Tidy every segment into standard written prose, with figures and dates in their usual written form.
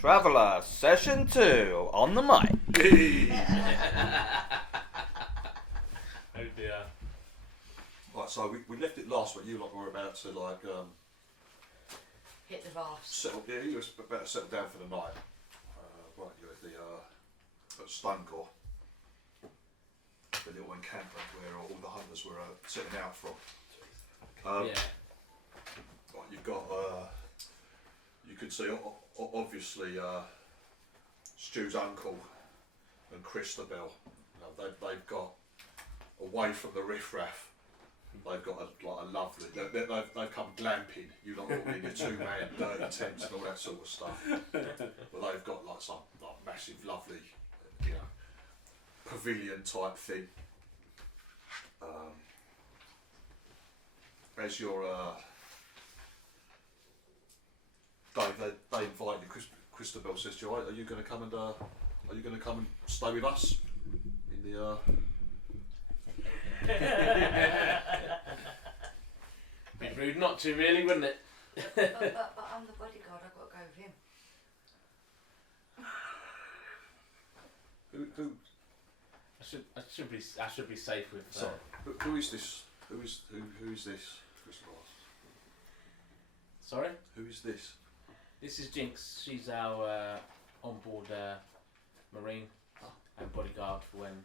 Traveller, session 2, on the mic. Oh dear. Right, so we left it last week. You lot were about to hit the vast. settle. Yeah, you were about to settle down for the night. Right, you were at at Stonegore, the little encampment where all the hunters were setting out from. Yeah. Right, you've got. You can see obviously Stu's uncle and Christabel. They've got away from the riffraff. They've got a lovely. They've come glamping. You lot all in your two-man dirty tents and all that sort of stuff. But they've got some massive, lovely, pavilion type thing. As you're they invite you. Christabel says to you, "Are you going to come and stay with us in the?" Be rude not to, really, wouldn't it? but I'm the bodyguard. I've got to go with him. Who? I should be safe with. Sorry. Who is this? Who is this? Christabel asks. Sorry. Who is this? This is Jinx. She's our onboard marine and bodyguard for when.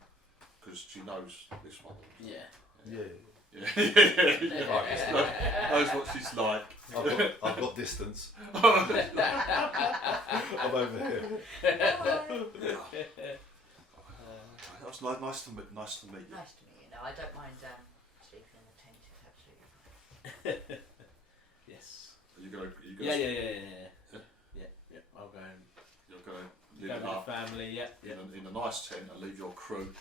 Because she knows this one. Yeah. Knows what she's like. I've got distance. I'm over here. That was nice to meet you. Nice to meet you. No, I don't mind sleeping in the tent. It's absolutely fine. Yes. Are you gonna? Yeah. I'll go and You're gonna go live with the family. Yeah. in a nice tent and leave your crew.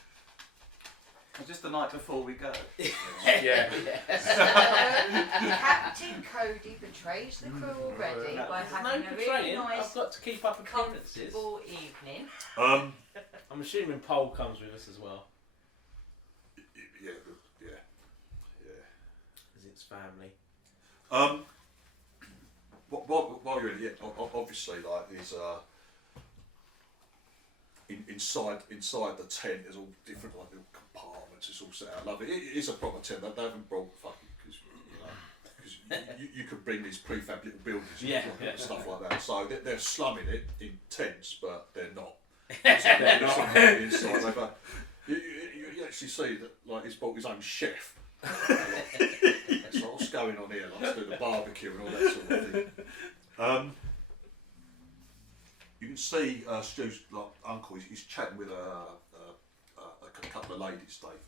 Just the night before we go. Yeah. Captain Cody betrays the crew already by There's having no a really betraying. nice, I've got to keep up appearances. comfortable evening. I'm assuming Pole comes with us as well, Yeah. as it's family. While you're in it, obviously, these inside the tent, there's all different little compartments. It's all set out lovely. It is a proper tent. They haven't brought fucking because you could bring these prefab little buildings and stuff like that. So they're slumming it in tents, but they're not. Inside. You actually see that he's bought his own chef. So what's going on here? Let's do the barbecue and all that sort of thing. You can see Stu's uncle. He's chatting with a couple of ladies, Dave.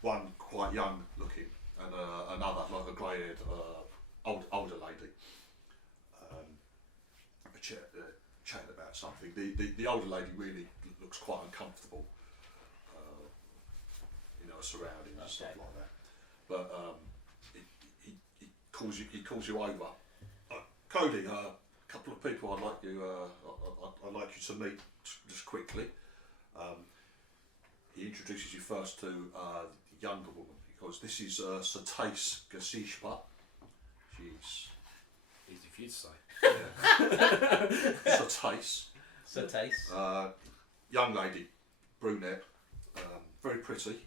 One quite young looking, and another a grey-haired older lady. Chatting about something. The older lady really looks quite uncomfortable. Surroundings and stuff like that. But he calls you over. Cody, a couple of people I'd like you to meet just quickly. He introduces you first to the younger woman, because this is Satase Gasishpa. She's Easy for you to say. Satase. Young lady, brunette, very pretty.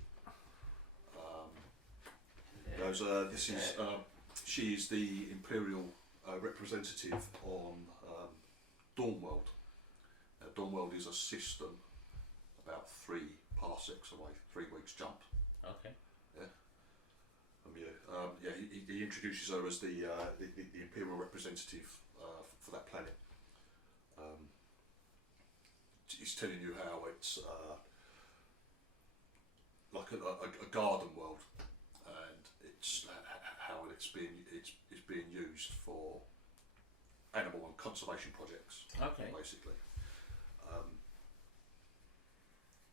She is the imperial representative on Dawnworld. Dawnworld is a system about 3 parsecs away, 3 weeks jump. Okay. He introduces her as the imperial representative for that planet. He's telling you how it's like a garden world. It's how it's being used for animal and conservation projects. Okay. Basically,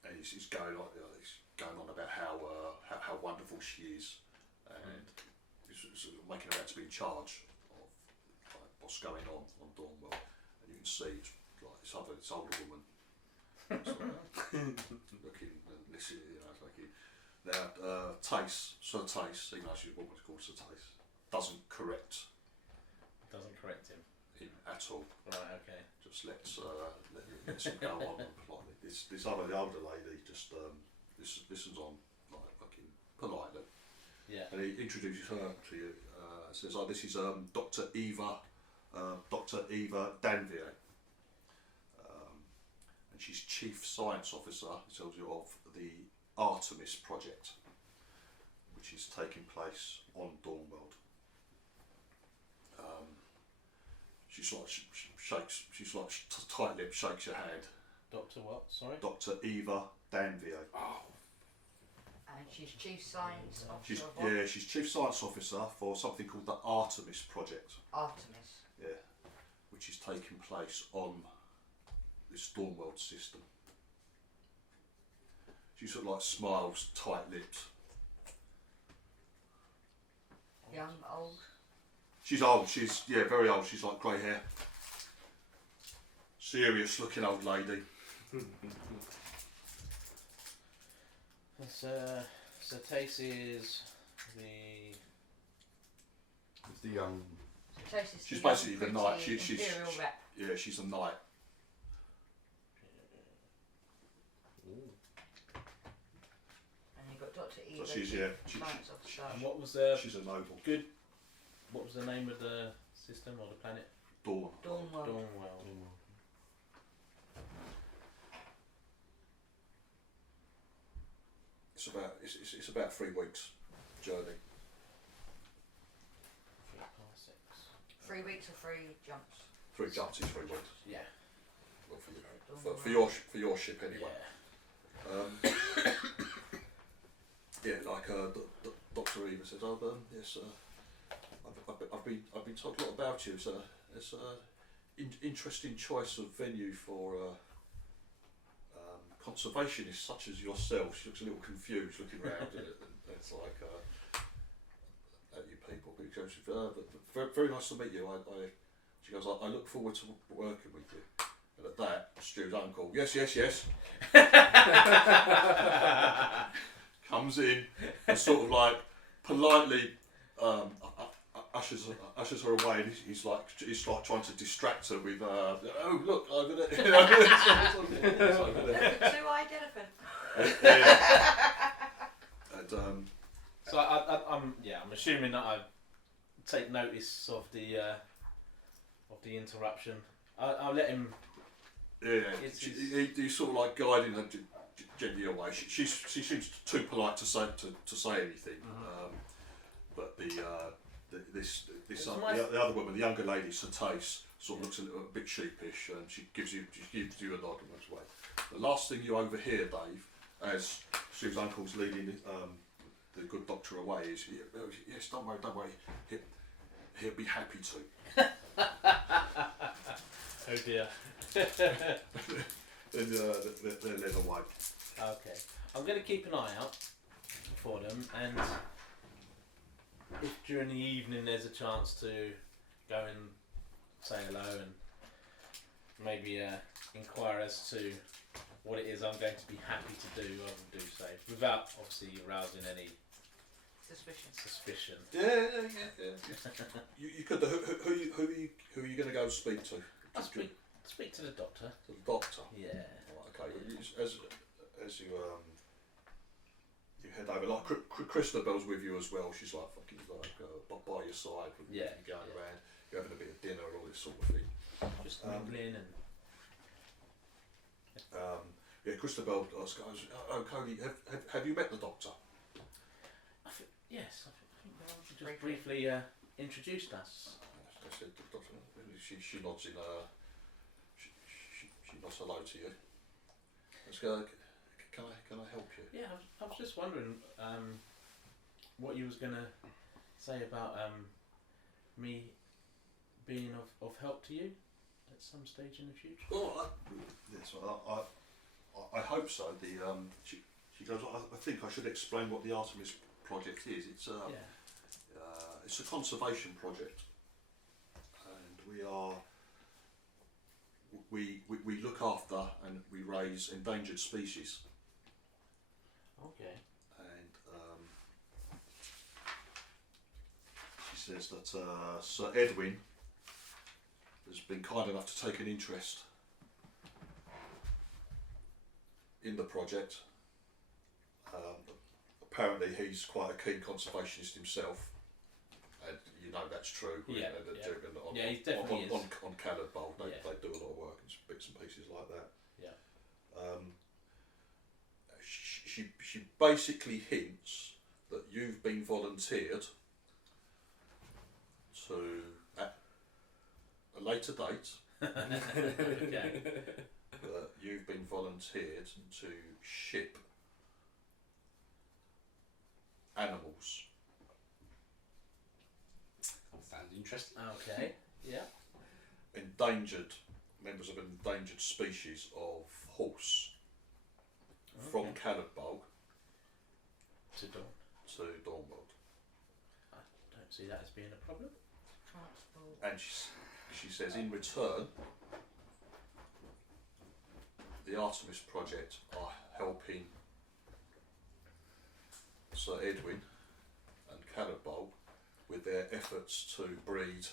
and he's going on. He's going on about how wonderful she is, and he's sort of making her out to be in charge of what's going on Dawnwell. And you can see it's this older woman looking and listening. Now, Sir Tace, even though she's what was called Sir Tace, doesn't correct Doesn't correct him. just lets him go on politely. This other older lady just listens on like fucking politely. Yeah. And he introduces her to you. Says, "Oh, this is Dr. Eva Danvier, and she's Chief Science Officer," he tells you, "of the Artemis Project, which is taking place on Dawnworld." She's like shakes. She's like tight-lipped, shakes your hand. Doctor what? Sorry. Dr. Eva Danvier. Oh. And she's Chief Science Officer She's of what? she's Chief Science Officer for something called the Artemis Project. Artemis. Yeah, which is taking place on this Dawnworld system. She sort of like smiles, tight-lipped. Young, old. She's old. She's very old. She's like grey hair. Serious-looking old lady. So Tace is the. It's the young. Tace is She's the young, basically the pretty knight. She's Imperial rep. yeah. She's a knight. And you've got Dr. Eva, So she's Chief Science Officer. And what was the She's a noble. good? What was the name of the system or the planet? Dawn. Dawnworld. Dawnworld. It's about 3 weeks journey. 3 parsecs. 3 weeks or 3 jumps. 3 jumps is 3 weeks. Yeah. Well, for your ship anyway. Yeah. Yeah, like Dr. Eva says, yes, I've been told a lot about you. It's an interesting choice of venue for conservationists such as yourself. She looks a little confused looking around at it, and it's like at you people. But she goes, very, very nice to meet you. She goes, I look forward to working with you. And at that, Stu's uncle, yes, comes in and sort of like politely ushers her away, and he's like trying to distract her with oh look over there. It's over there. Look, a two-eyed elephant. And So I'm assuming that I take notice of the interruption. I'll let him. yeah, he's sort of like guiding her gently away. She seems too polite to say anything. But the other woman, the younger lady, Tace, sort of looks a little bit sheepish, and she gives you a nod and goes away. The last thing you overhear, Dave, as Stu's uncle's leading the good doctor away, is yes, don't worry, he'll be happy to. Oh dear. Then they're led away. Okay. I'm going to keep an eye out for them, and if during the evening there's a chance to go and say hello and maybe inquire as to what it is I'm going to be happy to do, I will do so, without obviously arousing any suspicion. Yeah. You could. Who are you going to go and speak to? I'll speak to the doctor. To the doctor. Yeah. Right, okay. As you head over, like Christabel's with you as well. She's like fucking like by your side. You're going around. You're having a bit of dinner and all this sort of thing. Just mingling and. Christabel asks, "Oh, Cody, have you met the doctor?" Yes, I think we just briefly introduced us. I said, the doctor. She nods in. She nods hello to you. Let's go. Can I help you? Yeah, I was just wondering what you was gonna say about me being of help to you at some stage in the future. Oh, yes, I hope so. She goes, I think I should explain what the Artemis project is. It's a conservation project, and we look after and we raise endangered species. Okay. And she says that Sir Edwin, has been kind enough to take an interest in the project. Apparently he's quite a keen conservationist himself, and you know that's true. Yeah, On, he definitely is. On Callard Bowl, they do a lot of work and bits and pieces like that. Yeah. She basically hints that you've been volunteered to, at a later date, Okay. that you've been volunteered to ship animals, Sounds interesting. Okay. Yeah. endangered members of an endangered species of horse from Okay. Cannonbog To Dawn. to Dornwold. I don't see that as being a problem. Transport. And she says in return, the Artemis Project are helping Sir Edwin and Cannonbog with their efforts to breed,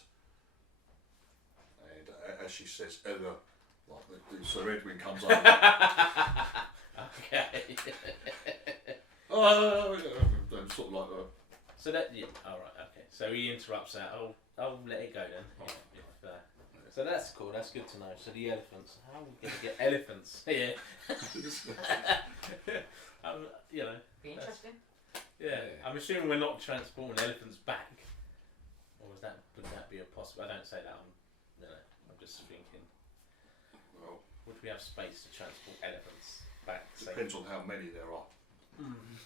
and as she says, Ella, like Sir Edwin comes over. Okay. And sort of like So that, yeah, alright, okay. So he interrupts that. I'll let it go then. So that's cool, that's good to know. So the elephants, how are we going to get elephants here? You know, Be interesting. yeah. I'm assuming we're not transporting elephants back. Or would that be a possible? I don't say that, I'm just thinking, well, would we have space to transport elephants back? Say? depends on how many there are.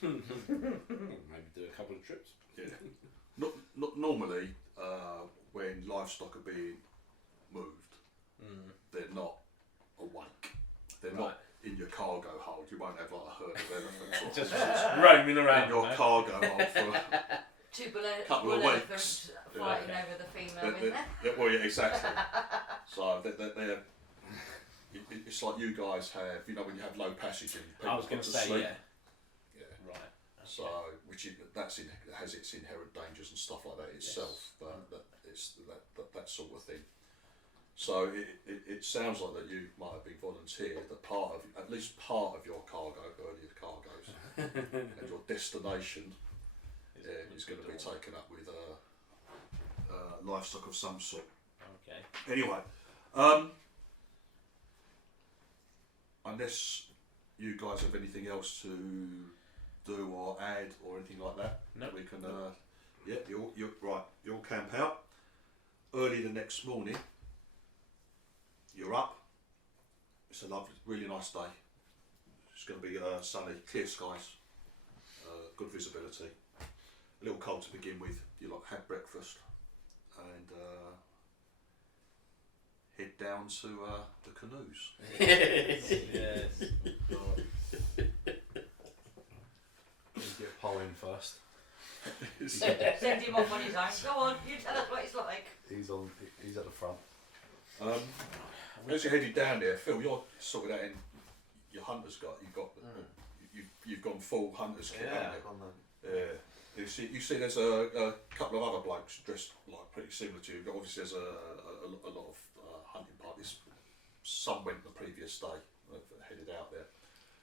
Maybe do a couple of trips. Yeah. Not normally when livestock are being moved, they're not awake. They're not in your cargo hold. You won't have like a herd of elephants Just roaming around. in your no? cargo hold for Two Couple of bull weeks. elephants fighting Yeah. over the female in there. yeah, well, yeah, exactly. So they're it's like you guys have, you know, when you have low passage and people I was put going to to say, sleep. yeah. Yeah. Right. So, has its inherent dangers and stuff like that itself, but that sort of thing. So it sounds like that you might have been volunteered that at least part of your cargo, earlier cargoes, and your destination is going to be taken up with livestock of some sort. Okay. Anyway, unless you guys have anything else to do or add or anything like that, No. we can. You're right. You'll camp out early the next morning. You're up. It's a lovely, really nice day. It's going to be sunny, clear skies, good visibility. A little cold to begin with. You had breakfast and head down to the canoes. Yes. Get Paul in first. Send him off on his own. Go on, you tell us what it's like. He's at the front. As you're headed down there, Phil, you're sorted out in your hunter's you've gone full hunter's kit, haven't you? Yeah. You see there's a couple of other blokes dressed like pretty similar to you. Obviously there's a lot of hunting parties. Some went the previous day, headed out there.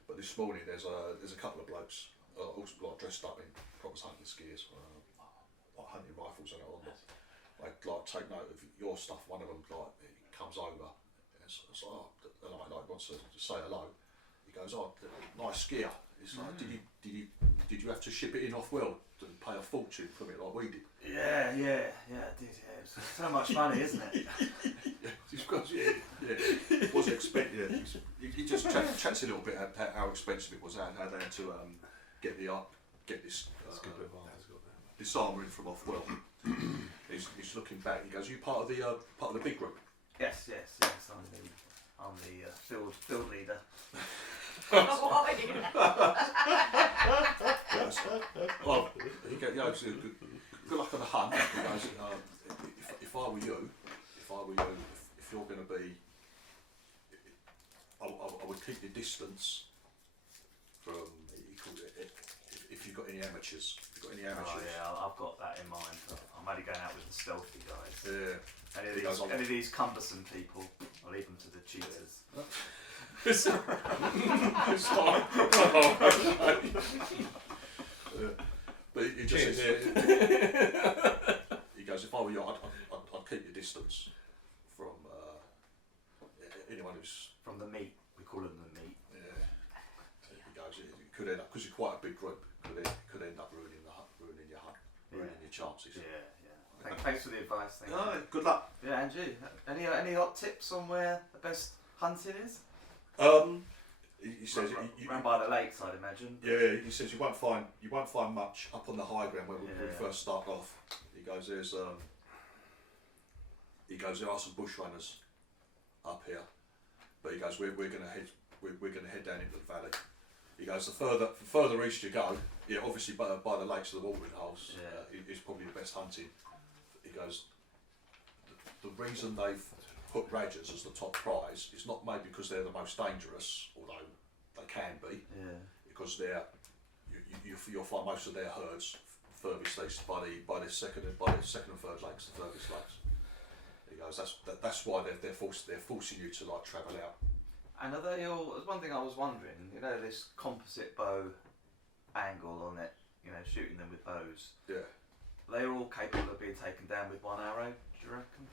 But this morning there's a couple of blokes also like dressed up in proper hunting gears, like hunting rifles and all that. They like take note of your stuff. One of them comes over. It's like, like wants to say hello. He goes, "Oh, nice gear." It's like, did you have to ship it in off world and pay a fortune from it like we did? Yeah, I did. Yeah, it's so much money, isn't it? yeah. Wasn't expecting. He just chats a little bit about how expensive it was and how they had to get this this armour in from off world. He's looking back. He goes, "You part of the big group?" Yes. I'm the field leader. Oh, Well, he goes, good luck on the hunt. He goes, if I were you, if you're going to be, I would keep your distance from. He called it. If you've got any amateurs, Oh yeah, I've got that in mind. I'm only going out with the stealthy guys. Yeah. Any of these cumbersome people, I'll leave them to the tutors. But he just says, he goes, if I were you, I'd keep your distance from anyone who's From the meat, we call them the meat. yeah. He goes, it could end up because you're quite a big group. Could end up ruining your hunt, ruining your chances. Yeah. Thanks for the advice. Thank No, you. good luck. Yeah, and you. Any hot tips on where the best hunting is? He says Round by the lakes, I'd imagine. yeah. He says you won't find much up on the high ground where we first start off. He goes there are some bush runners up here, but he goes we're going to head down into the valley. He goes the further east you go, yeah, obviously by the lakes of the watering holes is probably the best hunting. He goes the reason they've put Rajahs as the top prize is not maybe because they're the most dangerous, although they can be, because you'll find most of their herds furthest east by the second and third lakes, the furthest lakes. He goes that's why they're forcing you to like travel out. And are they all? There's one thing I was wondering. You know, this composite bow angle on it. You know, shooting them with bows. Yeah. They're all capable of being taken down with one arrow. Do you reckon?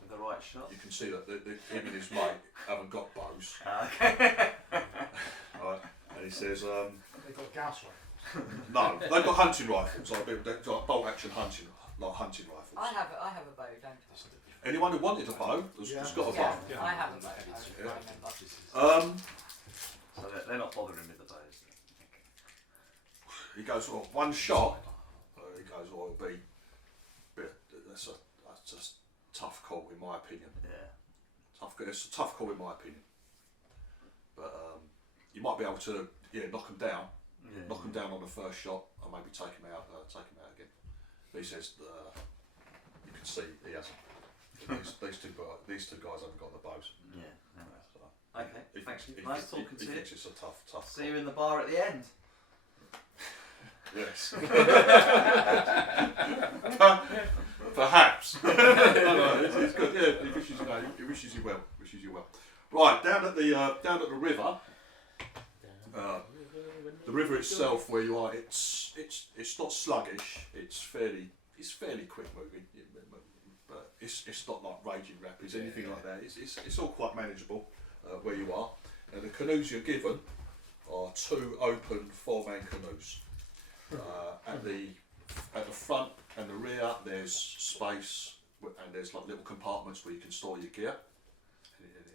With the right shot. You can see that him and his mate haven't got bows. Okay. Right. And he says, They've got Gauss rifles. no, they've got hunting rifles, like bolt action hunting rifles. I have a bow, don't I? Anyone who wanted a bow has got a bow. Yeah, I have a bow. I remember. So they're not bothering with the bows. He goes, well, one shot. He goes, well, it'll be. That's just tough call in my opinion. Yeah. It's a tough call in my opinion. But you might be able to knock them down. Yeah. Knock them down on the first shot and maybe take them out again. But he says you can see he hasn't. These two guys haven't got the bows. Yeah. So Okay. Thanks. he Nice talking to he you. thinks it's a tough. See you in the bar at the end. Yes. Perhaps. No, it's good. Yeah, he wishes you well. Right, down at the river. The river itself, where you are, it's not sluggish. It's fairly quick moving, but it's not like raging rapids, anything like that. It's all quite manageable where you are. And the canoes you're given are two open 4-man canoes. At the front and the rear, there's space and there's like little compartments where you can store your gear,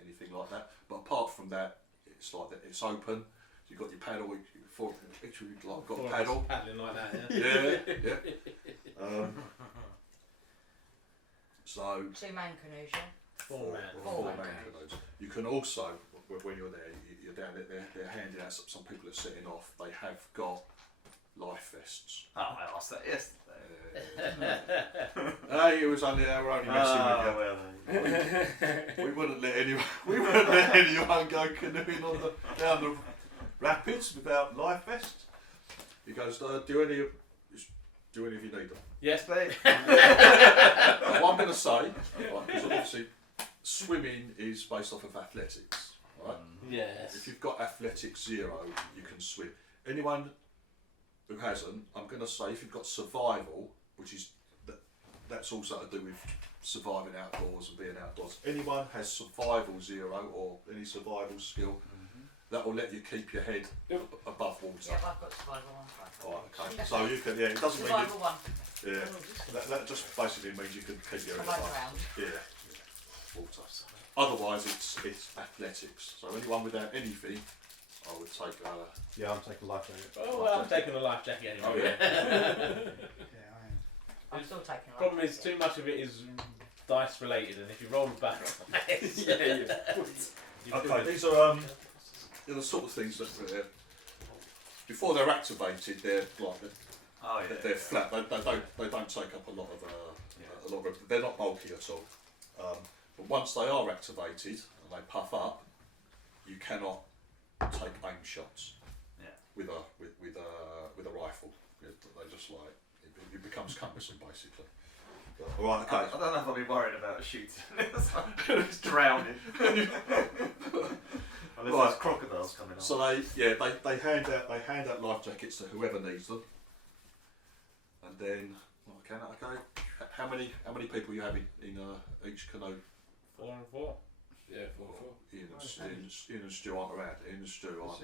anything like that. But apart from that, it's like that. It's open. You've got your paddle. Got a paddle. Paddling like that. Yeah. So 2-man canoes, yeah? 4-man. 4-man canoes. You can also, when you're there, you're down there. They're handing out. Some people are setting off. They have got life vests. Oh, I asked that yesterday. Hey, we were only messing with you. We wouldn't let anyone go canoeing down the rapids without life vests. He goes, do any of you need them? Yes, please. What I'm going to say, because obviously swimming is based off of athletics, right? Yes. If you've got athletics 0, you can swim. Anyone who hasn't, I'm going to say if you've got survival, which is that's also to do with surviving outdoors and being outdoors. Anyone has survival 0 or any survival skill, that will let you keep your head above water. Yeah, I've got survival 1. Right, okay. So you can, it doesn't mean Survival 1. that just basically means you can keep your head Right above around. water. Otherwise, it's athletics. So anyone without anything, I would take. Yeah, I'm taking life jacket. Oh, well, I'm taking a life jacket anyway. Oh yeah. Yeah, I am. I'm still taking a Problem is, too much of it is dice related, and if you roll a bad dice, Okay, these are the sort of things that before they're activated, they're like they're flat. They don't take up a lot of they're not bulky at all. But once they are activated and they puff up, you cannot take aim shots with a rifle. They just like it becomes cumbersome basically. Right, okay. I don't know if I'll be worried about shooting. It's drowning. Unless Right. there's crocodiles coming on. So they hand out life jackets to whoever needs them, and then okay. How many people you have in each canoe? 4 and 4. Yeah, 4 and 4. Ian and Stu aren't around. Ian and Stu aren't.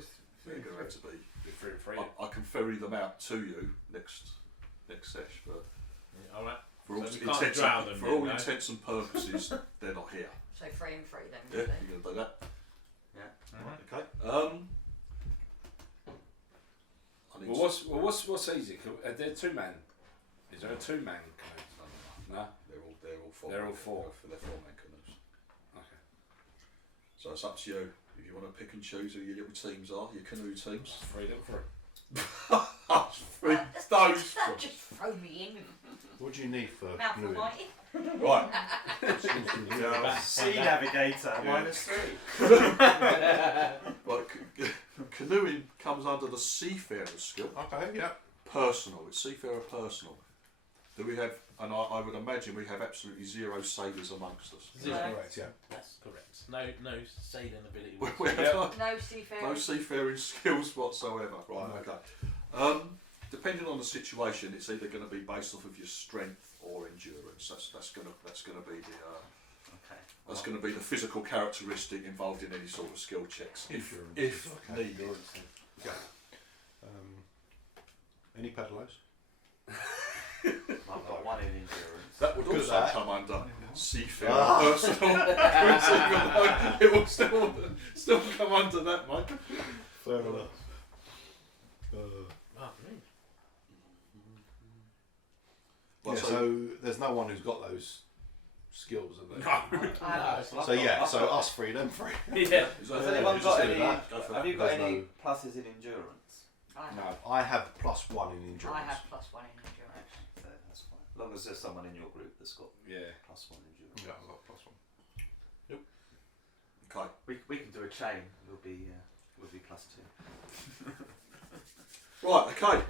They're going to have to be. 3 and 3. I can ferry them out to you next sesh, but Yeah, alright. for all, So we can't drown them for then, all no? intents and purposes, they're not here. So 3 and 3 then, Yeah, really. you're going to do that. Yeah. Right, okay. I need Well, what's easy? They're 2-man. Is there a 2-man canoe? No. They're all 4. They're all 4. They're 4-man canoes. Okay. So it's up to you. If you want to pick and choose who your little teams are, your canoe teams. Just freedom for it. Those. That just throw me in. What do you need for Mouthful canoeing? mighty. Right. Sea navigator, Yeah. -3. Right. Canoeing comes under the seafarer skill. Okay, yeah. Personal. It's seafarer personal. Do we have? And I would imagine we have absolutely 0 sailors amongst us. Zero. Correct, yeah. That's correct. No sailing ability. We whatsoever. have No seafaring. no seafaring skills whatsoever. Right. Okay. Depending on the situation, it's either going to be based off of your strength or endurance. That's going to be the Okay. that's going to be the physical characteristic involved in any sort of skill checks, if Okay. needed. Okay. Any pedalos? I've got 1 in endurance. That would Good also at that. come under seafarer personal. It will still come under that, mate. Fair enough. Ah, me. Well, Yeah, so there's no one who's got those skills, have they? No. So yeah, so us 3, them 3. Yeah. is Has that anyone just got do any? that. Go for Have that. you got There's any no- pluses in endurance? No. I have +1 in endurance. I have +1 in endurance. So that's fine. As long as there's someone in your group that's got Yeah. +1 endurance. Yeah, I've got +1. Okay. We can do a chain. We'll be +2. Right. Okay.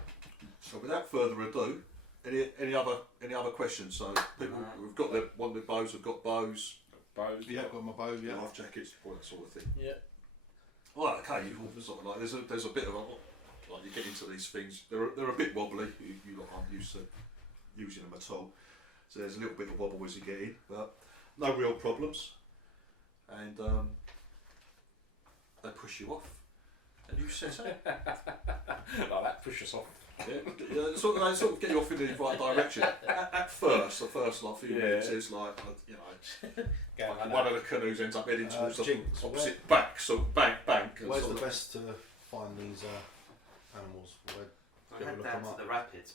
So without further ado, any other questions? So people, No. we've got the one with bows. We've got bows. Bows. Yeah, I've got my bow, yeah. Life jackets, all that sort of thing. Yeah. Right, okay. You sort of like there's a bit of a, like you get into these things. They're a bit wobbly. You lot aren't used to using them at all. So there's a little bit of wobble as you get in, but no real problems. And they push you off, and you set out. Like that, push us off. Yeah, they sort of get you off in the right direction. At first, the first like few minutes is like Going like one that. of the canoes ends up heading towards the Jinx, opposite back, so bank. And Where's sort the of- best to find these animals? Where? I Go head look down them up. to the rapids,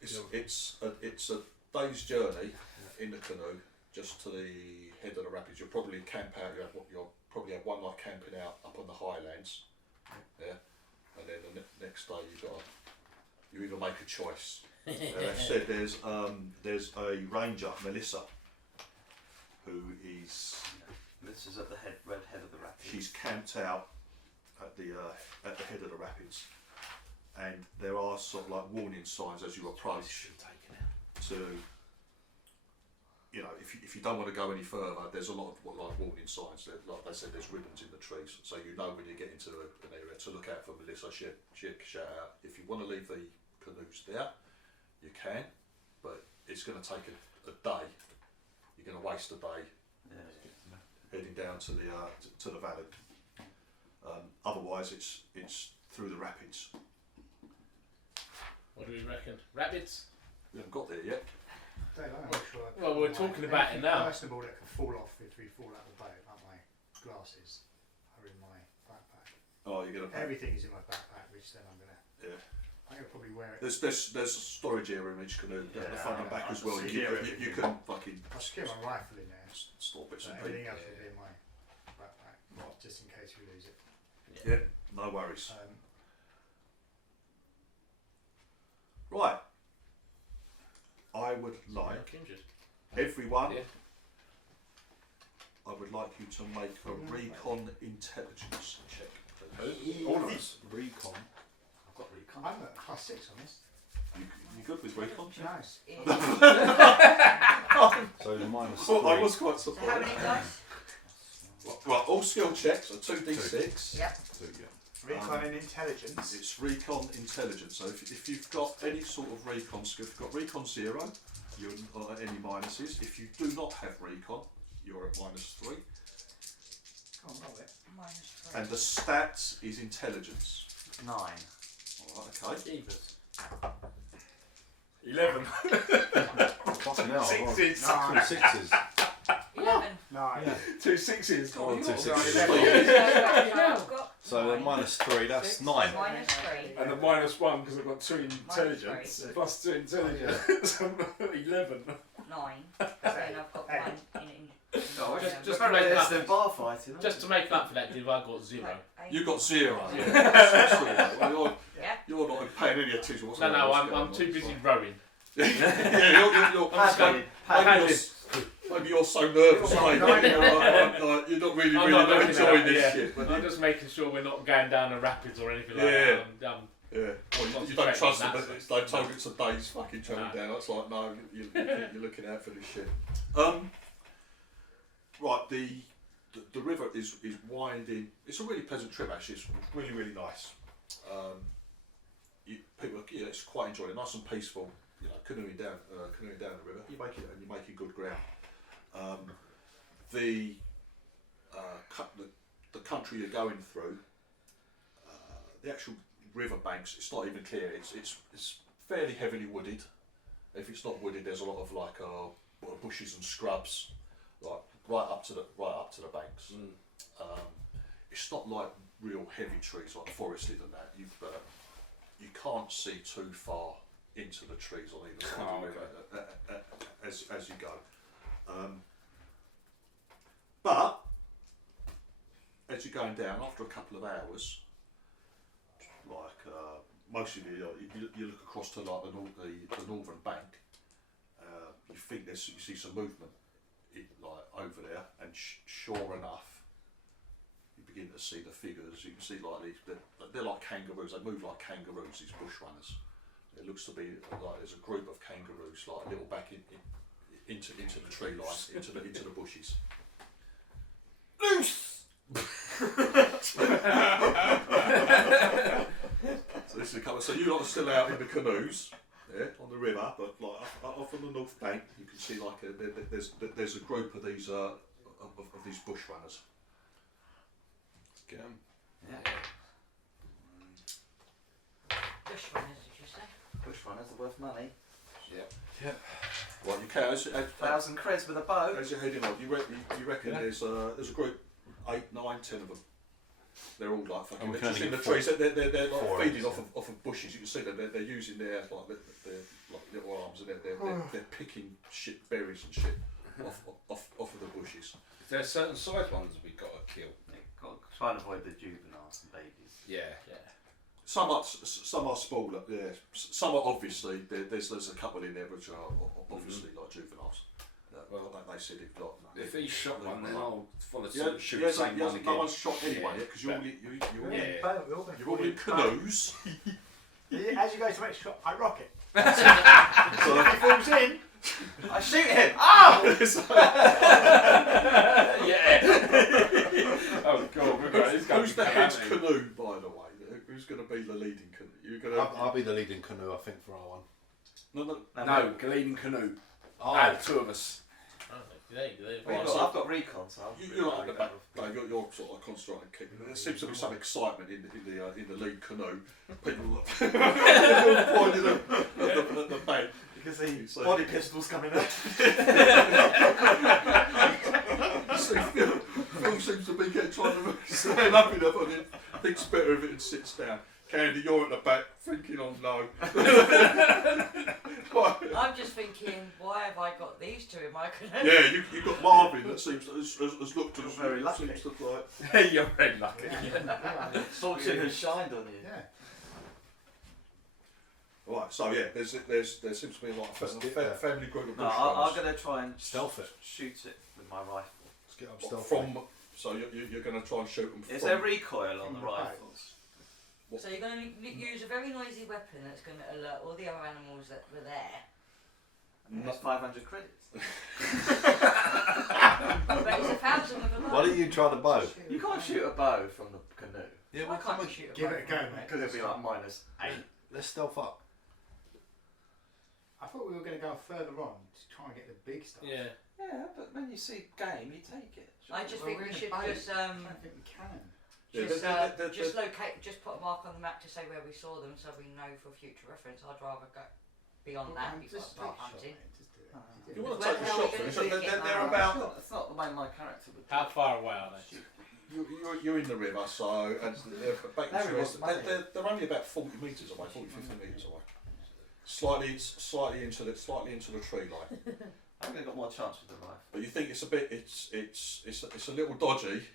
basically. It's a day's journey in the canoe just to the head of the rapids. You'll probably camp out. You'll probably have one night camping out up on the highlands. Yeah, and then the next day you either make a choice. They've said there's a ranger, Melissa, who is This is at the red head of the rapids. she's camped out at the head of the rapids, and there are sort of like warning signs as you approach to, if you don't want to go any further, there's a lot of like warning signs. Like they said, there's ribbons in the trees, so you know when you get into an area to look out for Melissa. She'll shout out. If you want to leave the canoes there, you can, but it's going to take a day. You're going to waste a day Yeah. heading down to the valley. Otherwise, it's through the rapids. What do we reckon? Rapids? We haven't got there yet. Dave, I'm not sure. Well, we're talking about it now. Personable that can fall off if we fall out of the boat, like my glasses are in my backpack. Oh, you're going to. Everything is in my backpack, which then I'm gonna probably wear it. There's a storage area in each canoe, at the Yeah, front and back as well. see You everything. can fucking I'll secure my rifle in there. store bits So and everything pieces. else will be in my backpack, just in case we lose it. Yeah, no worries. Um, Right. I would like Kindred. everyone. Yeah. I would like you to make a recon intelligence check, please. All of us. Recon. I've got recon. I'm at +6 on this. You good with recon? Nice. So the minus Well, I 3. was quite So how many surprised. dice? Right, all skill checks are 2d6. Yep. So, yeah. Recon and intelligence. It's recon intelligence. So if you've got any sort of recon skill, if you've got recon 0, you're not at any minuses. If you do not have recon, you're at -3. Can't roll it. -3. And the stats is intelligence. 9. Alright, okay. Jeebus. 11. Fucking hell. Sixes. Two sixes. 11. 9. Yeah. 2 sixes. Oh, two sixes. I've got So the -3, that's 9. -3. And the -1 because I've got 2 intelligence. three. Plus 2 intelligence. 11. 9. Then I've got 1 in. Oh, Just just to make less up- than bar fighting. Just to make up for that, Div, I got 0. You got 0. Yeah. Well, Yeah. you're not paying any attention to what's No, going no, on. I'm too busy rowing. Yeah, you're I'm just going. maybe you're so nervous, mate. Maybe you're not really I'm not looking enjoying at this that, shit. But I'm just making sure we're not going down the rapids or anything like Yeah. that. yeah, well, you don't concentrating trust on them. that But sort of they told it's a day's fucking travel No. down. That's like no, you're looking out for this shit. Right, the river is winding. It's a really pleasant trip actually. It's really nice. People, it's quite enjoyable. Nice and peaceful. You know, canoeing down the river. You're making good ground. The country you're going through, the actual river banks, it's not even clear. It's fairly heavily wooded. If it's not wooded, there's a lot of like bushes and scrubs, like right up to the banks. It's not like real heavy trees like forested and that. You can't see too far into the trees on either side of the river as you go. But as you're going down, after a couple of hours, like most of you look across to like the northern bank. You think you see some movement like over there, and sure enough, you begin to see the figures. You can see like they're like kangaroos. They move like kangaroos. These bush runners. It looks to be like there's a group of kangaroos, like a little back into the tree line, into the bushes. Loose. So this is a couple. So you lot are still out in the canoes, yeah, on the river, but like off on the north bank, you can see like there's a group of these bush runners. Get 'em. Yeah. Bushrunners, did you say? Bush runners are worth money. Right, you can as 1,000 creds with a bow. you're heading on, you reckon there's a group 8, 9, 10 of them. They're all like fucking. And we They're can just only in the get trees. They're four like feeding of them, off of bushes. You can see that they're using their like little arms and they're picking shit berries and shit off of the bushes. Is there certain size ones we got to kill? Try and avoid the juveniles and babies. Yeah. Some are smaller, yeah. Some are obviously there's a couple in there which are obviously like juveniles. Well, they said it got. If he shot one, then I'll follow Yeah, suit, shoot yeah, the same one again. no one's shot anyway, Yeah. because you're Yeah. all in canoes. As you go to make shot, I rock it. So If he falls in, I shoot him! Oh! Yeah. Oh god, we've got this who's the head calamity. canoe, by the way? Who's going to be the leading canoe? You're going to. I'll be the leading canoe, I think, for our one. No. No, leading canoe. Oh, 2 of us. I've got recon, so You're at the back. No, you're sort of concentrating. There seems to be some excitement in the lead canoe. People pointing at the bank. you can see body pistols coming up. Phil seems to be trying to stand up enough on it. Thinks better of it and sits down. Candy, you're at the back thinking, oh no. I'm just thinking, why have I got these two in my canoe? Yeah, you've got Marvin that seems has looked as very lucky. seems to like. You're very lucky. Fortune has shined on you. yeah. Right, so yeah, there seems to be like a family group of No, bush I'm runners. going to try and Stealth it. shoot it with my rifle. Let's get up stealth. From so you're going to try and shoot them Is from there recoil on the From the rifles? So you're going to use a very noisy weapon that's going to alert all the other animals that were there. And that's 500 credits. But it's 1,000 with a bow. Why don't you try the bow? You can't shoot a bow from the canoe. Yeah, Why well, can't come you on. shoot a Give bow it a go, from mate. Because it'd be like -8. Let's stealth up. I thought we were going to go further on to try and get the big stuff. Yeah. Yeah, but when you see game, you take it. I just Well, think we're we in a should boat. just I don't think we can. Yeah, just locate, just put a mark on the map to say where we saw them, so we know for future reference. I'd rather go beyond that before I Just start take a shot, hunting. mate, just do it. If If you want to Where take a the hell shot are we for gonna it, take it? they're Oh, about. It's not the way my character would. How far away are they? You're in the river, so and they're back Larry to was mate. they're only about 40 metres away, 40-50 metres away. Slightly into the tree line. I think they've got more chance with the rifle. But you think it's a bit it's a little dodgy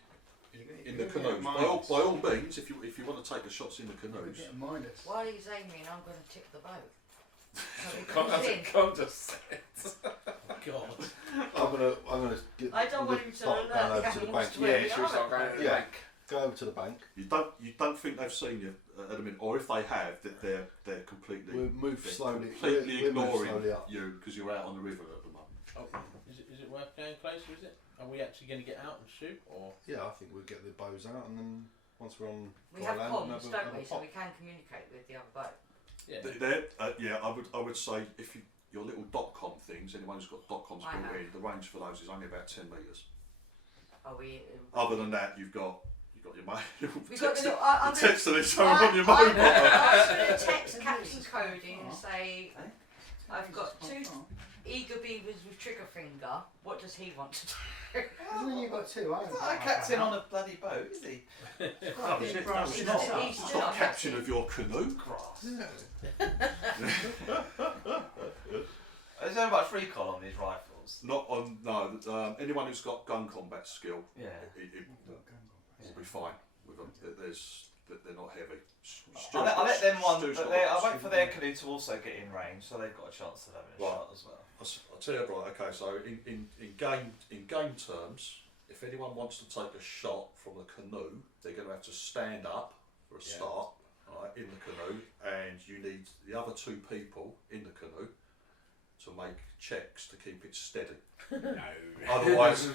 in the You're canoes. getting By minus. all means, if you want to take the shots in the You're canoes. getting minus. While he's aiming, I'm going to tip the boat. So it Can't, comes that's in. what Con just said. God. I'm gonna get. I don't want him to stop alert down the over to the animals bank. to where Yeah, we should we start are. going to the Yeah. bank? Go over to the bank. You don't think they've seen you at a minute, or if they have, that they're completely We'll move they're slowly. completely we'll move ignoring slowly up. you because you're out on the river at the moment. Oh, is it worth going closer? Is it? Are we actually going to get out and shoot, or? Yeah, I think we'll get the bows out, and then once we're on We dry have land, comms, we'll don't we? have a So pop. we can communicate with the other boat. Yeah. Yeah, I would say if your little .com things, anyone who's got .coms I built have. in, the range for those is only about 10 metres. Are we? Other than that, you've got your mate. We've got the little. The text of this on your I'm mobile. going to text Captain Cody and say, I've got 2 eager beavers with trigger finger. What does he want to do? Hasn't he got 2? I He's not a captain on a bloody boat, is he? Oh, He's he's not- not. he's not- not, he's he's not not captain of your canoe. Is there much recoil on these rifles? Not on anyone who's got gun combat skill, Yeah. it will be fine with them. They're not heavy. I'll let them one, Stu's but got I'll lots. wait for their canoe to also get in range, so they've got a chance to have a Right. shot as well. I'll tell you right. Okay, so in game terms, if anyone wants to take a shot from the canoe, they're going to have to stand up for a start, right, in the canoe, and you need the other 2 people in the canoe to make checks to keep it steady. No. Otherwise,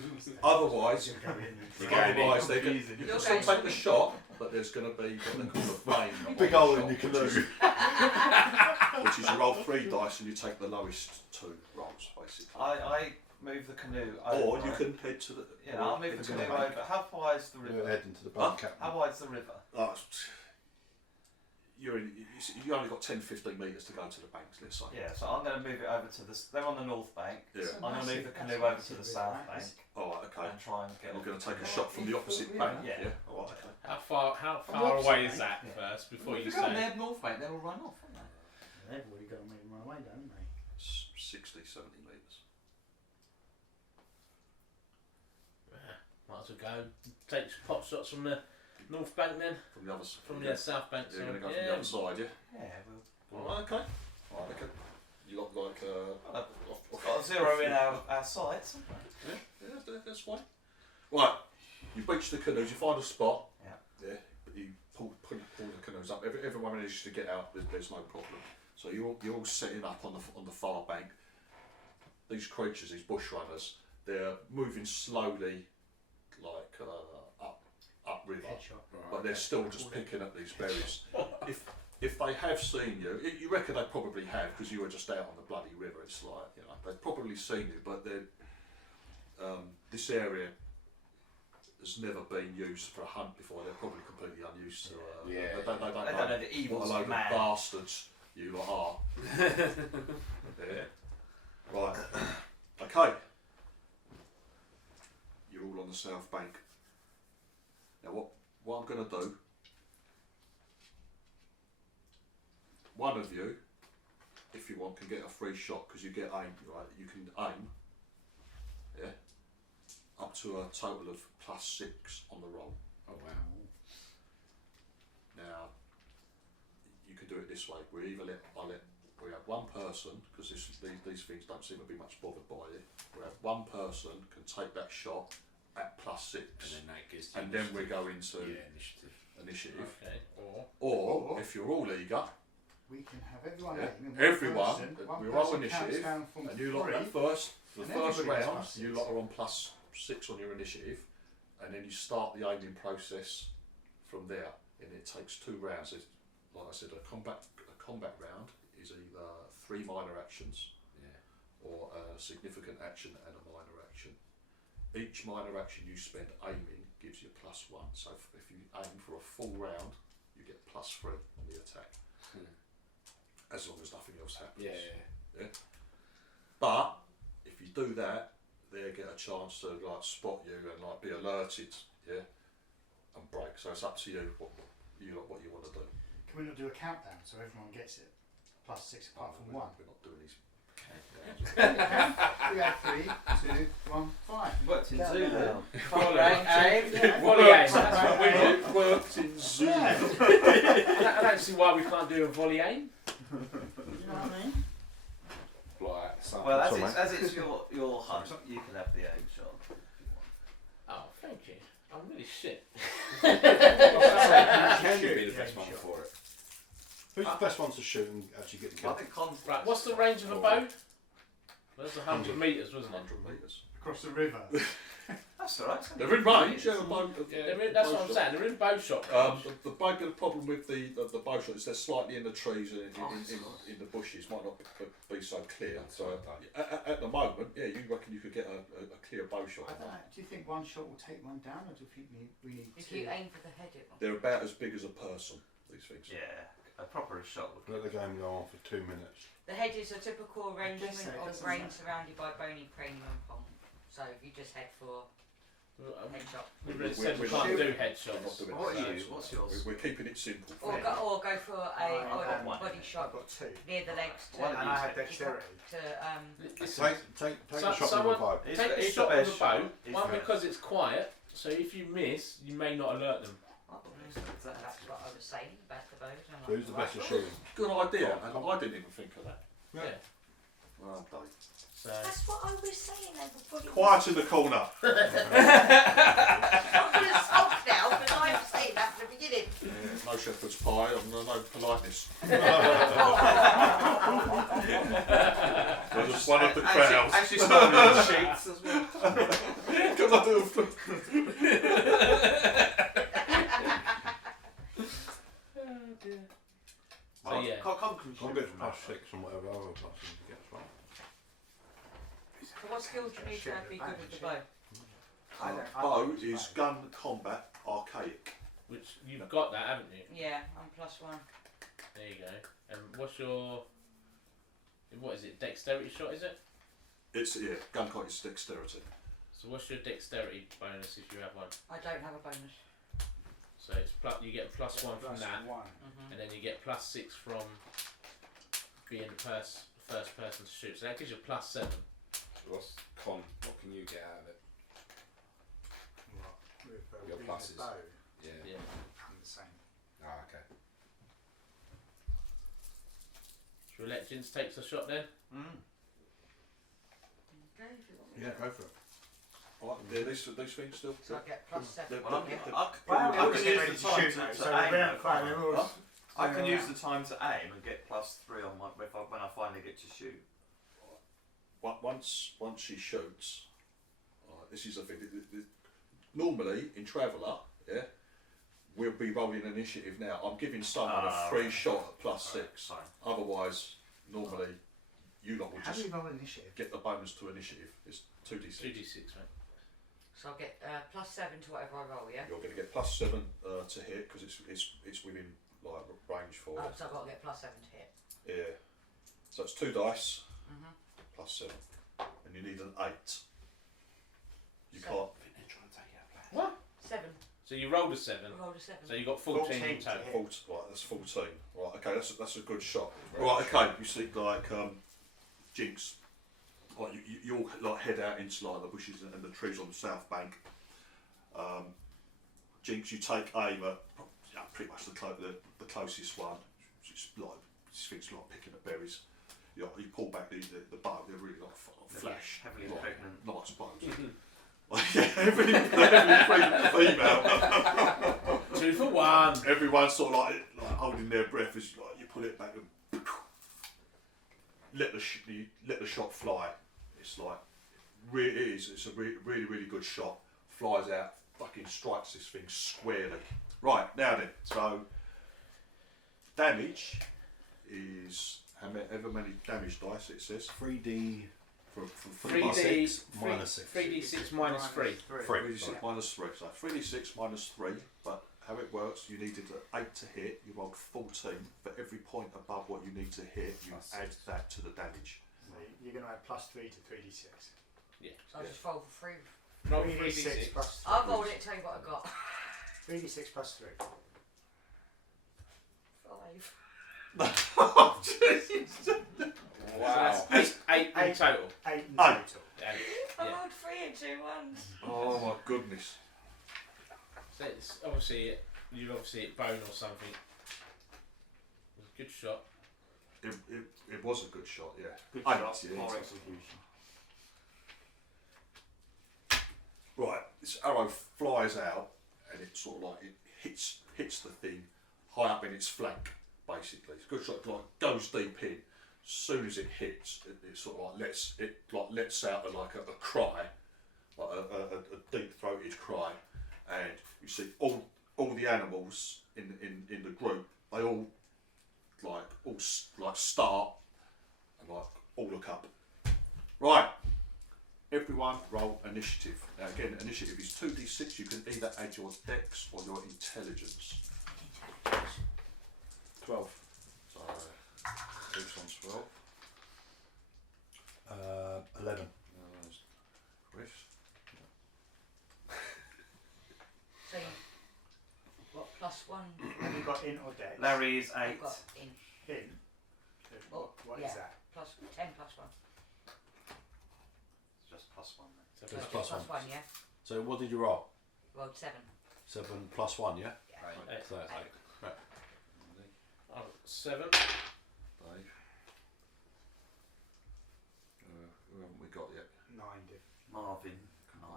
You're going in. you can You're still going take the shot, but there's going to be what they call a vein. Big hole in your canoe. Which is you roll 3 dice and you take the lowest 2 rolls, basically. I move the canoe over. Or you can head to the. Yeah, I'll move the into canoe bank. over. How wide is the We're river? heading to the bank, Captain. How wide's the river? You only got 10-15 metres to go to the banks, let's say. Yeah, so I'm going to move it over to the. They're on the north bank. Yeah. I'm going to move the canoe over to the south bank Alright, okay. and try and get. We're going to take a shot from the opposite bank. Yeah. Alright, okay. How far the opposite away is bank, that yeah. first before you If they're on say? their north bank, they'll run off, won't they? They've already got me my way down, haven't they? 60-70 metres. Might as well go take some pot shots from the north bank then, From the other from the south bank. You're going to go yeah. from the other side, yeah? Yeah, well. Alright, okay. Alright, okay. You look like Got a 0 in our sights. Yeah, that's fine. Right, you beach the canoes, you find a spot. Yeah. But you pull the canoes up. Everyone manages to get out. There's no problem. So you're all setting up on the far bank. These creatures, these bush runners, they're moving slowly, like up river, Headshot. but they're still just picking up these berries. If they have seen you, you reckon they probably have because you were just out on the bloody river. It's like, you know, they've probably seen you, but this area has never been used for a hunt before. They're probably completely unused to. Yeah. They don't They don't know the what evils a load of of man. bastards you lot are. Yeah. Right. Okay. You're all on the south bank. Now what I'm going to do, one of you, if you want, can get a free shot because you get aim, right? You can aim, yeah, up to a total of +6 on the roll. Oh wow. Now, you can do it this way. We have one person, because these things don't seem to be much bothered by you. We have one person can take that shot at +6, And then that gives you and then we go into initiative. Okay. Or if you're all eager, We can have everyone Yeah. aim. And everyone, one we're all person counts initiative, down from and you lot 3, that first, the and first everybody gets round, +6. you lot are on +6 on your initiative, and then you start the aiming process from there. And it takes 2 rounds. It's, like I said, a combat round is either 3 minor actions or a significant action and a minor action. Each minor action you spend aiming gives you +1. So if you aim for a full round, you get +3 on the attack, as long as nothing else happens. Yeah. But if you do that, they get a chance to like spot you and like be alerted, and break. So it's up to you what you want to do. Can we not do a countdown so everyone gets it? +6 apart from 1. We're not doing these. We have 3, 2, 1, 5. Worked in Zulu. Volley aim. Yeah. Volley aim. That's what we do. It worked in Zoom. I don't see why we can't do a volley aim. You know what I mean? Like something. Well, Sorry, as it's your hunt, you can have the aim shot. Oh, thank you. I'm really shit. You can be the best one for it. Who's the best one to shoot and actually get the I kill? think cons. Right, what's the range of a bow? That's 100 metres, wasn't it? 100 metres. Across the river. That's alright. They're in range. Yeah, That's what I'm saying. They're in bow shot range. The big problem with the bow shot is they're slightly in the trees and in the bushes, might not be so clear. So at the moment, you reckon you could get a clear bow shot. I don't know. Do you think one shot will take one down, or do you think we need If 2? you aim for the head, it will. They're about as big as a person. These things. Yeah, a proper shot would. Let the game go on for 2 minutes. The head is a typical arrangement so, it of doesn't brain matter. surrounded by bony cranium and palm. So if you just head for headshot. We've already said we can't do headshots. We're not doing What are it. you? What's yours? We're keeping it simple. Or go for a one. body shot I've got 2. near the legs to One And I have dexterity. Listen, Take a So- shot with someone- a 5. It's take the- the it's shot the with best a bow. shot. It's One, the because it's quiet, so if you miss, you may not alert them. That's what I was saying about the bows. I'm So who's the like, best at shooting? Good idea, and I didn't even think of that. Yeah. Well done. So That's what I was saying. They were putting Quiet in the corner. I'm going to stop now because I was saying that at the beginning. No shepherd's pie, and no politeness. We're just one of the Actually, crowd. actually smoking on the sheets as well. Because I do a flip. So yeah. I'll go for +6 and whatever other pluses you get as well. So what skills do you need to be good with the bow? Bow is gun combat archaic. Which you've got that, haven't you? Yeah, I'm +1. There you go. And what's your? What is it? Dexterity shot, is it? It's gun combat is dexterity. So what's your dexterity bonus if you have one? I don't have a bonus. So it's you get a +1 from that, and then you get +6 from being the first person to shoot. So that gives you a +7. What's con? What can you get out of it? Your With pluses. the bow, Yeah. Yeah. I'm the same. Ah, okay. Should we let Jins take the shot then? Okay, if you want me Yeah, to. go for it. Right, these things still. So I get +7. Well, Well, I can use the time to aim. Huh? I can use the time to aim and get +3 on my when I finally get to shoot. Once she shoots, this is the thing. Normally in Traveller, we'll be rolling initiative now. I'm giving someone a free shot at +6. Fine. Otherwise, normally you lot will How do just we roll initiative? get the bonus to initiative. It's 2d6. 2d6, mate. So I'll get +7 to whatever I roll, yeah? You're going to get +7 to hit because it's within like range for Oh, it. so I've got to get +7 to hit. Yeah. So it's 2 dice Mhm. +7, and you need an 8. You So- can't. I think they're trying to take out black. What? 7. So you rolled a 7. I rolled a 7. So you got 14 in 14 to total. hit. 14, right, that's 14. Right, okay, that's a good shot. Very Right, good okay, you see, like, Jinx, like, you'll like head out into like the bushes and the trees on the south bank. Jinx, you take aim at pretty much the closest one. It's like, this thing's like picking at berries. You pull back the bow, they're really like flash. Heavily like, pregnant. nice bows. every female. 2 for 1. Everyone's sort of like holding their breath as like you pull it back and let the shot fly. It's like it's a really good shot. Flies out, fucking strikes this thing squarely. Right, now then, so damage is however many damage dice it says. 3D For 3D minus 6. 3d6 minus 3. 3d6 minus 3. So 3d6 minus 3, but how it works, you needed an 8 to hit, you rolled 14. For every point above what you need to hit, you add that to the damage. So you're going to add +3 to 3d6. So I just roll for 3. Roll 3d6 3d6. plus 3. I'll roll it, tell you what I got. 3d6 plus 3. 5. Wow. So that's 8 in total. 8 in Eight. total. 8. I Yeah. rolled 3 and 2 ones. Oh my goodness. So it's obviously you obviously hit bone or something. It was a good shot. It was a good shot, yeah. Good Eight, shot, yeah. more execution. Right, this arrow flies out and it sort of like it hits the thing high up in its flank, basically. It's a good shot, like goes deep in. As soon as it hits, it sort of like lets out a cry, like a deep throated cry, and you see all the animals in the group, they all start and like all look up. Right. Everyone roll initiative. Now again, initiative is 2d6. You can either add your dex or your intelligence. 12. So, who's on 12? 11. Chris. So, what, +1? Have you got in or dex? Larry's 8. I've got in. In. So Oh, what yeah. is that? Plus 10 + 1. It's just +1 then. So So It's just plus +1, one. yeah. So what did you roll? Rolled 7. 7 plus 1, yeah? Yeah. Eight. So that's 8. Right. Oh, 7. Dave. Who haven't we got yet? 9 did. Marvin, 9.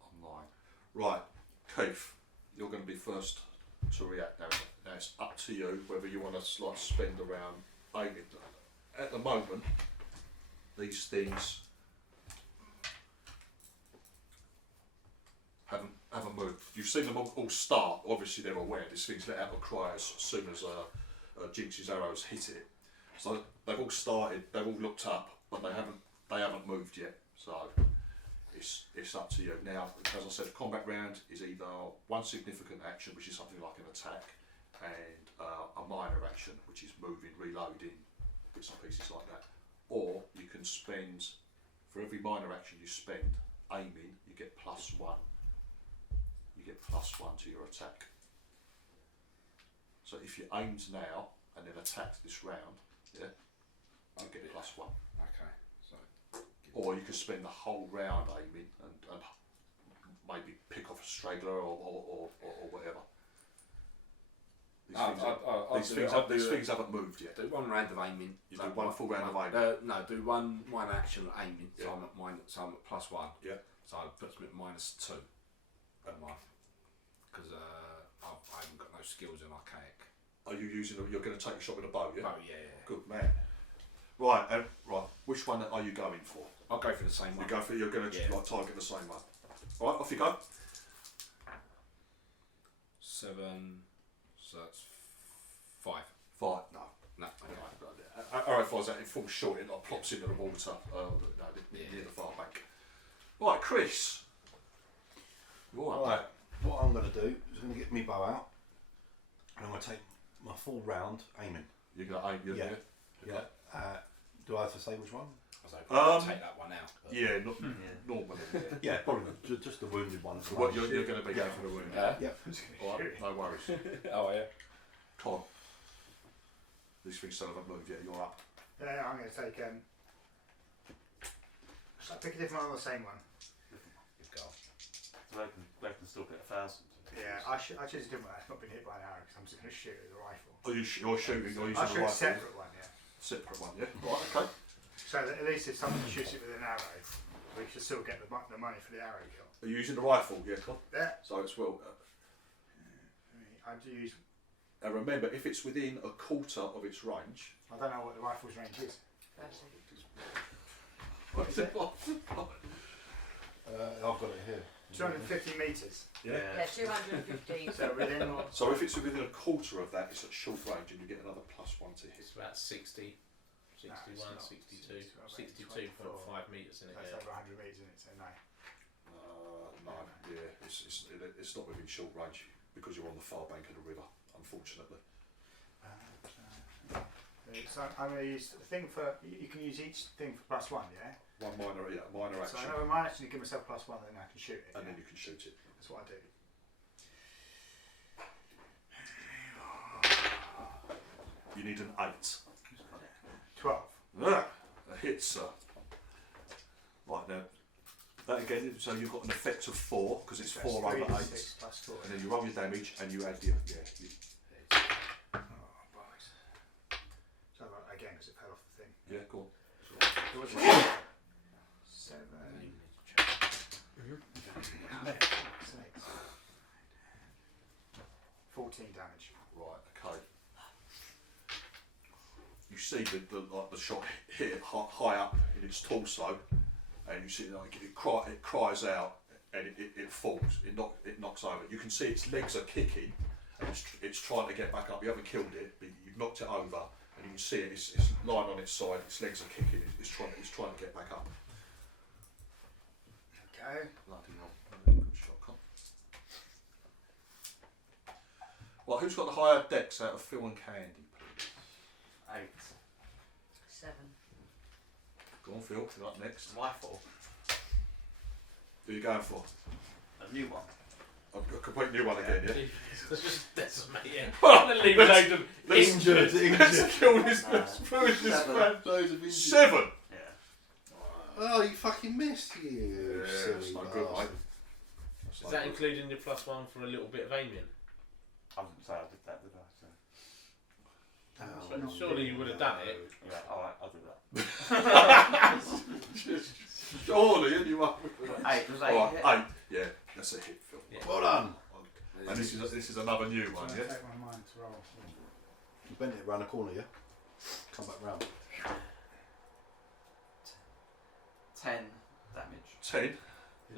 Online. Right, Keith, you're going to be first to react now. Now it's up to you whether you want to like spend around aiming. At the moment, these things haven't moved. You've seen them all start. Obviously, they're aware. This thing's let out a cry as soon as Jinx's arrows hit it. So they've all started. They've all looked up, but they haven't moved yet. So it's up to you. Now, as I said, combat round is either one significant action, which is something like an attack, and a minor action, which is moving, reloading, bits and pieces like that. Or you can spend, for every minor action you spend aiming, you get +1. You get +1 to your attack. So if you aimed now and then attacked this round, yeah, you get +1. Okay. So. Or you could spend the whole round aiming and maybe pick off a straggler or whatever. These things haven't moved yet. Do one round of aiming. You do one full round of aiming. No, do one action aiming. Yeah. So I'm at +1. Yeah. So it puts me at -2. Because I haven't got no skills in archaic. Are you using? You're going to take a shot with a bow, yeah? Oh yeah. Good man. Right, right. Which one are you going for? I'll go for the same one. You're going to like target the same one. All right, off you go. 7. So that's 5. 5. No. No. Arrow flies out. It falls short. It like plops into the water. Near the far bank. Right, Chris. Right, what I'm going to do is I'm going to get my bow out and I'm going to take my full round aiming. You're going to aim, Yeah. Okay. Yeah. Do I have to say which one? I was hoping I'd take that one out. But Yeah, normally. Yeah, probably just the wounded one. So what you're going to be going for the wound. Yeah. All right, no worries. Oh yeah. Con. These things still haven't moved yet. You're up. Yeah, I'm going to take. Shall I pick a different one or the same one? Good goal. So they can still get 1,000. Yeah, I choose a different one. It's not been hit by an arrow because I'm just going to shoot it with a rifle. Are you're shooting? You're using I'll the shoot a rifle? separate one, yeah. Separate one, yeah. Right, okay. So that at least if someone shoots it with an arrow, we should still get the money for the arrow kill. Are you using the rifle? Yeah, Con? Yeah. So it's well. I do use. And remember, if it's within a quarter of its range. I don't know what the rifle's range is. What is it? I've got it here. 250 metres. Yeah. Yeah, 250. So within or So if it's within a quarter of that, it's at short range, and you get another +1 to hit. It's about 60, 61, it's not. 62, It's got about 62.5 metres in it. that's Yeah. over 100 metres in it, so no. No, yeah, it's not within short range because you're on the far bank of the river, unfortunately. So I'm going to use the thing for. You can use each thing for +1, yeah. One minor So action, I know my action to give myself +1, then I can shoot it. and yeah? then you can shoot it. That's what I do. You need an 8. 12. A hit, sir. Right now, that again. So you've got an effect of 4 because it's 4 over 8, 6 plus 4. and then you roll your damage and you add your Oh, bollocks. So again, because it fell off the thing. yeah. Go on. 7. 14 damage. Right, okay. You see the shot hit high up in its torso, and you see it cries out, and it falls. It knocks over. You can see its legs are kicking, and it's trying to get back up. You haven't killed it, but you've knocked it over, and you can see it. It's lying on its side. Its legs are kicking. It's trying to get back up. Okay. Bloody hell. Good shot, Con. Well, who's got the higher dex out of Phil and Candy, please? 8. 7. Go on, Phil. You're up next. Rifle. Who are you going for? A new one. A complete new one again, yeah? Let's just decimate it. And leave it loads of let's- injured. Let's kill this. No. Let's ruin this 7. man. Loads of injuries. 7. Yeah. Oh, you fucking missed, you Yeah, silly that's not good, mate. bastard. That's Is not that good. including your +1 for a little bit of aiming? I didn't say I did that, did I? So. Oh, Surely you would have done it. Yeah, alright, I'll do that. Surely, anyone. 8 was 8. Alright, yeah. 8. Yeah, that's a hit, Phil. Yeah. Well done. And this is another new So one, I'm yeah? take one of mine to roll. You bent it round the corner, yeah? Come back round. 10 damage. 10. Did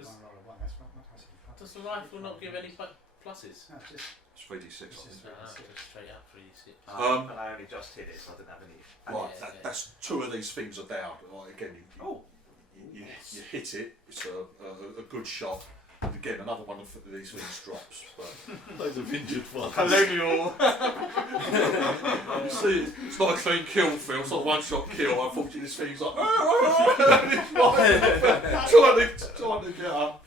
one roll a 1, that's not nice. Does the rifle not give any pluses? No, it's just It's 3d6, I This is think. Just straight up 3d6. Um, And I only just hit it, so I didn't have any. Right, Yeah, yeah. that's 2 of these things are down. Like, again, Oh. you hit it, it's a good shot. And again, another one of these things drops. But Loads of injured ones. Colonial. you see, it's not a clean kill, Phil. It's not a one-shot kill. Unfortunately, this thing's like it's trying to get up.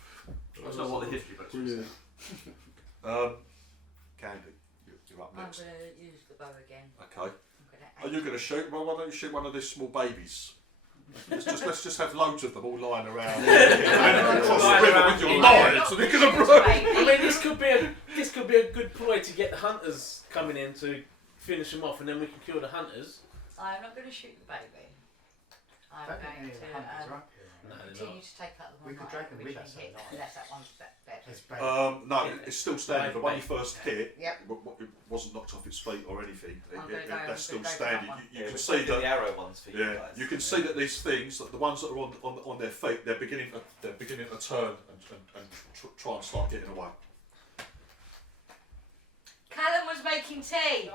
That's not what the history books would say. Brilliant. Candy, you're up I'm next. going to use the bow again. Okay. I'm Are you going to shoot? Well, why don't you shoot one of these small babies? Let's just have loads of them all lying around. Across the river with your knives, and they're going to break. I mean, this could be a good ploy to get the hunters coming in to finish them off, and then we can kill the hunters. I'm not going to shoot the baby. I'm don't think going any of the to hunters are up here. No, they're continue not. to take out the We one could that drag I them with us originally hit, at night. unless that one's dead. It's bait. No, it's still standing. The one you first hit, Yep. it wasn't knocked off its feet or anything. I'm gonna go- That's I'm still gonna go for standing. that one. You can see the that. arrow ones for you Yeah, guys. you can see that these things, that the ones that are on their feet, they're beginning to turn and try and start getting away. Callum was making tea.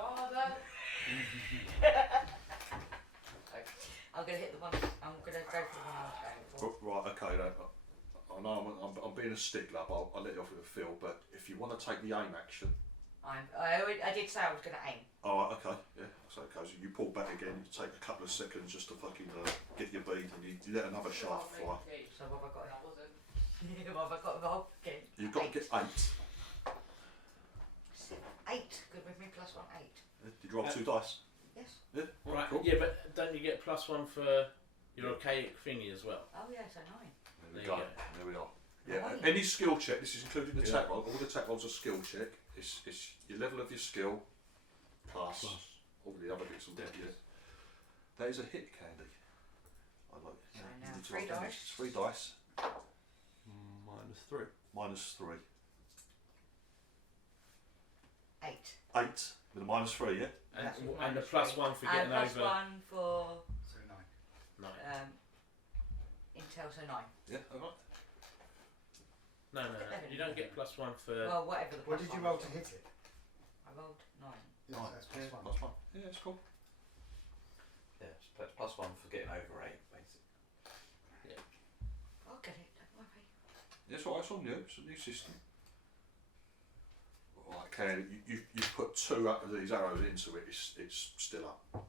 I'm going to hit the one. I'm going to go for the one I was going for. Right, okay. I know I'm being a stickler, but I'll let you off with a feel. But if you want to take the aim action, I did say I was going to aim. oh, okay, yeah, that's okay. So you pull back again. You take a couple of seconds just to fucking get your bead, and you let another shaft fly. So what have I got? What have I got involved again? You've got to get 8. 8. Good with me, plus 1, 8. Did you roll 2 dice? Yes. Yeah. Right, Cool. yeah, but don't you get +1 for your archaic thingy as well? Oh yeah, so 9. There we There go. you go. There we are. Yeah. Oh. Any skill check. This is including the Yeah. attack roll. All the attack rolls are skill check. It's your level of your skill plus all the other bits and bits. Yeah. That is a hit, Candy. Three dice. 3 dice. -3. -3. 8. 8 with a -3, yeah? And, That's with and the -3. +1 for And getting plus over 1 for So 9. 9. intel, so 9. Yeah, alright. No, you don't get +1 for. Well, whatever the What plus did you one roll was. to hit it? I rolled 9. Yeah, that's plus Yeah, 1. +1. Yeah, it's cool. Yeah, it's +1 for getting over 8, basically. I'll get it, don't worry. Yeah, it's alright, it's on you. It's a new system. Right, okay, you put 2 of these arrows into it, it's still up.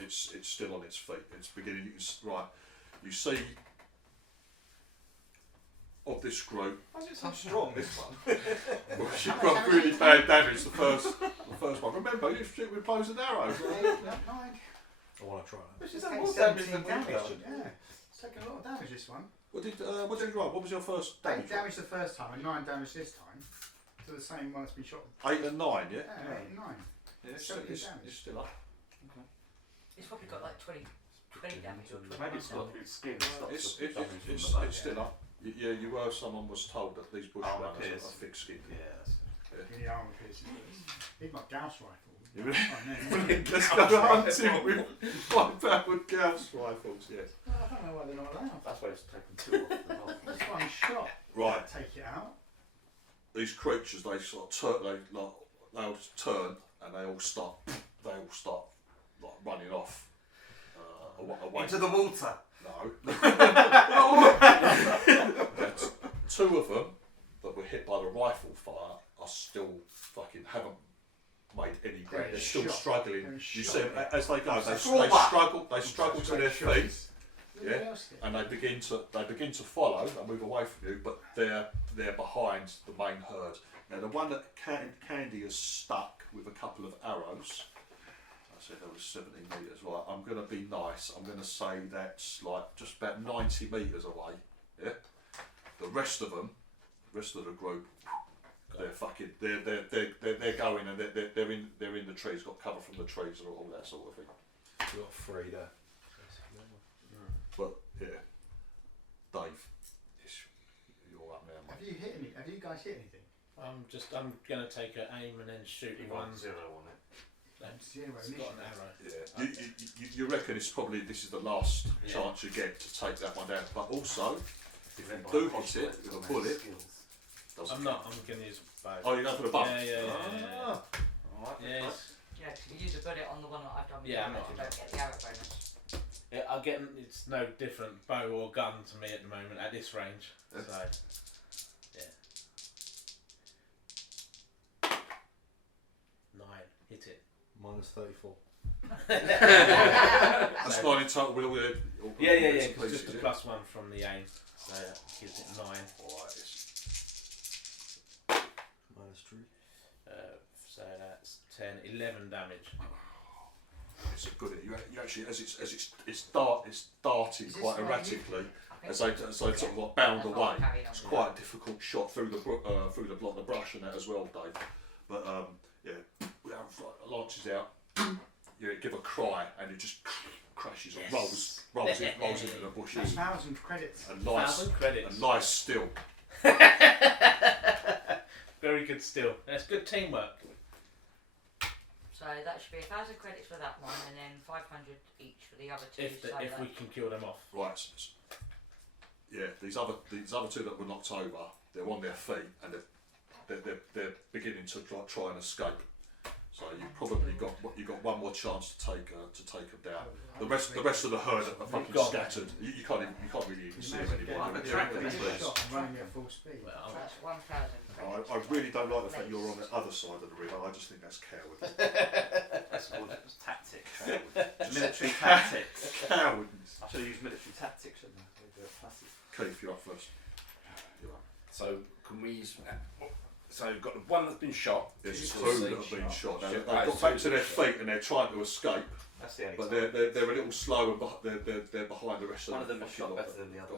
It's still on its feet. It's beginning, right, you see of this group. Why is it so strong, this one? Well, she got really bad damage the first one. Remember, you shoot with bows and arrows. 8, 9. I want to try that. Which is Take more damage 17 than we damage. got. Yeah, it's taking a lot of damage this one. What did you roll? What was your first 8 damage? damage the first time and 9 damage this time. To the same one that's been shot. 8 and 9, yeah? Yeah, 8 and 9. Yeah, it's, 17 it's, damage. it's still up. It's probably got like 20 damage or 20. Maybe it's got through skin and stops It's the damage from the bone. still up. Yeah, you were. Someone was told that these bush Armour runners pierce. are thick skinned. Yeah, that's Give me the armour piercing first. Need my Gauss rifle. You really- Oh, no. Let's go hunting with 5-pound Gauss rifles, yes. Well, I don't know why they're not allowed. That's why it's taken 2 off the knob. That's one shot. Right, Take it out. these creatures, they sort of turn, they all just turn and they all start like running off. Away. Into the water. No. That's 2 of them that were hit by the rifle fire are still fucking haven't made any ground. They're still Shot. struggling. They're You shot. see them as they go. They Crawler. struggle to their Shot. feet, Who yeah, else did? and they begin to follow and move away from you. But they're behind the main herd. Now the one that Candy has stuck with a couple of arrows. I said there was 70 metres. Right, I'm going to be nice. I'm going to say that's like just about 90 metres away. Yeah. The rest of them, the rest of the group, they're fucking. They're going and they're in the trees. Got cover from the trees and all that sort of thing. We've got 3 there. But yeah, Dave, you're up now, Have mate. you hit any? Have you guys hit anything? I'm gonna take an aim and then shoot one. 0 on it. Zero It's got an initiative. arrow. Yeah, you reckon it's probably this is the last Yeah. chance you get to take that one down. But also, if you do hit it with a bullet, doesn't I'm not. I'm gonna use bow. Oh, you're going for the bump. Yeah. Ah. Alright, Yes. Yeah, because if you use a bullet on the one that I've done with Yeah, damage, I'm you not- don't get the arrow bonus. Yeah, I get. It's no different bow or gun to me at the moment at this range. Yeah. So, yeah. 9. Hit it. -34. That's 9 in total. All Yeah. bits and 'Cause pieces, just a yeah? +1 from the aim, so that gives it 9. Alright, it's- -3. So that's 10, 11 damage. It's a good. You actually, as it's darting Is this quite like erratically I think as they sort of like bound that's what away. I'm carrying on It's with. quite a difficult shot through the block, the brush and that as well, Dave. But yeah, launches out. You give a cry and it just crashes and rolls into the bushes 1,000 credits. and lies 1,000 credits. and lies still. Very good still. That's good teamwork. So that should be 1,000 credits for that one, and then 500 each for the other 2. If so if that- we can kill them off. Right. Yeah, these other 2 that were knocked over, they're on their feet and they're beginning to try and escape. So you probably got one more chance to take them down. The rest of the herd are fucking got- scattered. You can't really even see them anymore. I'm They're attracted in to the this. trees. I'm running at full speed. Well, So that's 1,000 credits. I really don't like the fact you're on the other side of the river. I just think that's cowardly. That's called tactics. Military tactics. Cowardness. I should have used military tactics, shouldn't I? They do it classic. Keith, you're up first. You're up. So can we use? So we've got the one that's been shot. There's Two 2 that have been shot. Now, they've got Right, back so- to their feet and they're trying to escape, That's the only but time. they're a little slow and they're behind the rest One of of them. them is shot better than the other.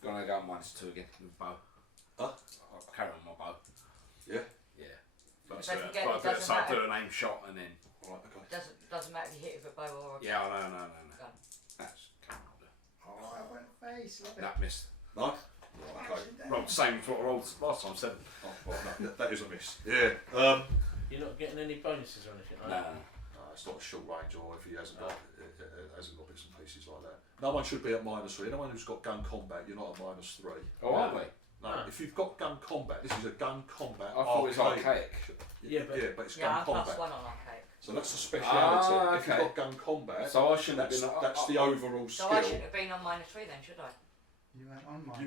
Gonna go -2 again with bow. Huh? I'll carry on my bow. Yeah? Yeah. That's Don't it. forget So it doesn't I'll do matter. an aim shot and then. Right, okay. Doesn't matter if you hit it with a bow or a Yeah, no. gun. That's come on. Oh, I went face. Love it. That missed. No? Right, okay. Rolled the same as what I rolled last time, 7. Oh, right, no, that is a miss. Yeah. You're not getting any bonuses or anything like No. that? No, it's not a short range, or if he hasn't got bits and pieces like that. No one should be at -3. Anyone who's got gun combat, you're not at -3. Oh, are we? No, No. if you've got gun combat, this is a gun combat. I thought it was archaic. Yeah, but- yeah, but it's Yeah, gun I'm combat. +1 on arcade. So that's the speciality. Ah, If you've okay. got gun combat, So I shouldn't have that's, been. that's the overall So I skill. shouldn't have been on -3 then, should I? You went on mine.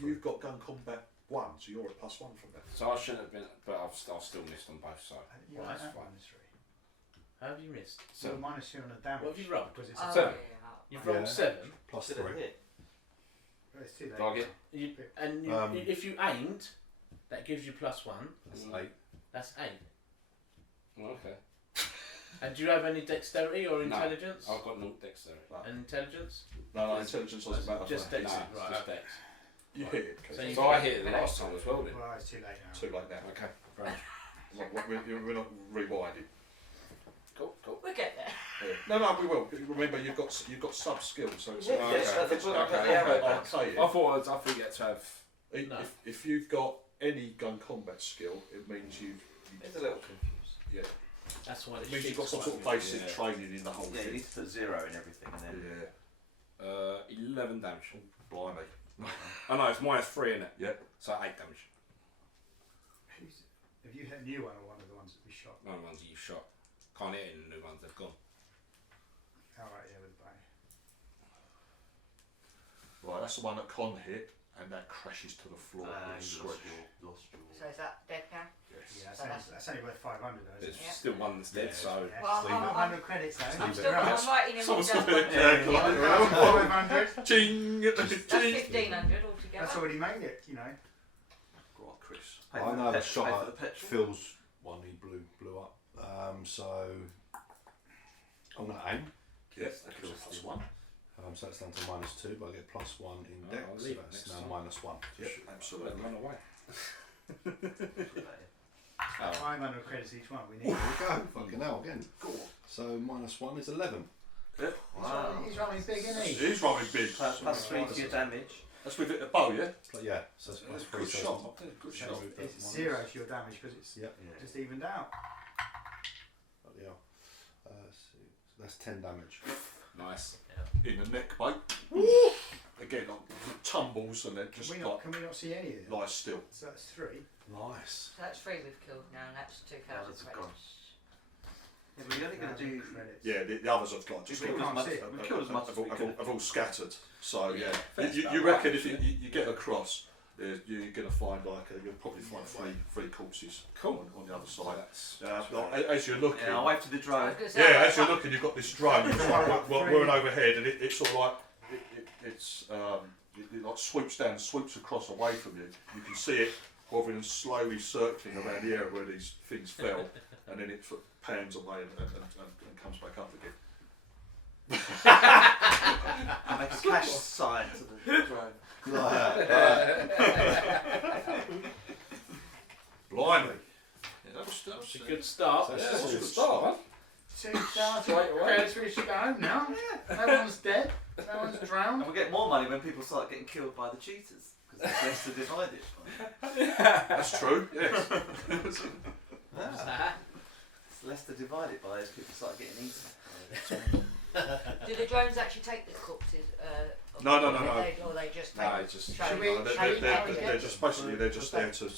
You've got gun combat 1, so you're at +1 from that. So I shouldn't have been, but I've still missed on both. So You Well, went that's at fine. -3. How have you missed? So so -2 on the damage. What have you rolled? Because it's Oh, a 7. yeah. You've rolled Yeah. 7. Plus Did it 3. hit? But it's too late. do I get? If you aimed, that gives you +1. That's 8. That's 8. Okay. And do you have any dexterity or No. intelligence? I've got no dexterity. And intelligence? No, intelligence doesn't matter. Just for that. dex. No, Right, just okay. dex. You hit it. So you- So I hit it the last time as well. Then. Well, it's too late now. Too late now. Okay. Right. We're not rewinding. Cool. We'll get there. Yeah. No, we will. Remember, you've got sub skills, so it's Yeah, Oh, yes, okay. that's what I've got Okay. the arrow I back. say I thought you had to have. No. if you've got any gun combat skill, it means you It's a little confused. yeah. That's why It the means you've got sheep's some sort of quite basic Yeah. training in the whole Yeah, you thing. need to put 0 in everything and then. Yeah. 11 damage. Blimey. Oh no, it's -3 in it. Yeah. So 8 damage. Have you hit a new one or one of the ones that we shot? No ones that you've shot. Can't hit any new ones. They've gone. Alright, yeah, with the bow. Right, that's the one that Con hit, and that crashes to the floor. with a You screech. lost your. So is that dead now? Yes. Yeah, So that's only worth 500 though, There's isn't it? Yeah. still one that's dead. Yeah. So Yeah. Well, Leave it. I'm, 500 credits though. I'm Leave still it. I'm writing him all Someone's down. gonna be Yeah. 500. Ching! That's 1,500 altogether. That's already made it, you know. Right, Chris. Pay I for know the pay shot for the at petrol. Phil's one he blew up. So I'm going to aim. Yes, that kills +1. So it's down to -2, but I get +1 in Oh, dex. I'll So leave it that's next now time. -1. Yep, let them absolutely. run away. 500 credits each one. We need. There we go. Fucking hell again. Go on. So -1 is 11. Wow. He's rolling big, isn't he? He's rolling big. +3 to your damage. That's with it a bow, yeah? But yeah, so it's That's a +3. good So shot. Good so shot. It's 0 to your damage because it's Yep. just evened out. Bloody hell. So that's 10 damage. Nice. In the neck, mate. Again, tumbles and then just Can we not see any of it? lies still. So that's 3. Nice. So that's 3 we've killed now, and that's 2,000 that's credits. gone. Yeah, but you're only going to do. credits. Yeah, the others have got just We got killed as much, see it. we killed as much as we could. have all scattered. So yeah, fair you stuff. reckon if you get across, you're going to find you'll probably find three corpses Cool. on the other So side. that's. As you're looking, Yeah, I'll wave to the I was drone. gonna say, yeah, I- as you're looking, you've got this drone we're overhead, and it's sort of like it like swoops down, swoops across away from you. You can see it hovering and slowly circling around the area where these things fell, and then it sort of pans away and comes back up again. I make a cash sign to the drone. Blimey! Yeah, that was It's a good start. So yeah, it's that was a good good start. 2,000 credits. We should go home now. No one's dead. No one's drowned. And we'll get more money when people start getting killed by the cheaters. Because there's less to divide it. That's true. Yes. What's that? It's less to divide it by as people start getting eaten. Do the drones actually take the corpses? No. Or they just take No, it's just. show, Should we- No, they're just basically they're just there to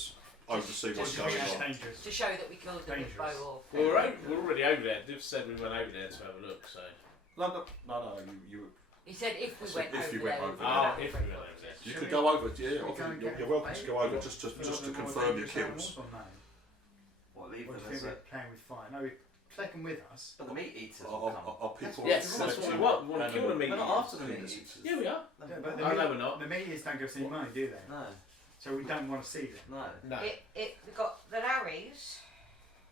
oversee what's Just going it's on. dangerous. to show that we killed them with bow Dangerous. or. We're already over there. Div said we went over there to have a look, so. No. You He said if we I went said if over you went there. over we there. would Ah, have if different we went over corpses. You Should could we- go over, Should we go and you're get welcome to go over away? just to We're not the more confirm your dangerous kills. animals or no? What, leave Or them do you as think a. we're playing with fire? No, we take them with us. But the meat eaters will come. Are people Yes, that's what we want. We want to kill the meat. We're not after the meat Penis. eaters. Yeah, we are. No, Yeah, but Oh, no, we're not. The meteors don't give us any money, do they? No, So we don't want to see them. no. No. We got the Larrys.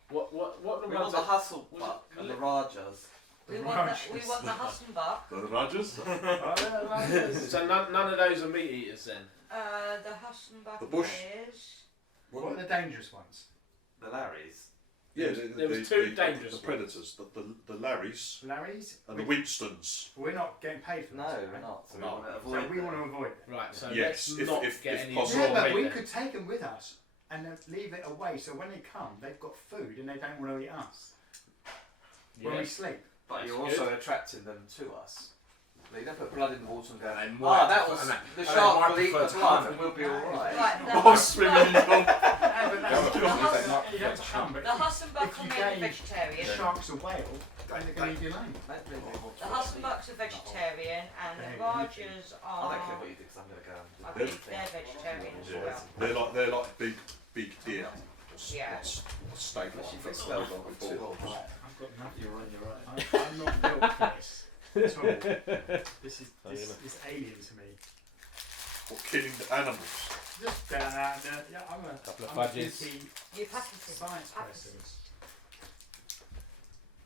What the We ones want the that. hustle was buck it- and the Rajas. We The want Rajahs. the Hussenbuck. The Rogers? So none of those are meat eaters then. The Hussenbuck The bush. is. What are the dangerous ones? The Larrys. Yeah, There was two dangerous the predators, the Larrys Larry's. and the Winstons. We're not getting paid for No, this. we're not. So No. we want to avoid So we want to avoid it. Right, so Yes, let's if- not if get any possible. Yeah, more but we meat could take them with us and then leave it away. So when they come, they've got food and they don't want to eat us then. when Yeah. we sleep. But That's you're good. also attracting them to us. They don't put blood in the water and go, They ah, might that prefer- was and the they shark might will eat the prefer to blood come. and we'll be alright. Right, the, Oh, swimming No, but that's Go the on, hus- not- you don't have to come, but the Hassenbuck if are you mainly gave vegetarian. sharks a whale, then they're going to leave you alone. The Hassenbucks are vegetarian, and the Rajahs I are. don't care what you do because I'm going to go and I do believe they're vegetarian as Yeah. well. They're like big deer. Yeah. Steak Unless you like think stealth like with two before. holes. I've got nothing. You're right. I'm not built for this at all. This is alien to me. Or killing the animals. Just yeah, I'm a Couple of I'm a fudges. geeky You're pacifist. science person.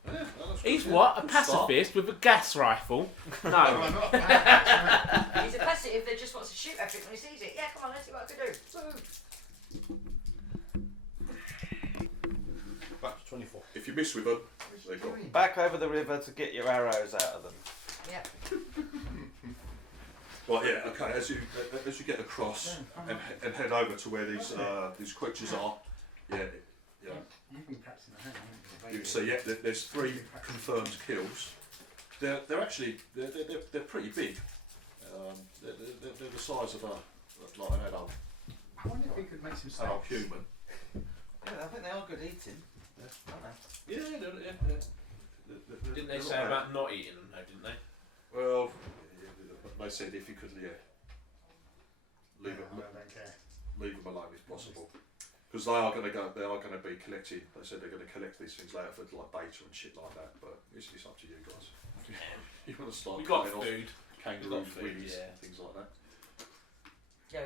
Yeah, no, that's He's good. what? A Good start. pacifist with a gas rifle? No, No. I'm not a pacifist, He's a passive that just wants to shoot everything when he sees it. Yeah, come on, let's see what I can do. Woo. But 24. if you miss with them, no. they What got. are you doing? Back over the river to get your arrows out of them. Yep. Right, yeah, okay. As you get across and head over to where these creatures are, yeah. You've been practicing at home, haven't You can see, yeah, there's 3 confirmed kills. They're actually they're pretty big. They're the size of like an adult I wonder if we could make some adult steaks. human. Yeah, I think they are good eating. Aren't they? Yeah. Didn't they say about not eating them, though, didn't they? Well, they said if you could, leave I them don't care. alone if possible, because they are going to be collecting. They said they're going to collect these things later for like data and shit like that. But it's up to you guys. You want to start We got cutting off food. kangaroos, food, willies, yeah. things like that. Yeah,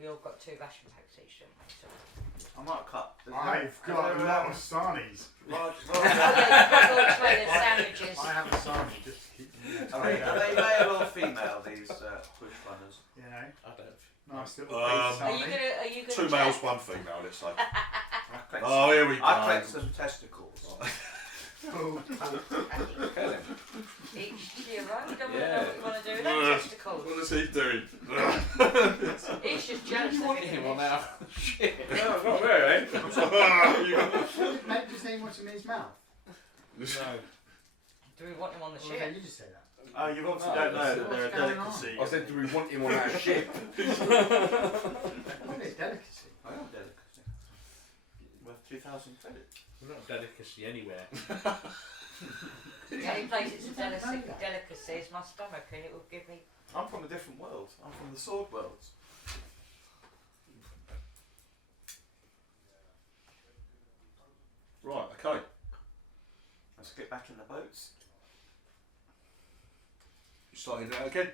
we all got 2 ration packs each, don't we? So. I might cut. I've got a lot of sarnies. Large. Oh, yeah, you've got all 12 sandwiches. I have a sarnie, just keep Are they male or female? These bush runners. you know, I don't. nice little Um, big Are sarnie. you gonna 2 check? males, 1 female. Let's say. I collect Oh, here we go. I collect some testicles. Oh, Okay then. Each to your own. You don't Yeah. know what you want to do with them testicles. What is he doing? He's just jealous of Hit you. him on now. Shit. No, not really. Maybe just name what's in his mouth. No. Do we want him on the Or okay, ship? you just say that. Oh, you obviously No, don't know that's- that they're a what's going on? delicacy. I said, do we want him on our ship? Probably a delicacy. I am delicacy. Worth 2,000 credit. We're not a delicacy anywhere. The only place it's a delicacy is my stomach, and it will give me. I'm from a different world. I'm from the sword worlds. Right. Okay. Let's get back in the boats. You started out again.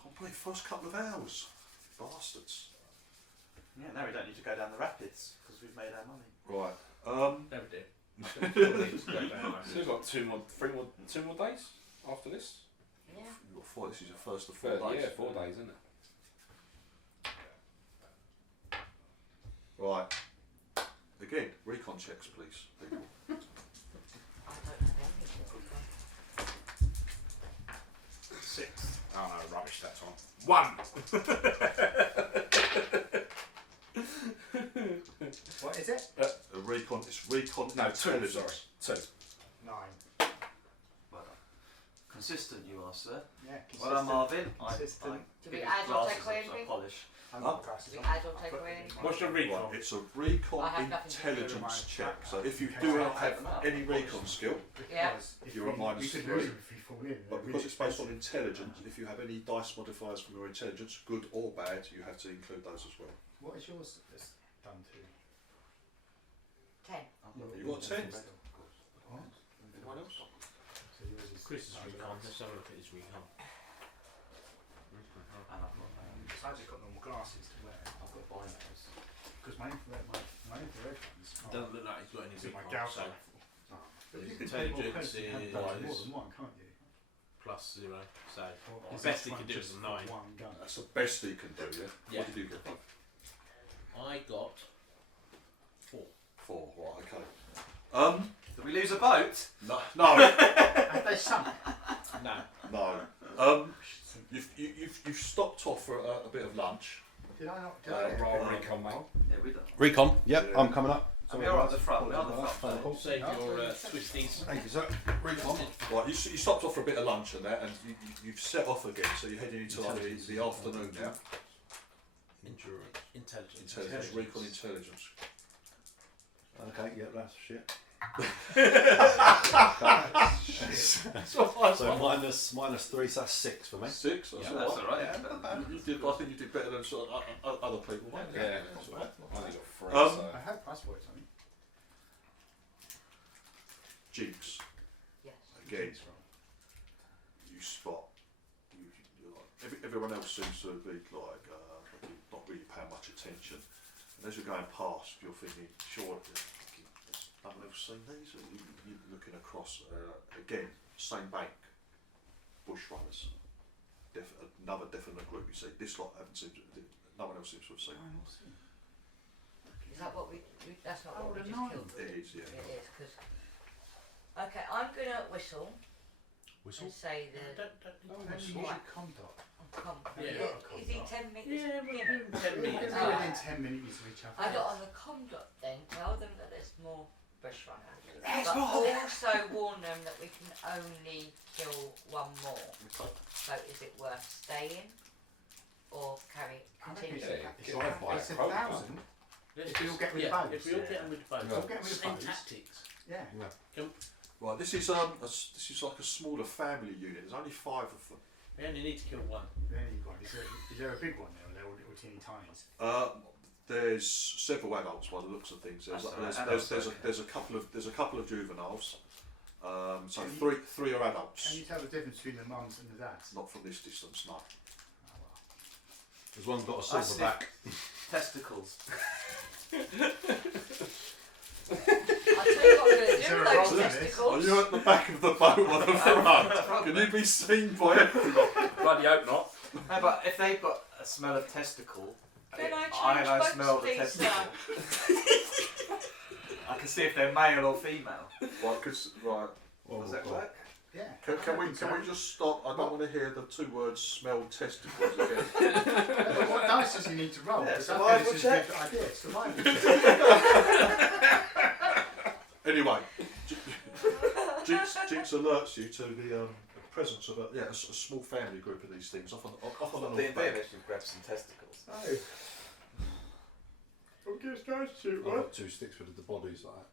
Can't believe first couple of hours. Bastards. Yeah, now we don't need to go down the rapids because we've made our money. Right. Never do. Probably just go down. So we've got 2 more days after this. Yeah. You've got 4. This is your first of 4 days. Yeah, 4 days, isn't it? Right. Again, recon checks, please. People. I don't have any. 6. Oh no, rubbish that time. 1! What is it? A recon. It's recon No, 2, intelligence. sorry. 2. 9. Well done. Consistent you are, sir. Yeah, Well done, Marvin. Consistent. Do we give add his or glasses take away some anything? polish. I'm Huh? not glasses Do we on. add or take away anything? What's your recon? Right, it's a recon I have nothing to do with intelligence my check. So backpack. if you Okay, do so not I'll have take them out. any recon skill, Yeah. Because if You're at we minus could 3. lose them if we fall in. but because it's based on intelligence, if you have any dice modifiers from your intelligence, good or bad, you have to include those as well. What is yours done to? 10. You got 10? What? Anyone else? So yours is Chris is recon. Let's have a look at his recon. And I've got, I just got normal glasses to wear. I've got binos. Because my infrared ones. Doesn't look like he's got any Is it my recon. Gauss So rifle? But His you can take more intelligence close, you can have is- more than one, can't you? +0. So Or the is best each he one can do just is a for 9. One gun. That's the best he can do, yeah? Yeah. What did you get? I got 4. 4, right, okay. Did we lose a boat? No. No. Have they sunk? No. No. You've stopped off for a bit of lunch. Did I not do it? Roll recon, mate. Yeah, we don't. Recon. Yep, Yeah. I'm coming up. And we're at the front. We're on the front. Phone call. Save your twisties. Thank you, sir. Recon. Right, you stopped off for a bit of lunch and that, and you've set off again. So you're heading into like the afternoon now. Intelligence. Recon intelligence. Okay, yeah, that's shit. So So minus 3, so that's 6 for me. 6. That's Yeah, all that's right. alright. Yeah. You did. I think you did better than sort of other people. Mate. Yeah. That's all right. I only got 3, so. I have passports on me. Jinx. Yes. Again, you spot. You're like, everyone else seems to be like not really paying much attention. And as you're going past, you're thinking, sure, has no one else seen these? And you're looking across again, same bank, bushrunners. Another definite group. You see, this lot haven't seen. No one else seems to have seen. Is that what we that's not what we just killed? It is, yeah. It is, because... Okay, I'm going to whistle Whistle. and say the... Oh, then you use your conduct. Yeah. Is he 10 meters? Yeah, we're Yeah. doing 10 We're meters. within 10 minutes of each other. I got on the conduct then, tell them that there's more bush runners. There's But more. also warn them that we can only kill one more. So is it worth staying or continue? It's Yeah, it's 1,000. If we all get rid of boats. If we all get rid of boats. All get rid of Same boats. tactics. Yeah. Right, this is like a smaller family unit. There's only 5 of them. We only need to kill one. There you go. Is there a big one there, or they're all little teeny tinies? There's several adults by the looks of things. There's a couple of juveniles. So three are adults. Can you tell the difference between the mums and the dads? Not from this distance, no. Oh, well. There's one got a I silver back. Testicles. I'll tell you what I'm going to Is do there with a those roll in this? Are testicles. you at the back of the boat or the front? Can you be seen by everyone? Bloody hope not. No, but if they've got a smell of testicle, Can I and change I boats, smell the please, testicle, sir? I can see if they're male or female. Right, 'cause, right. Does that work? Yeah. Can we just stop? I don't want to hear the 2 words "smell testicles" again. But what dice does he need to roll? Yeah, Because I survival think this is a check. good idea. Survival check. Anyway, Jinx alerts you to the presence of a small family group of these things off on the The north bank. should grab some testicles. Oh. Okay, start to shoot I've got 2 sticks with the bodies like that.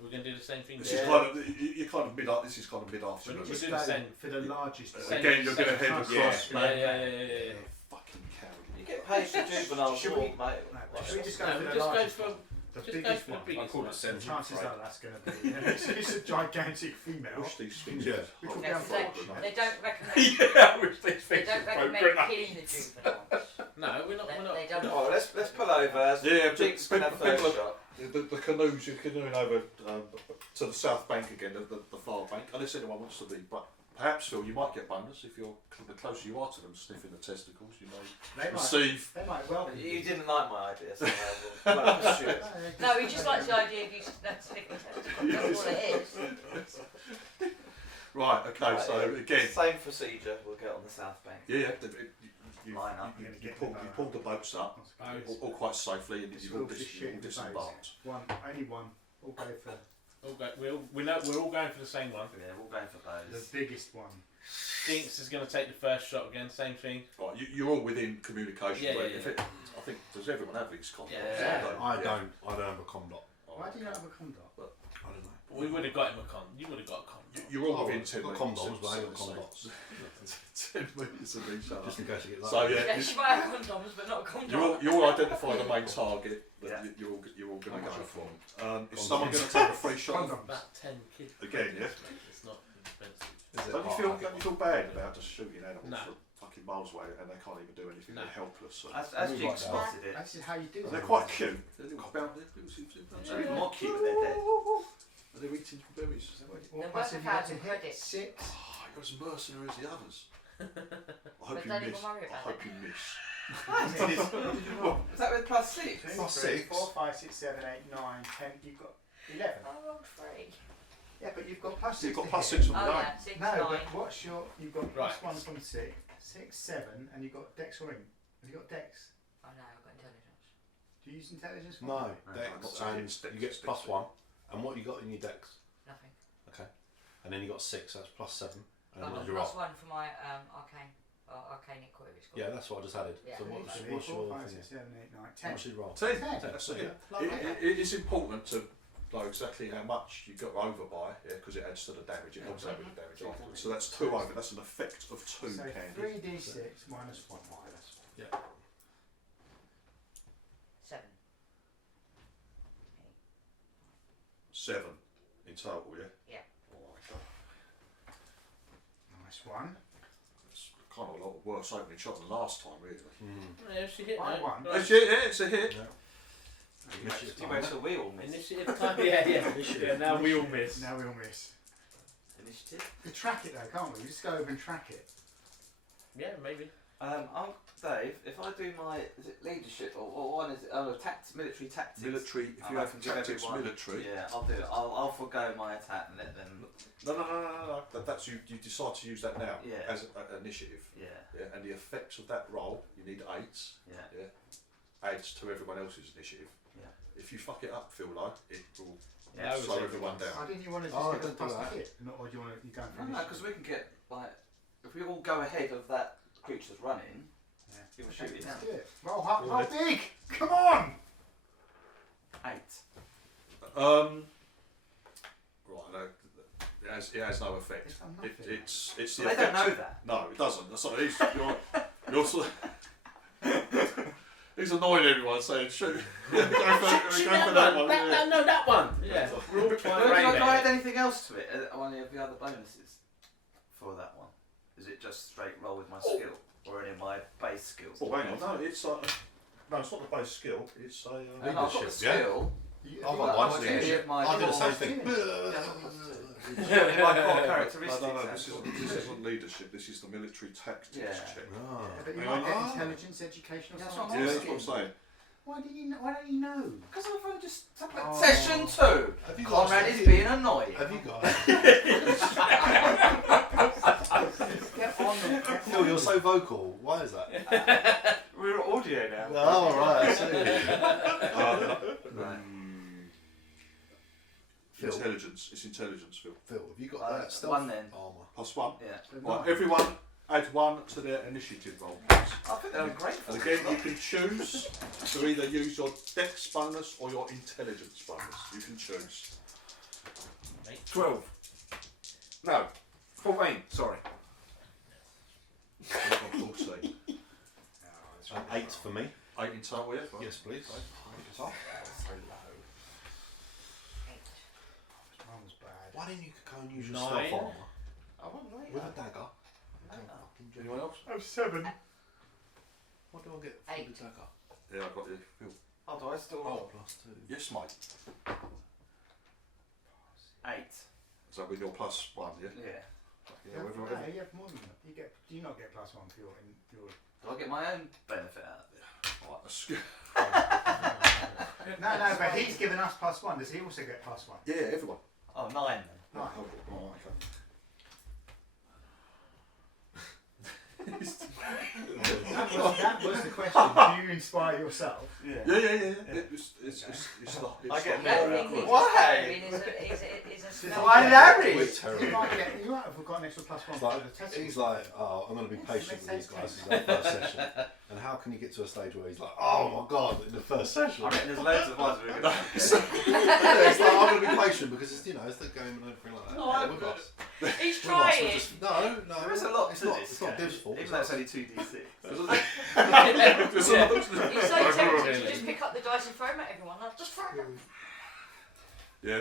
We're going to do the same thing This there. is kind of you're kind of mid. This is kind of mid-afternoon. We're Just doing the same. for the largest. Same- Again, you're going to same head time. across. Yeah. Fucking coward. You get paid for juveniles Should or we- male. No, should we just go No, for we the just go largest for one? The just go biggest for the one. I biggest call one. it The central chances frame. are that's going to be. It's a gigantic female. Push these things. Yeah. We could Yes, go for it. they don't recommend. Yeah, which these They things don't are recommend broken. killing the juveniles. No, we're not. They don't. Oh, let's pull over. Yeah, Jinx can have people- first shot. The canoes, you're canoeing over to the south bank again, the far bank, unless anyone wants to be. But perhaps, Phil, you might get bonus if you're the closer you are to them sniffing the testicles. You may They might. receive. They might well be. You didn't like my idea, so we'll pursue it. No, he just likes the idea of you sticking the testicles. That's all it is. Right. Okay. Right, So yeah. again, Same procedure. We'll get on the south bank. yeah. You Line up. pulled the boats up, all quite safely, and you've all disembarked. Only one. We'll go for We're all going for the same one. Yeah, we're going for the those. biggest one. Jinx is going to take the first shot again. Same thing. Right, you're all within communication. Yeah, but yeah, if yeah. I think does everyone have these contacts? Yeah. I don't have a condom. Why do you not have a conduct? I don't know. We would have got him a con. You would have got a con. You're all Oh, within I've 10 got metres. condoms, but I ain't got condoms. 10 metres of each other. Just in case I get that. So yeah, Yeah, she might have condoms, but not a condom. you all identify the main target that Yeah. you're all going to How go much for. are Is someone going to take a free shot? Condoms. About 10 kids. Again, yeah? It's not expensive. Don't you feel bad about just shooting animals No. from fucking miles away and they can't even do anything? No. They're helpless. So. As Move Jinx like that. spotted it. This is how you do it. They're quite cute. They're little bounty. They're even more cute when they're dead. Are they eating berries? What They're plus worth have you got to 1,000 hit? credits. 6. Oh, you're as mercenary as the others. I hope But you don't miss. even worry I about hope it. you miss. Is that with +6? Plus 6. 4, 5, 6, 7, 8, 9, 10. You've got 11. I rolled 3. Yeah, but you've got plus So 6. you've got to plus hit. 6 from Oh the yeah, 9. 6, No, 9. but what's your? You've got plus Right. 1 from 6, 7, and you've got Dex or Ink. Have you got Dex? Oh no, I've got intelligence. Do you use intelligence? For No, it? dex, not to and hit, dex, you get dex, plus dex. 1. And what you got in your dex? Nothing. Okay. And then you got 6, that's plus 7. And I've what got did you roll? plus 1 for my arcane, or arcanic, whatever it's called. Yeah, that's what I just added. Yeah. So what's 3, your 4, 5, thing? 6, 7, 8, 9, How 10. much did you roll? 10. 10. That's it. Yeah, It, lovely. it is important to know exactly how much you got over by, because it adds to the damage. It helps out with the damage afterwards. So that's 2 over. That's an effect of 2 So candy. 3d6 minus 1. Yeah. 7. 7 in total, yeah? Yeah. Nice one. It's kind of a lot worse opening shot than last time, really. Yeah, she hit By no. 1. Right. It's a hit. Initiative You time. wait till we all miss. Initiative time. Yeah. Now we all miss. Now we all miss. Initiative. We track it though, can't we? We just go over and track it. Yeah, maybe. Dave, if I do my is it leadership or one is it military tactics? Military, if I'll you have have to give tactics everyone- military. Yeah, I'll do it. I'll forgo my attack and let them. No. That's you decide to use that now Yeah. as an initiative. Yeah, Yeah, and the effects of that roll, you need 8s. yeah. Yeah, adds to everyone else's initiative. Yeah. If you fuck it up, feel like it will Yeah, slow I would everyone down. Why didn't you want to just Oh, get don't a do plus that. to hit? Not, or do you want to, you going for No, because initiative? we can get like if we all go ahead of that creature's running, Yeah. you will Okay, shoot it let's down. do it. Roll hard, Go roll on big! Come on! 8. Right, no, it has no effect. It's done nothing. It's the So they effect. don't know that. No, it doesn't. That's what it is. You're sort of he's annoying everyone saying shoot. Go for that one. Yeah. No, that one. Yeah. We're all trying to Do aim I at add it. anything else to it? Any of the other bonuses for that one? Is it just straight roll with my skill, or any of my base skills? Oh, hang on. No, it's no, it's not the base skill. It's a. And I've got the Leadership, yeah? skill. You- I've you- got I'll one do leadership. my I did the same plus thing. two. in my core No, characteristics. this isn't leadership. This is the military tactics Yeah. check. Ah. Yeah, but you Hang might on. get intelligence, education, or That's something. what I'm Yeah, asking. that's what I'm saying. Why do you? Why don't you know? Because I've only just Oh. session 2. Have you got Conrad a- is being annoying. Have you got? Get on them. Get Phil, you're so vocal. Why is that? We're audio now. Oh, right. I see. Right. Phil. Intelligence. It's intelligence, Phil. Phil, have you got that stealth 1 then. armour? +1. Yeah. Right, everyone add 1 to their initiative roll, please. I think they're grateful. And again, you can choose to either use your dex bonus or your intelligence bonus. You can choose. 12. No. 14. Sorry. 14. An 8 for me. 8 in total, yeah? Fine. Yes, please. So low. Mine was bad. Why didn't you go and use your 9. stealth armour I want with later. a dagger? Anyone else? Oh, 7. What do I get for 8. the dagger? Yeah, I've got you. Phil. Oh, do I still Oh, roll? +2. Yes, mate. 8. So with your +1, yeah? Yeah. Yeah, No, everyone. you have more than that. You get. Do you not get +1 for your? Do I get my own benefit out of it? Right, a skill. No, but he's given us +1. Does he also get +1? Yeah, everyone. Oh, 9 then. Right. Oh, okay. That was the question. Do you inspire yourself? Yeah. Yeah. It's not. I get The only more. thing he's Why? describing is a spell. Why Larry? We're You terrible. might have got an extra +1 He's for like, the test. he's like, oh, I'm going to be patient with these guys. This is our first session. And how can you get to a stage where he's like, oh my god, in the first session? I reckon there's loads of ones we're going to Yeah, it's like, I'm going to be patient because it's, it's the game and everything like that. No, Yeah, I'm with good. us. He's With us, we're trying. just, no. There is a lot it's to not, this. It's not game, Div's fault. Even it's though it's us. only 2d6. He's so tempted to just pick up the dice and throw them at everyone. Like, just throw them. Yeah,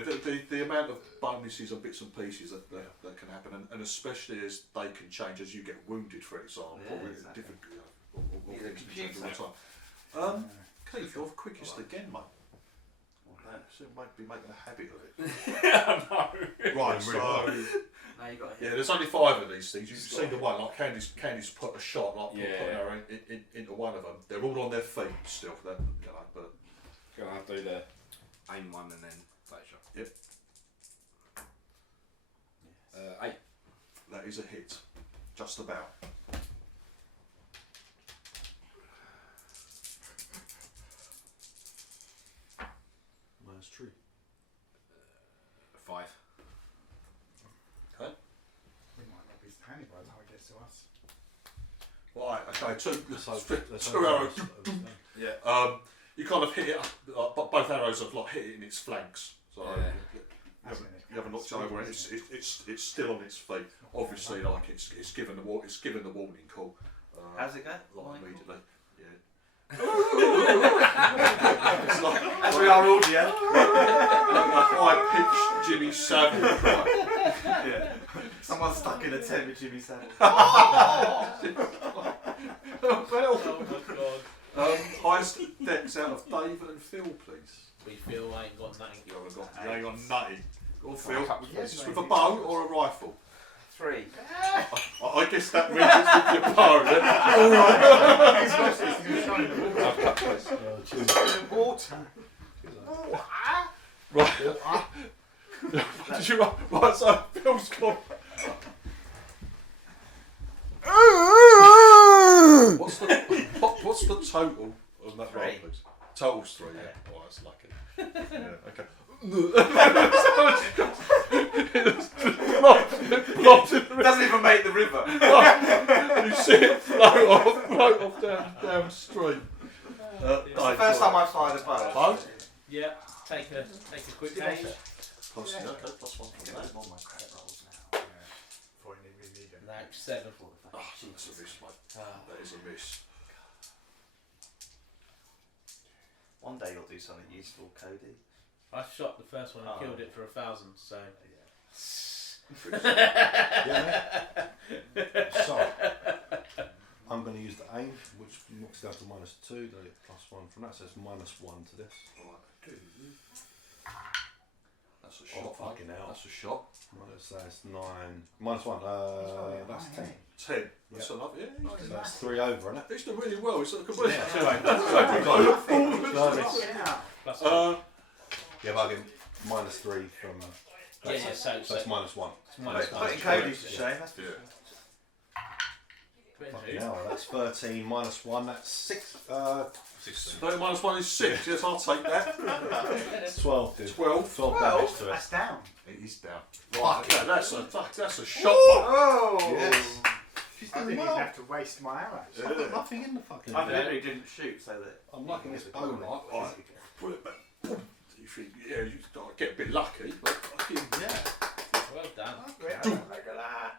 the amount of bonuses and bits and pieces that can happen, and especially as they can change as you get wounded, for example. Yeah, with exactly. different, Need a things can change computer. all the time. Keith, you're the quickest again, mate. Okay. So you might be making a habit of it. No. Right, so Now you got yeah, hit. there's only 5 of these things. You've seen the one, like Candy's put a shot, like Yeah. putting her into one of them. They're all on their feet still, but Gonna do the aim one and then flash shot. Yep. 8. That is a hit. Just about. -3. 5. Okay. We might not be handy by the time it gets to us. Right. Okay. Let's Two arrows. Yeah. You kind of hit it. But both arrows have like hit it in its flanks. So Yeah. you haven't looked over it. It's still on its feet. Obviously, like it's given the warning call. How's it go? Like immediately. Yeah. It's like, as we are all, yeah. High pitched Jimmy Savile cry. Yeah. Someone's stuck in a tent with Jimmy Savile. Oh Highest decks out of David and Phil, please. we feel I ain't got nothing. You ain't got nothing. Go on, Phil. Is this with a bow or a rifle? 3. I guess that means it's with your bow. Cheers. Water. Right. Did you right? So Phil's gone. What's the total on that roll, 3. please? Total's 3. Yeah. Oh, that's lucky. Yeah. Okay. Doesn't even make the river. You see it float off downstream. It's the first time I've fired a bow. Bow? Yeah, take a quick aim. Plus, yeah, okay, plus 1 from that. I'm on my credit rolls now. Before we need it. No, 7. Oh, that's a miss, mate. That is a miss. One day you'll do something useful, Cody. I shot the first one and Oh. killed it for 1,000, so. Yeah, mate. So, I'm going to use the aim, which knocks down to -2. Then I get +1 from that, so it's -1 to this. Right. That's a Oh, shot. fucking hell. That's a shot. So it's 9. -1. That's 10. 10. That's enough. Yeah. So that's 3 over, isn't it? He's done really well. It's a complete. Plus Yeah, but I get -3 from. yeah, so So it's -1. it's minus Right. Putting Cody's to shame, that's for Yeah. sure. Fucking hell, that's 13 -1. That's 6. 30 minus 1 is 6. Yes, I'll take that. 12, dude. 12. 12 damage to it. That's down. It is down. Right. Okay, that's a shot. Oh! Yes. She's I doing didn't even well. have to waste my arrows. I've got nothing in the fucking I thing. literally didn't shoot so that. I'm liking this bow, right? Right. Put it back. You think, yeah, you get a bit lucky, but fucking well done. Look at that.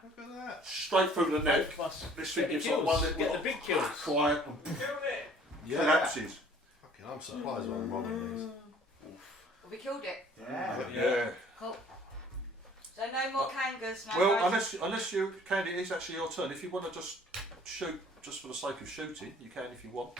Look at that. straight through the neck. Plus, This get thing the gives like kills. one little Get the big kills. quiet Yeah. collapses. Fucking, I'm surprised when I'm rolling these. Well, we killed it. Yeah. Yeah. Cool. So no more kangas, no Well, more. unless you can, it is actually your turn. If you want to just shoot, just for the sake of shooting, you can if you want.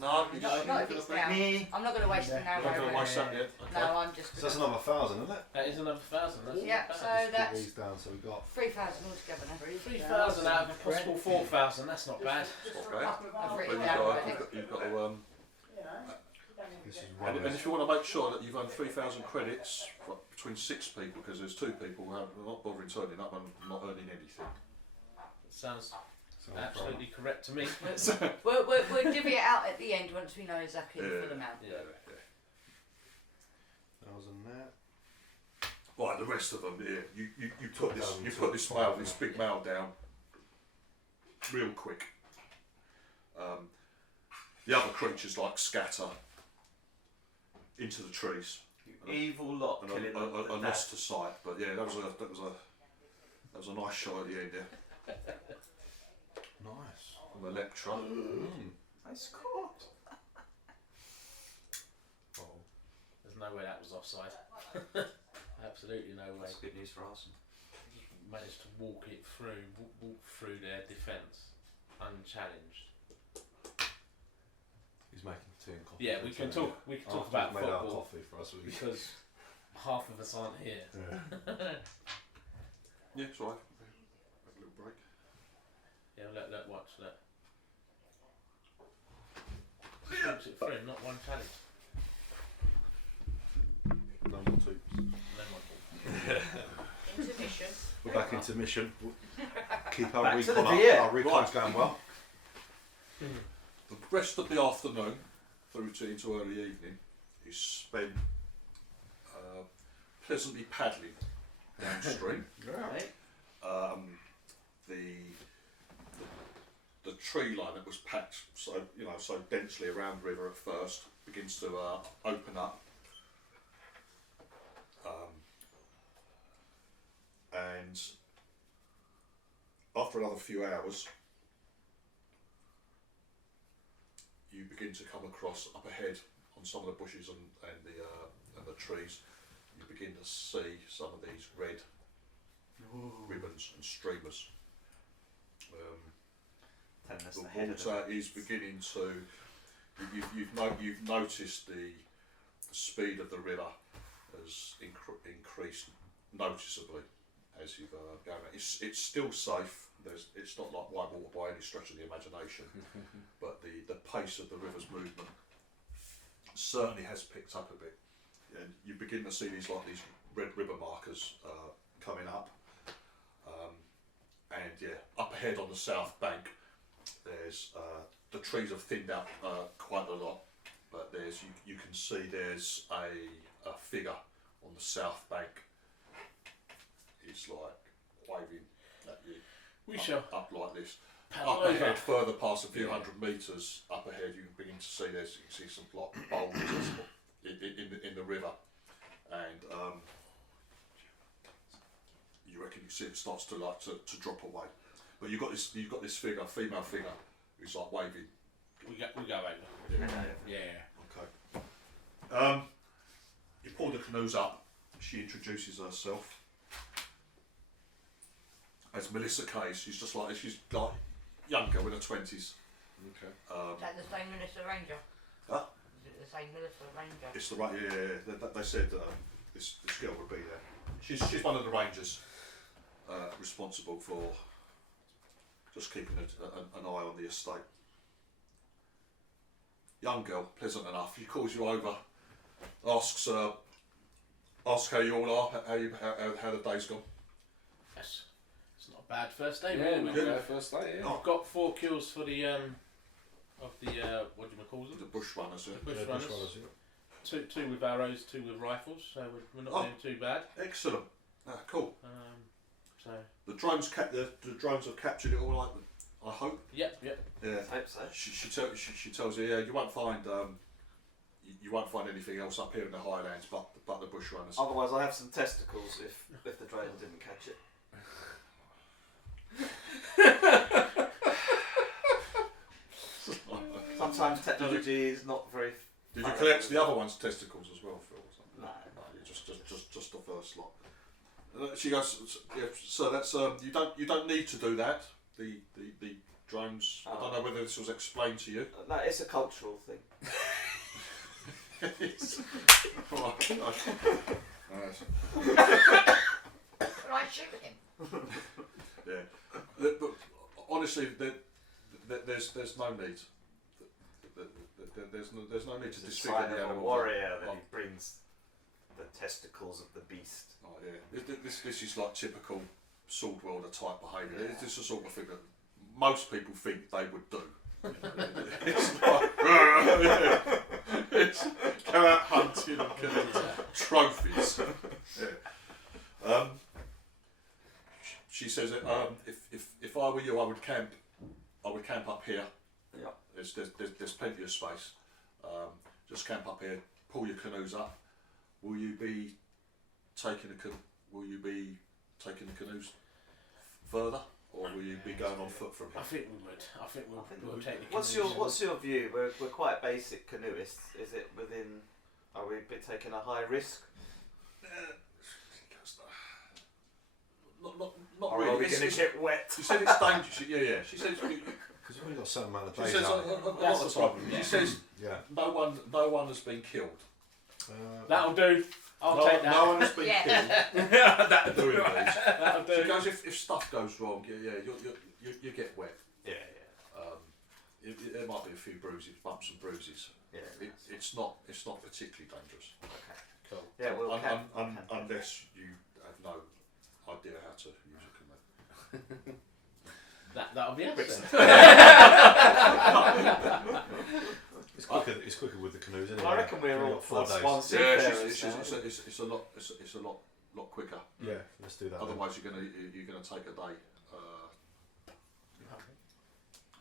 No, you Not if it's down. Me. I'm not going to waste an I'm not going to arrow. waste that yet. No, Okay. I'm just. So that's another 1,000, isn't it? That is another 1,000. That's Yeah, not so bad. Let's get that's these down. So we've got 3,000 altogether now. 3,000 out of a possible 4,000. That's not bad. Okay. I've But written you've it down got, already. you've got to this is and one. if you want to make sure that you've earned 3,000 credits between 6 people, because there's 2 people who are not bothering turning up and not earning anything. Sounds absolutely correct to me. We'll divvy it out at the end once we know exactly the full amount. Yeah. 1,000 there. Right, the rest of them, yeah, you put this big male down real quick. The other creatures like scatter into the trees You evil lot killing and lost to sight. But yeah, that was a nice shot at the end there. Nice. On the Electra. Nice score. There's no way that was offside. Absolutely no way. That's good news for Arsenal. Managed to walk through their defence unchallenged. He's making tea and coffee. Yeah, we can talk about made our football coffee for us. because half of us aren't here. Yeah, it's alright. Have a little break. Yeah, look, watch, look. Just walks it through, not one challenge. No more tubes. No more. Intermission. We're back into mission. We'll keep our Back to the recon up. beer. Our recon's going well. The rest of the afternoon, through to into early evening, is spent pleasantly paddling downstream. Right. The tree line that was packed so densely around the river at first begins to open up, and after another few hours, you begin to come across up ahead on some of the bushes and the trees. You begin to see some of these red ribbons and streamers. That's The the head of water it. is beginning to. You've noticed the speed of the river has increased noticeably as you've gone. It's still safe. It's not like white water by any stretch of the imagination, but the pace of the river's movement certainly has picked up a bit. And you begin to see these red river markers coming up, and yeah, up ahead on the south bank, there's the trees have thinned out quite a lot, but you can see there's a figure on the south bank. It's like waving at you. We shall Up like this. paddle Up over. ahead, further past a few hundred metres up ahead, you can begin to see you can see some like boulders in the river, and you reckon you see it starts to drop away. But you've got this figure, female figure, who's like waving. We go over. Yeah. Okay. You pull the canoes up. She introduces herself as Melissa Case. She's like younger, in her 20s. Okay. Is that the same Minister Ranger? Huh? Is it the same Minister Ranger? It's the right. Yeah. They said this girl would be there. She's one of the rangers responsible for just keeping an eye on the estate. Young girl, pleasant enough. She calls you over, asks how you all are, how the day's gone. Yes. It's not a bad first day. Yeah, really. not bad first day. Yeah. I've got 4 kills for the what do you call them? The bush runners. Yeah. Bush Yeah, runners. bush runners, yeah. Two with arrows, 2 with rifles. So we're not doing too bad. Excellent. Cool. So The drones have captured it all, like I hope. yep. Yeah. I hope so. She tells you, yeah, you won't find anything else up here in the highlands but the bush runners. Otherwise, I have some testicles if the drone didn't catch it. Sometimes technology is not very. Did you collect the other one's testicles as well, Phil? Or something? No. Just the first lot. She goes, yeah, so that's you don't need to do that. The drones. I don't know whether this was explained to you. No, it's a cultural thing. Right. Can I shoot him? Yeah, but honestly, there's no need. There's no need to It's a disfigure sign the of a animal. warrior that he brings the testicles of the beast. Oh, yeah. This is like typical sword wielder type behaviour. Yeah. This is the sort of thing that most people think they would do. It's like it's go out hunting and killing trophies. Yeah. She says if I were you, I would camp up here. Yeah. There's plenty of space. Just camp up here. Pull your canoes up. Will you be taking the canoes further, or will you be going on foot from I here? think we would. I think we'll take the What's your view? We're quite basic canoeists. Is it within? Are we a bit taking a high risk? Not Or really. are we going to get wet? She said it's dangerous. Yeah. She says. Because you've only got a certain amount of She days says a out. lot of time. yeah. She says Yeah. no one has been killed. That'll do. I'll take that. No one has been Yeah. killed That'll doing do. these. That'll She do. goes, if stuff goes wrong, you get wet. Yeah. There might be a few bruises, bumps and bruises. Yeah. It's not particularly dangerous. Okay. Cool. Yeah, well, camp. unless you have no idea how to use a canoe. That'll be excellent. It's quicker with the canoes, isn't it? I reckon we're all 4 days. one Yeah, seafarers now. it's a lot quicker. Yeah, let's do that. Otherwise, you're gonna take a day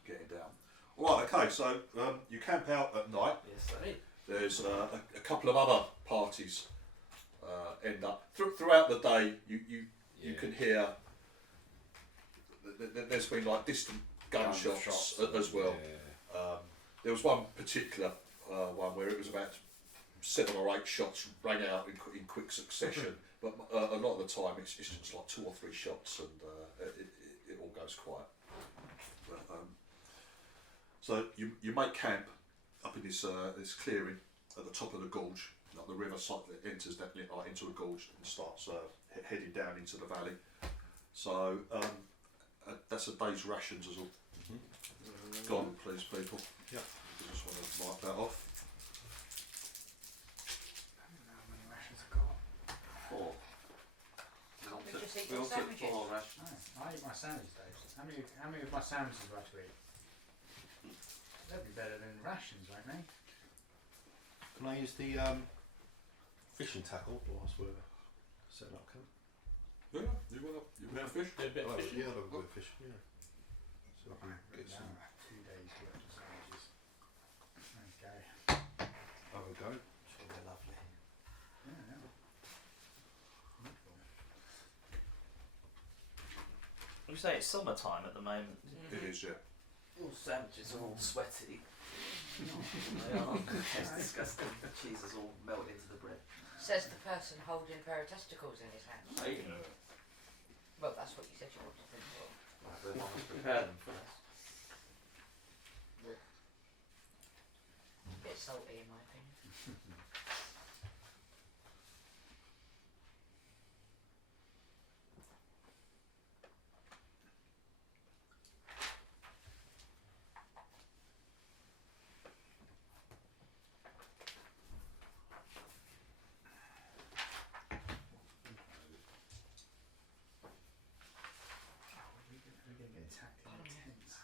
getting down. All right, okay. So you camp out at night. Yes, sir. There's a couple of other parties end up throughout the day. You can hear. There's been like distant gunshots as well. Yeah. There was one particular one where it was about 7 or 8 shots rang out in quick succession, but a lot of the time it's just like 2 or 3 shots and it all goes quiet. But, so you make camp up in this clearing at the top of the gorge. Like the river enters that into a gorge and starts heading down into the valley. So that's a day's rations as all. Gone, please, people. Yep. I just want to mark that off. I don't know how many rations I've got. 4. We just eat We all took sandwiches. 4 rations. No, I eat my sandwiches, Dave. How many of my sandwiches do I have to eat? They'll be better than rations, won't they? Can I use the fishing tackle whilst we're setting up camp? Yeah, you want to fish? Do a bit of fishing. Yeah, I'll have a bit of fishing. Yeah. So I can get some. 2 days worth of sandwiches. Okay. Have a go. Sure, they're lovely. Yeah. Wonderful. You say it's summertime at the moment. It is, yeah. All sandwiches are all sweaty. They are. It's disgusting. The cheese is all melted into the bread. Says the person holding a pair of testicles in his hand. Hey. Well, that's what you said you wanted them for. The one who's prepared them for us. A bit salty in my opinion. We're going to get attacked in the tents.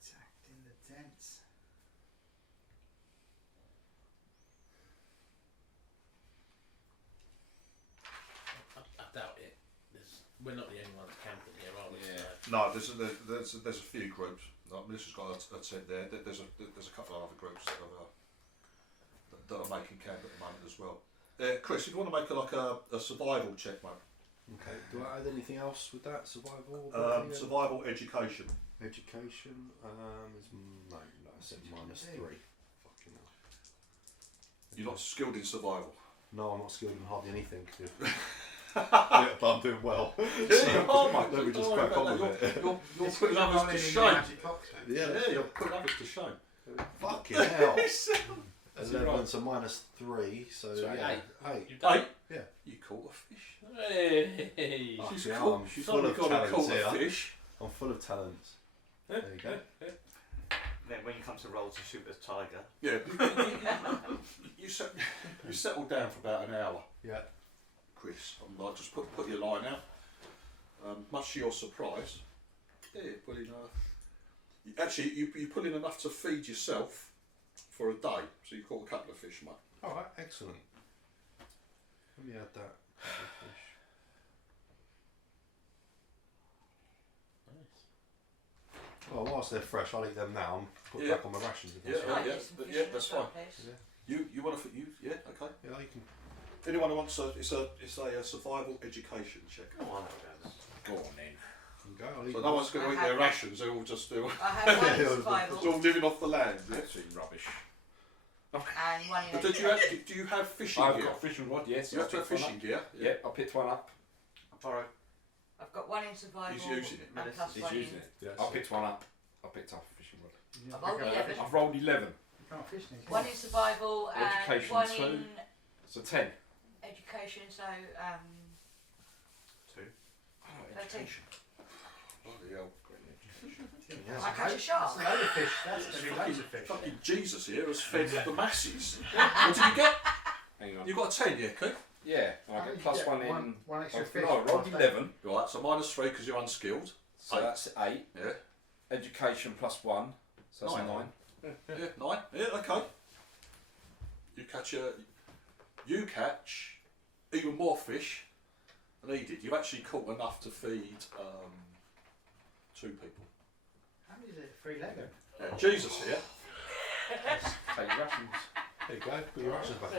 Attacked in the tents. I doubt it. We're not the only ones camping here, are we? Yeah. So- No, there's a few groups. Like Melissa's got a tent there. There's a couple of other groups that are making camp at the moment as well. Chris, if you want to make a survival check, mate. Okay. Do I add anything else with that? Survival? Survival education. Education. No. I said -3. Fucking hell. You're not skilled in survival. No, I'm not skilled in hardly anything. Yeah, but I'm doing well. Oh my! Let me just crack on with it. You're putting others to shame. Yeah, you're putting others to shame. Fucking hell. That's 11 right. to -3, so So yeah. 8. 8. You've done 8. Yeah. You caught a fish. Hey. She's Fucking hell, caught. I'm She's full only of got to talents caught a here. fish. I'm full of talents. There you go. Then when you come to rolls, you shoot a tiger. Yeah. You settled down for about an hour, Yeah. Chris. I just put your line out. Much to your surprise, yeah, you're pulling actually you pull in enough to feed yourself for a day. So you caught a couple of fish, mate. Alright, excellent. Let me add that. Couple of fish. Well, whilst they're fresh, I'll eat them now and put Yeah. back on my rations if Yeah, that's all right. yeah. Just some fish yeah, and that's stuff, fine. please. Yeah. You want to yeah, okay. Yeah, you can. Anyone who wants it's a survival education check. Oh, I know it goes. Go on then. You can go. I'll eat So them. no one's going to eat their rations. They're all just I have one in they're survival all living off the land. Yeah. Absolute rubbish. and one in But do you have fishing I've gear? got a fishing rod, yes. You have to have I picked one fishing gear. up. Yeah, I picked one up. I borrowed. I've got one in survival. He's using it. And plus He's one using in. it. Yes. I picked one up. I picked up a fishing rod. I've rolled 11. I've rolled 11. You can't fish then, can One you? in survival and Education one 2. in So 10. education. So 2. Oh, 13. Bloody hell. Yes. I catch a shark. That's a load of fish. That's going to be loads of fish. Fucking Jesus here has fed the masses. What did you get? Hang on. You got a 10, yeah, Keith? Yeah, I get plus one in. One extra fish. No, I rolled 11. Right, so -3 because you're unskilled. So 8. that's 8. Yeah. Education plus 1. So that's 9. Yeah, 9. Yeah, okay. You catch even more fish than he did. You've actually caught enough to feed 2 people. How many is it? 3-legger? Jesus here. Take your rations. There you go. Put your rations back on.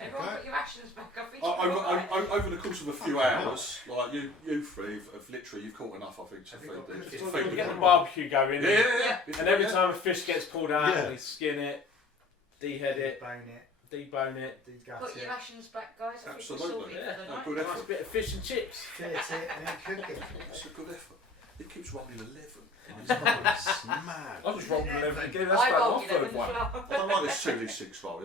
Everyone Okay. put your rations back up. Over the course of a few hours, like you three have literally, you've caught enough, I think, to Have you feed got the good to food? feed We the get the crew. barbecue going, Yeah. and every time a fish gets pulled out, Yeah. we skin it, dehead it, Bone it. debone it. Degut Put your it. rations back, guys. I think we're Absolutely. sorted Yeah. for the No, night. good Nice effort. bit of fish and chips. Fillet it and then cook it. That's a good effort. It keeps rolling 11. It's mad. I just rolled 11 again. That's I about rolled my 11 third as one. well. I don't like this 2d6 roll.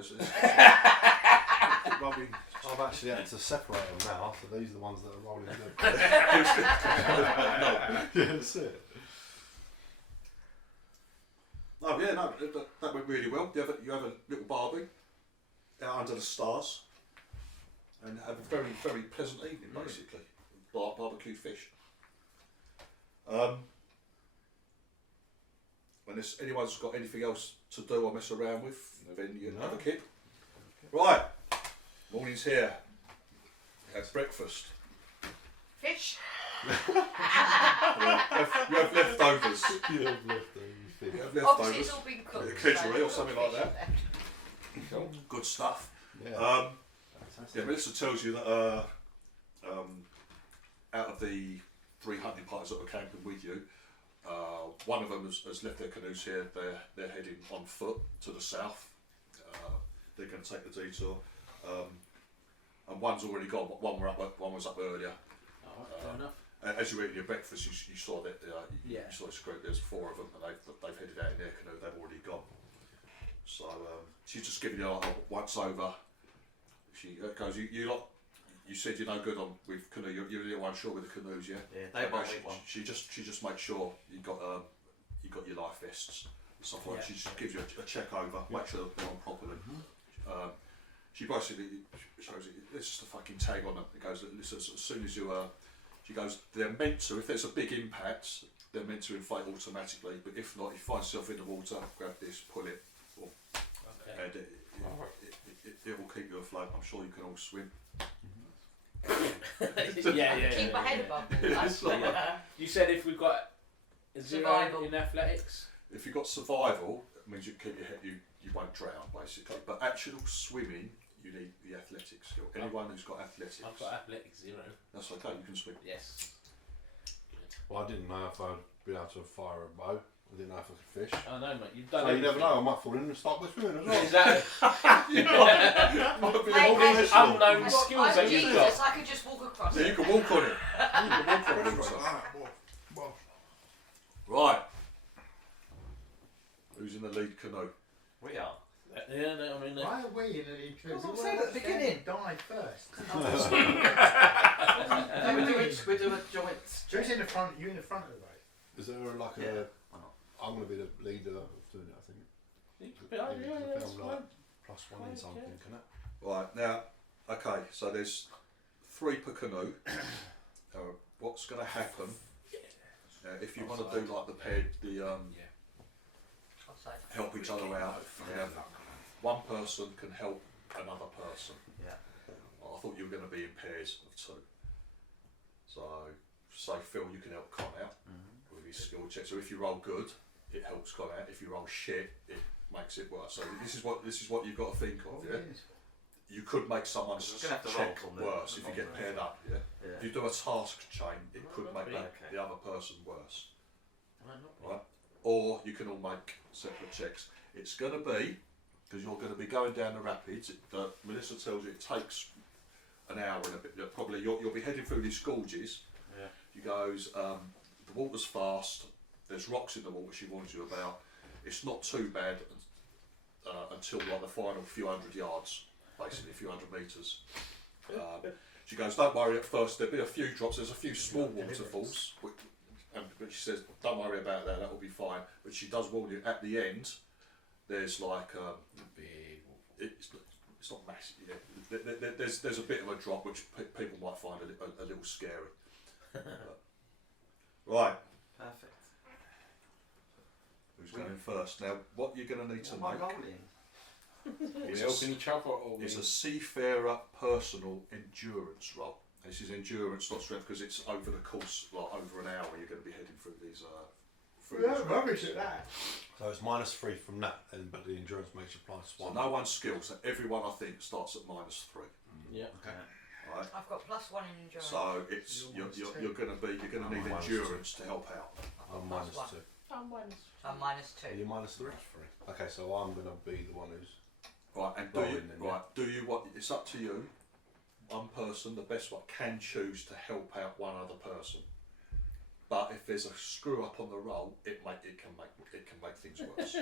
I've actually had to separate them now, so these are the ones that are rolling good. Yeah, that's it. No, yeah, no, that went really well. You have a little barbie out under the stars and have a very, very pleasant evening, basically. Barbecue fish. When anyone's got anything else to do or mess around with, then you have a kid. Right, morning's here. Have breakfast. Fish. You have leftovers. You have leftovers. You have Obviously, leftovers. it's all been cooked. Kedgeree or so something like that. Good stuff. Yeah. Yeah, Melissa tells you that out of the 3 hunting parties that were camping with you, one of them has left their canoes here. They're heading on foot to the south. They're going to take the detour, and one's already gone. One was up earlier. Fair enough. As you were eating your breakfast, you saw that you Yeah. saw this group. There's 4 of them, and they've headed out in their canoe. They've already gone. So she's just giving you a once over. She goes, you said you're no good on with canoe. You're a little unsure with the canoes, yeah. Yeah, they won't make one. She just makes sure you got your life vests and stuff like that. She just gives you a check over, make sure they're on properly. She basically shows it. It's just a fucking tag on it. It goes, listen, as soon as you she goes, they're meant to. If there's a big impact, they're meant to inflate automatically. But if not, if you find yourself in the water, grab this, pull it, and it will keep you afloat. I'm sure you can all swim. Yeah. Keep my head above water. It's like- You said if we've got a 0 Survival. in athletics. If you've got survival, it means you can keep your head. You won't drown basically. But actual swimming, you need the athletic skill. Anyone who's got athletics, I've got athletics 0. that's okay. You can swim. Yes. Well, I didn't know if I'd be able to fire a bow. I didn't know if I could fish. I know, mate. You've So done you never everything. know, I might fall in and start with swimming as well. Exactly. Unknown skills that you've got. Jesus, I could just walk across Yeah, it. you can walk on it. You can walk on it. Right. Who's in the lead canoe? We are. Yeah, no, I mean, Why are we in the lead canoe? Well, I said at the beginning. Die first. We do a joint. Joe's in the front. You in the front of the boat. Is there like Yeah. a... I'm going to be the leader of doing it, I think. yeah, It's that's like fine. +1 in something, can it? Right now, okay. So there's 3 per canoe. What's going to happen if you want to do like the paired, help each other out? One person can help another person. Yeah. I thought you were going to be in pairs of 2. So, say Phil, you can help Con out with his skill check. So if you roll good, it helps Con out. If you roll shit, it makes it worse. So this is what you've got to think of. Yeah. You could make someone's We're gonna have to check roll on the- worse if you get paired up. Yeah. Yeah. If you do a task chain, it could make Okay. the other person worse. Right, not Right. Or you can all make separate checks. It's going to be, because you're going to be going down the rapids, Melissa tells you it takes an hour and a bit. Probably you'll be heading through these gorges. Yeah. She goes, the water's fast, there's rocks in the water she warns you about. It's not too bad until like the final few hundred yards, basically a few hundred metres. She goes, don't worry at first, there'll be a few drops, there's a few small waterfalls. But she says, don't worry about that, will be fine. But she does warn you, at the end, there's like, it's It's not massive. Yeah. There's a bit of a drop which people might find a little scary. Right. Perfect. Who's going first? Now, what you're going to need to Am I make rolling? Are we is helping each other or a seafarer personal endurance roll. This is endurance, not strength, because it's over the course, like over an hour. You're going to be heading through these. Rubbish at that. So it's -3 from that, but the endurance makes you +1. So no one's skill. So everyone, I think, starts at -3. Yeah. Okay. Right. I've got +1 in endurance. So it's you're going to need endurance to help out. I'm Plus -2. one. I'm -2. Are you -3? Okay, so I'm going to be the one who's. Right, and do you what? It's up to you. One person, the best one, can choose to help out one other person. But if there's a screw up on the roll, it can make things worse.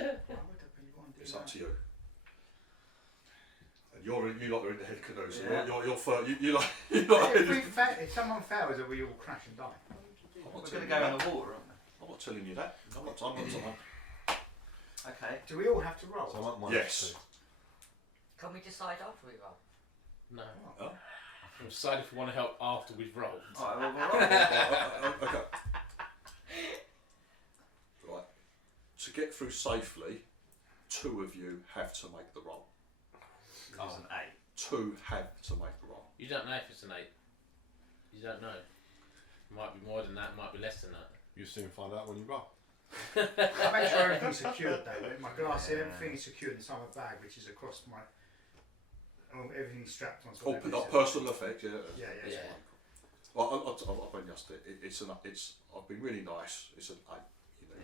It's up to you. And you lot are in the head canoe, so you're If someone fails, we all crash and die. We're going to go in the water, aren't I'm not telling you that. I'm not time. we? Okay. Do we all have to roll? So I'm at -2. Yes. Can we decide after we roll? No. Oh. We'll decide if we want to help after we've rolled. Alright, well, we're rolling. Okay. Right. To get through safely, 2 of you have to make the roll. It's an 8. 2 have to make the roll. You don't know if it's an 8. You don't know. It might be more than that, it might be less than that. You'll soon find out when you roll. I make sure everything's secured though. My glass, everything is secured inside my bag, which is across my. Everything's strapped on. So Not personal effect, yeah. Yeah. Well, I've been just it's. I've been really nice. It's an 8. You know.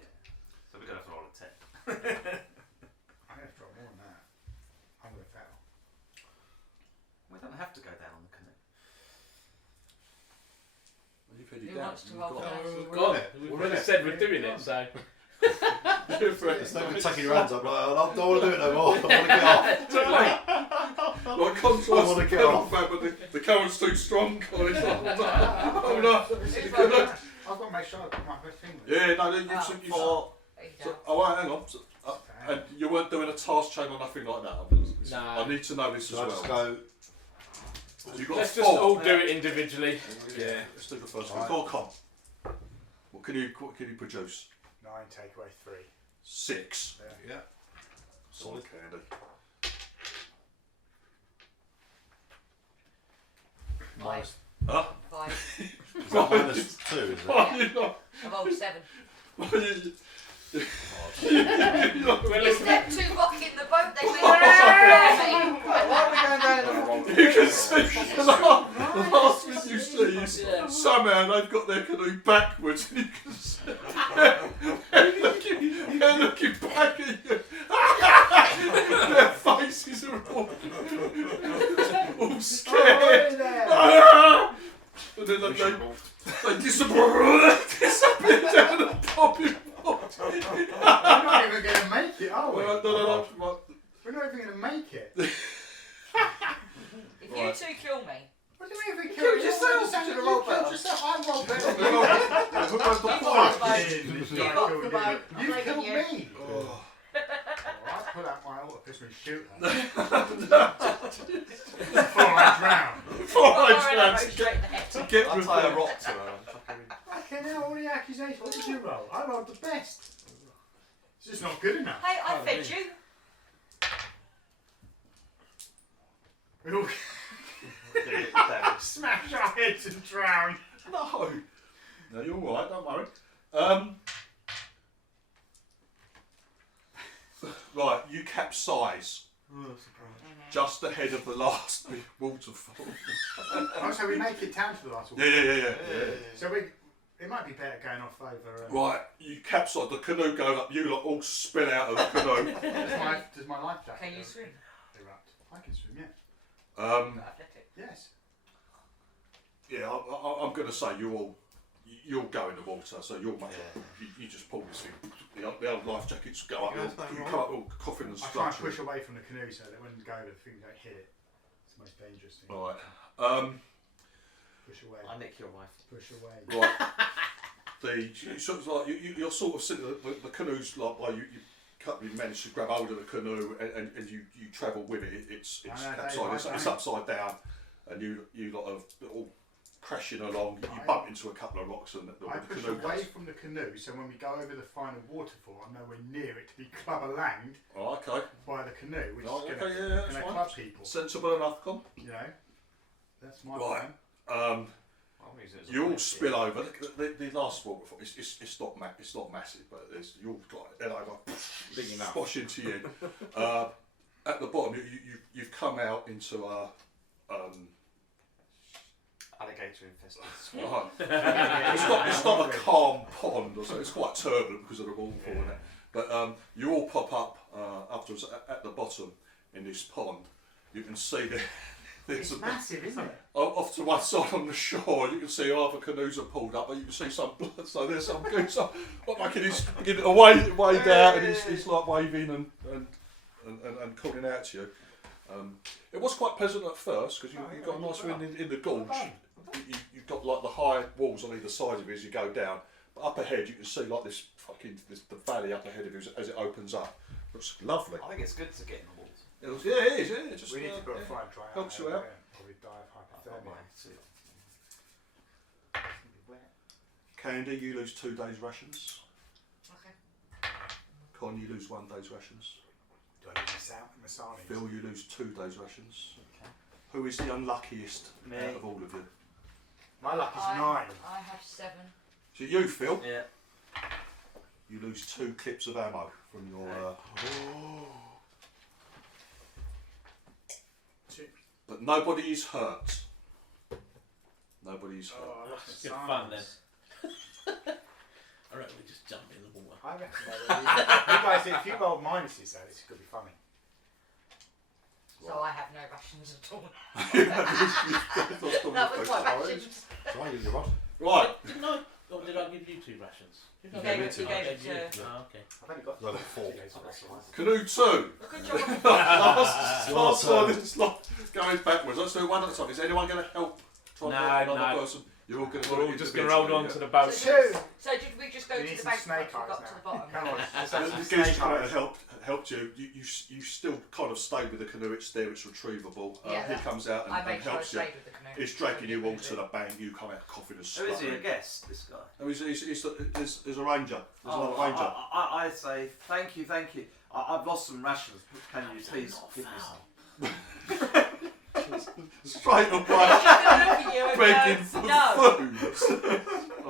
So we're going to have to roll a 10. I'm going to drop more than that. I'm going to fail. We don't have to go down on the canoe. You've headed Who down. wants to You've roll got- first? God, We're we've in already it. said we're doing it, so. It's no good taking your hands up like, I don't want to do it no more. I want to get off. Too late. Like contrast I wanna the get pedal off. back, but the current's too strong. Colin. Oh no! I've got to make sure I put my best finger. Yeah, no, you Oh, you Four. hang on. And you weren't doing a task chain or nothing like that. Nah. I need to know this as Should I just well. go? So you've got Let's a just 4. all do it individually. Yeah, let's do the first one. Right. Go on, Con. What can you produce? 9 take away 3. 6. Yeah. Solid candy. Minus. Huh? 5. Is that -2, is it? Why are you not? I've rolled 7. Why are you? Well, listen, Step 2 rock in the boat, they went Why are we going down in the You can see the last thing you see is somehow they've got their canoe backwards and you can see they're looking back at you. Their faces are all scared. And then they disappear down the popping pot. We're not even going to make it, are we? No. We're not even going to make it. If you two kill me, What do you mean if we Kill kill yourself, yourself? you You roll killed better. yourself. I roll better. Who goes the you point? got the boat. I'm You leaving killed you. me. I pull out my auto pistol and shoot her. Before I drown. Before I Fire an drown arrow to straight in the head. get I'll rid tie a of rock to her and fucking... Fucking hell, all the accusations. What did you roll? I rolled the best. It's just not good enough. Hey, I fed you. We all smash our heads and drown. No, you're all right. Don't worry. Right, you capsize just ahead of the last big waterfall. Oh, so we make it down to the last one. Yeah. So it might be better going off over. Right, you capsize. The canoe goes up. You lot all spill out of the canoe. Does my life jacket Can you swim? erupt? I can swim, yeah. Athletic. Yes. Yeah, I'm going to say you'll go in the water, so you'll make you just pull this thing. The old life jackets go up. You come up all coughing and I try and spluttering. push away from the canoe so that when you go over, the thing don't hit it. It's the most dangerous thing. Right. Push away. I nick your wife. Push away. Right. You're sort of sitting. The canoe's like, well, you manage to grab hold of the canoe and you travel with it. It's I know, capsized. It's upside down, and you lot are all crashing along. You bump into a couple of rocks, and the I push canoe away goes. from the canoe, so when we go over the final waterfall, I'm nowhere near it to be clubber-langed Oh, okay. by the canoe, which Oh, is okay, going yeah, to that's fine. club people. Sensible enough, Con. You know, that's my Right. plan. I'll use it as a You all blanket. spill over. The last waterfall, it's not massive, but you all like Big enough. splash into you. At the bottom, you've come out into a. Alligator infested swamp. Right. It's not a calm pond, or so. It's quite turbulent because of the waterfall and that. But you all pop up afterwards at the bottom in this pond. You can see there's It's massive, isn't it? off to one side on the shore. You can see other canoes are pulled up, but you can see some blood. So there's some goose making his wade out, and he's like waving and calling out to you. It was quite pleasant at first because you got a nice wind in the gorge. You've got like the high walls on either side of you as you go down, but up ahead you can see like this the valley up ahead of you as it opens up. Looks lovely. I think it's good to get in the water. It is. Yeah, just We need to put a fire dry out. helps you over out. there, probably die of hypothermia. Candy, you lose 2 days rations. Okay. Con, you lose 1 day's rations. Do I need Masani? Phil, you lose 2 days rations. Okay. Who is the unluckiest Me. out of all of you? My luck is 9. I have 7. So you, Phil, Yeah. you lose 2 clips of ammo from your. But nobody is hurt. Nobody is hurt. Oh, I lost Good Masani. fun then. I reckon we just jump in the water. I reckon you guys, if you roll minuses though, this could be funny. So I have no rations at all. That That was my rations. So I give you a rod. Right. Didn't I? Or did I give you 2 rations? Did You I? gave it to- I you gave it you. Oh, okay. I've only got I've got 4. Canoe 2. Good job. Last one is not going backwards. Let's do one at a time. Is anyone going to help? Try and help No, another no. person? You're all going to. We're all just going to hold on to the boat. So did we just go We to need the some bank snake once we eyes got to now. the bottom? Come on, let's The have some goose snake kind eyes. of helped you. You still kind of stay with the canoe. It's there. It's retrievable. Yeah, he comes out I and made sure I helps you. stayed with the canoe. He's dragging you all to the bank. You come out coughing and Who is he? A spluttering. guest? This guy. No, there's a ranger. There's Oh, another ranger. I say thank you. I've lost some rations. Can you please give me some? Straight away, Look at you and begging go, for no.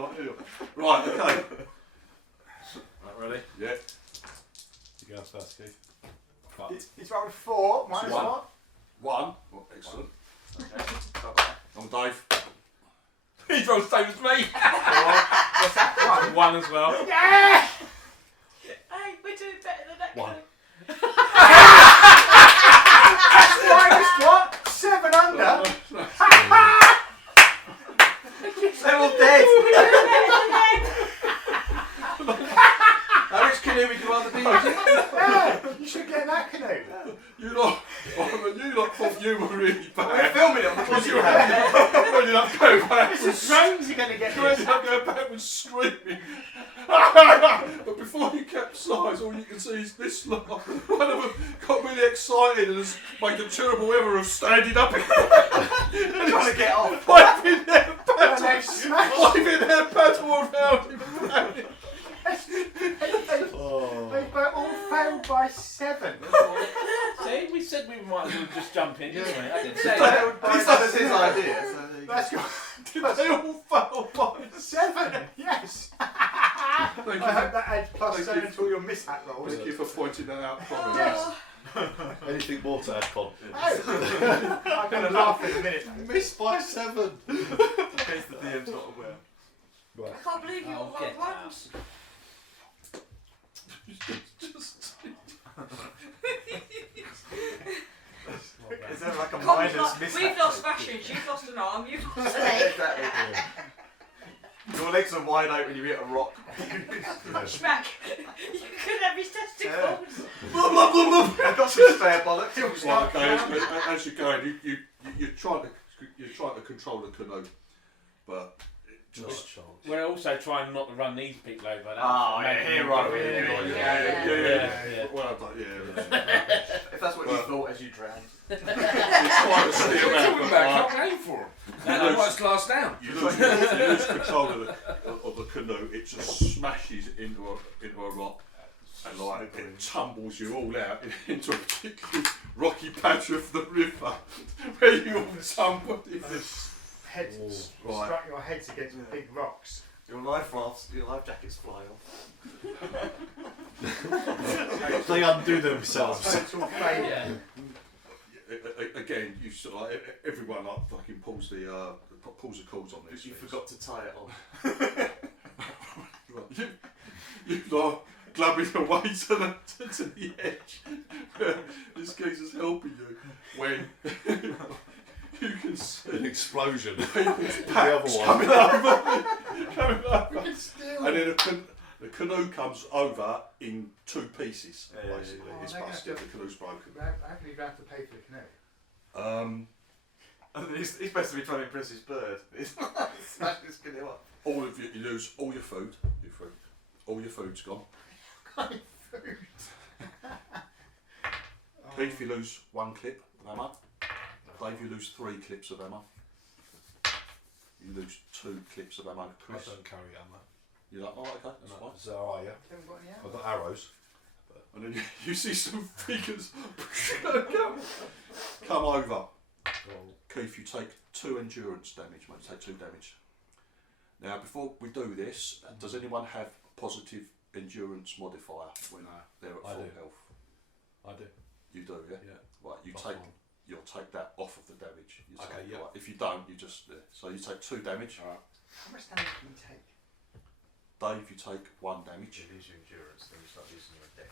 food. Right, okay. Right, ready? Yeah. You go first, Keith. He's rolled 4, minus One. 1. 1. Oh, excellent. Okay. I'm Dave. He's rolled the same as me. What's that? 1 as well. Yeah! Hey, we're doing better than that. 1. Minus what? 7 under? They're all dead. Which canoe would you rather be in? Yeah, you should get in that canoe. You lot thought you were really We're bad. filming it on the Because you camera. ended up going backwards. Drones are going to get You ended up going backwards screaming. But before you capsize, all you can see is this lot. One of them got really excited and has made a terrible error of standing up and Trying to get off. waving their And they've smashed. waving their paddle around him. They've all failed by 7. See, we said we might as well just jump in, didn't we? I didn't say At that. least that was his idea. So there you go. That's good. Did they all fail by 7, yes. Thank I you. hope that adds plus Thank 7 you. to all your mishap rolls. Thank you for pointing that out for me. Yes. Anything more to add, Con? Oh. I'm going to laugh in a minute. Missed by 7. In case the DM's not aware. Right. I can't believe you all I'll get got ones. Is there like a Com's minus like, mishap? we've lost rations, you've lost an arm, you've lost a leg. Exactly. Your legs are wide open. You hit a rock. Smack. You could have his testicles. I've got some spare bollocks. Right, okay, as you're going, you're trying to control the canoe, but just. We're also trying not to run these people over. That's Oh, what yeah, makes here, them right, go yeah, in. Yeah. Well, I don't- If that's what you thought as you drowned. It's quite a What steal are you talking about? now. Can't aim for them. They might glass down. You lose control of the canoe. It just smashes into a rock, and like it tumbles you all out into a particularly rocky patch of the river where you all tumbled in. Heads Right. strike your heads against big rocks. Your life jackets fly off. They undo themselves. Total failure. Again, you sort of like everyone like fucking pulls the cords on this. You forgot to tie it on. You like glubbing away to the edge. This geezer's helping you when you can see An explosion. people's The packs other one. coming over, and then the canoe comes over in two pieces. Yeah, Basically, yeah. it's Oh, they're busted. gonna The canoe's broken. How can you have to pay for the canoe? And then he's supposed to be trying to impress his bird. He's smashing his canoe up. All of you lose all your food. All your food's gone. Keith, you lose 1 clip of ammo. Dave, you lose 3 clips of ammo. You lose 2 clips of ammo. I Chris, don't carry ammo. you're like, oh, okay, that's fine. So are you? Haven't got any I've got arrows. And then you see some figures come over. Keith, you take 2 endurance damage, mate. You take 2 damage. Now, before we do this, does anyone have a positive endurance modifier when they're at I full do. health? I do. You do, yeah? Yeah. Right, Plus one. you'll take that off of the damage. You Okay, take, yeah. Right, if you don't, you just, so you take 2 damage. Alright. How much damage can you take? Dave, you take 1 damage. You lose your endurance, then you start losing your dex.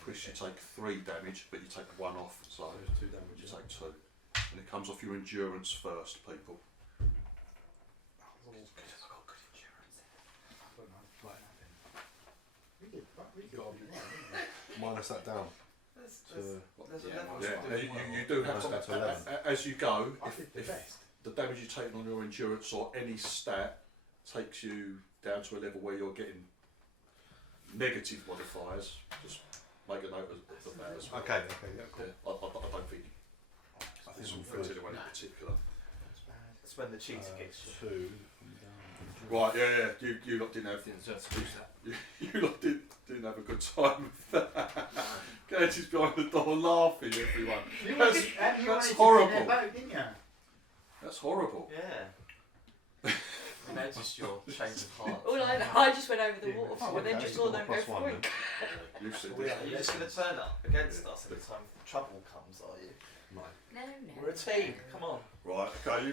Chris, you take 3 damage, but you take 1 off, so There's 2 damage. you take 2. And it comes off your endurance first, people. Minus that down. There's a Yeah. level. Yeah, you do have Minus that to to, 11. as you go, I did the if best. the damage you've taken on your endurance or any stat takes you down to a level where you're getting negative modifiers, just make a note of that as well. Okay, yeah, cool. Yeah, I don't think this will fit anyone in particular. That's when the cheater gets you. 2. Right, yeah, you lot didn't have you lot didn't have a good time with that. Gage is behind the door laughing, everyone. That's horrible. Didn't you? That's horrible. Yeah. You notice your change of heart. All I know, I just went over the Yeah, waterfall and then okay, just saw you've them got go a +1 through. then. You've seen Are you this. just going to turn up against us every time trouble comes, are you? No, no. We're a team, come on. Right, okay.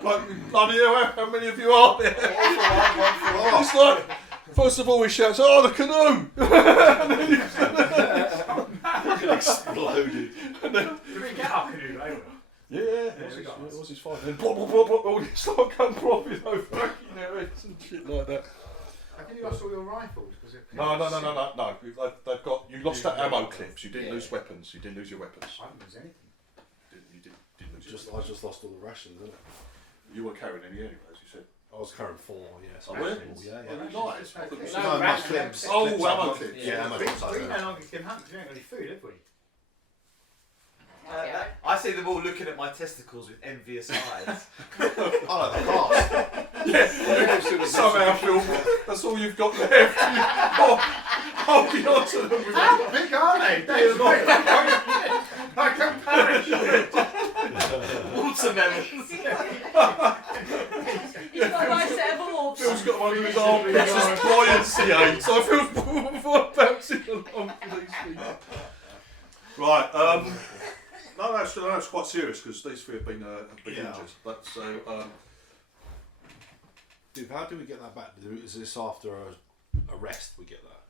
Bloody hell, how many of you are there? One for one. It's like, first of all, he shouts, "Oh, the canoe!" Exploded. Did we get our canoe over? Yeah, we got it was his fight. Then blah blah blah blah. All these start come dropping over their heads and shit like that. I think you lost all your rifles because it. No. They've got. You lost that ammo clips. You didn't lose weapons. You didn't lose your weapons. I didn't lose anything. You didn't lose your I weapons. just lost all the rations, didn't it? You weren't carrying any anyway, as you said. I was carrying 4, yeah. So Oh, really? Yeah, Oh, yeah. nice. I thought you No, said- No, my rations. clips. Oh, clips ammo I've got- clips. Yeah, ammo clips. We no longer can hunt because we haven't got any food, have we? I see them all looking at my testicles with envious eyes. Oh, the cast. Yeah, somehow, Phil, that's all you've got left. Holding on to them with How big are they? They're like a parachute. Watermelons. He's got a nice set of orbs. Phil's got one of his armpits as buoyancy aids, so I feel bouncing along for these people. Right, no, it's quite serious because these three have been Yeah. injured. But so, Dude, how do we get that back? Is this after a rest we get that?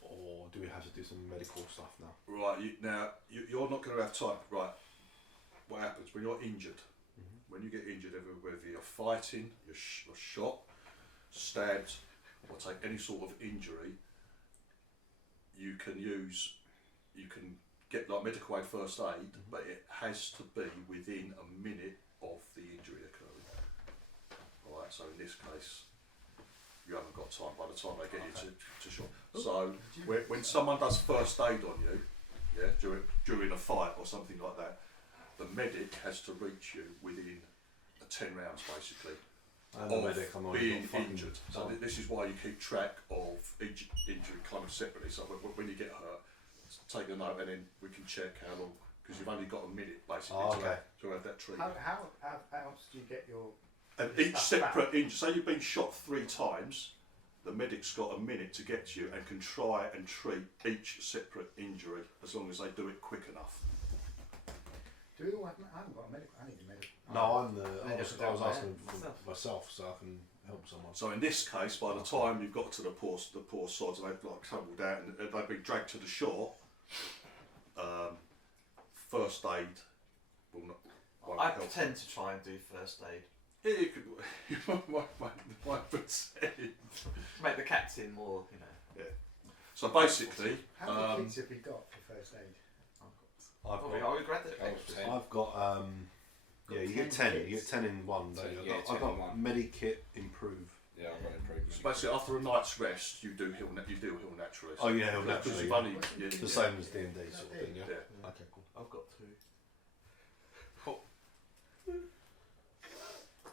Or do we have to do some medical stuff now? right, you're not going to have time. Right, what happens when you're injured? When you get injured, whether you're fighting, you're shot, stabbed, or take any sort of injury, you can get like medical aid first aid, but it has to be within a minute of the injury occurring. So in this case, you haven't got time by the time they get you to shore. So when someone does first aid on you, yeah, during a fight or something like that, the medic has to reach you within 10 rounds basically And the medic, I'm already being got fucking injured. So done. this is why you keep track of each injury kind of separately. So when you get hurt, take a note and then we can check how long, because you've only got a minute basically to have that treatment. How else do you get your... And each separate injury, say you've been shot 3 times, the medic's got a minute to get to you and can try and treat each separate injury as long as they do it quick enough. Do we all have... I haven't got a medical... I need a medical... No, I was down asking there. for myself so I can help someone. So in this case, by the time you've got to the poor sods and they've like tumbled out and they've been dragged to the shore, first aid will not. Won't I help. tend to try and do first aid. Yeah, you could. Make the captain more, you know. So basically, How many kids have we got for first aid? I've Probably got, I regret it. I've got yeah, you get 10. You get 10 in one day. Yeah, I've 10 in got one. Medikit improve. Yeah, I've got improvement. so basically, after a night's rest, you do heal naturally. Oh yeah, he'll Because naturally. you've only The same as D&D sort of thing. Yeah. Yeah. Okay, cool. I've got 2.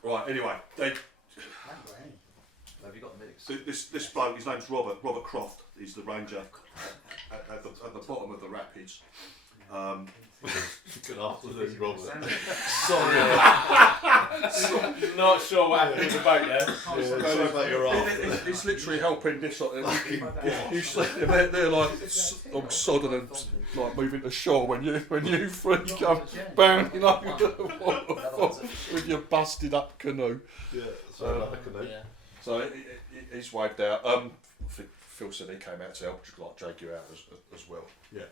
Right. Anyway, I haven't got any. Have you got medics? so this bloke, his name's Robert Croft. He's the ranger at the bottom of the rapids. Good afternoon, Robert. Sorry. Not sure what happened with the boat there. It's literally helping this sort of. You see, they're like all sodden and like moving to shore when you three come bounding over the waterfall with your busted up canoe. Yeah, so another canoe. Yeah. So he's waved out. Phil said he came out to help, like drag you out as well. Yeah.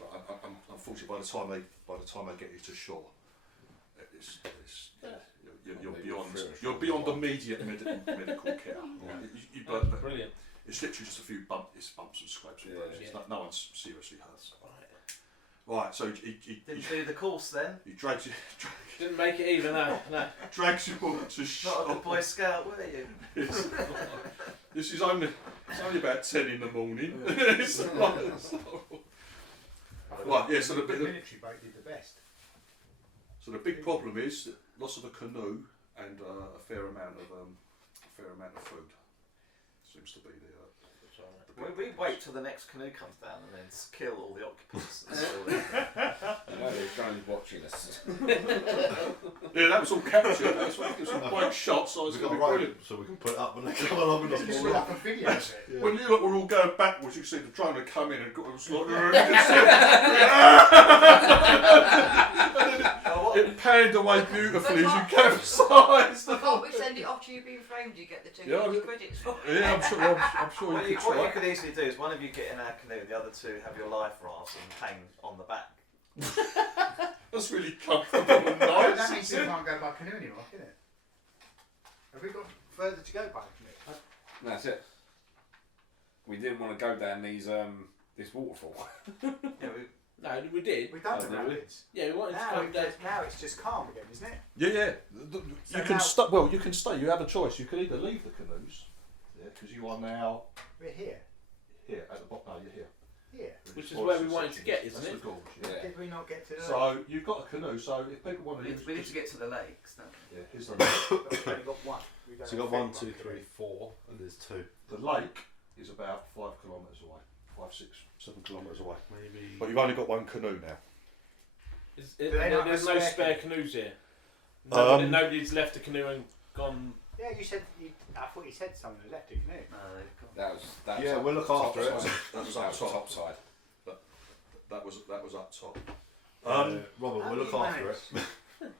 But unfortunately, by the time they get you to shore, you're beyond immediate medical care. But Brilliant. it's literally just a few bumps and scrapes and bruises. Yeah. No one's seriously hurt. Right, so he Didn't do the course then. drags you Didn't make it either, no. drags you all to Not a shore. good Boy Scout, were you? This is only about 10 in the morning. It's like, right, yeah. So the military boat did the best. So the big problem is loss of a canoe and a fair amount of food seems to be the We wait till the next canoe comes down and then kill all the occupants. No, they're only watching us. Yeah, that was all captured. That was some great shots. So it's We've going got to a be rope brilliant. so we can put it up when they come along and It's just like a video of it. Yeah. When you lot were all going backwards, you see the drone had come in and got us like. It panned away beautifully as you capsized. Before we send it off to you being framed, you get the 250 Yeah, credits for it. Yeah, I'm sure What you you, could what you try. could easily do is one of you get in our canoe, the other 2 have your life rafts and hang on the back. That's really comfortable and That nice. means you can't go by canoe anymore, isn't it? Have we got further to go by canoe? That's it. We didn't want to go down this waterfall. Yeah, No, we did. We've done Oh, the really? rapids. Yeah, we wanted to Now, come down. now it's just calm again, isn't it? Yeah. So You can now- stay. Well, you can stay. You have a choice. You can either leave the canoes, because you are now We're here. here at the bottom. No, you're here. Here. Which is where we wanted to get, isn't That's it? the gorge, yeah. Yeah. Did we not get to the... So you've got a canoe. So if people want to, we need to get to the lakes, don't we? Yeah, here's the We've only got one. We don't So you got have 1, fifty 2, 3, 4, and there's 2. The lake is about 5 kilometres away. 5, 6, 7 kilometres away. Maybe. But you've only got one canoe now. they not There's have no spare spare canoes here. Nobody's left a canoe and gone. Yeah, you said... I thought you said someone had left a canoe. No, they've got. That was Yeah, we'll look after it. That was That up was top. top side. That was up top. Robert, How we'll do look you after manage? it.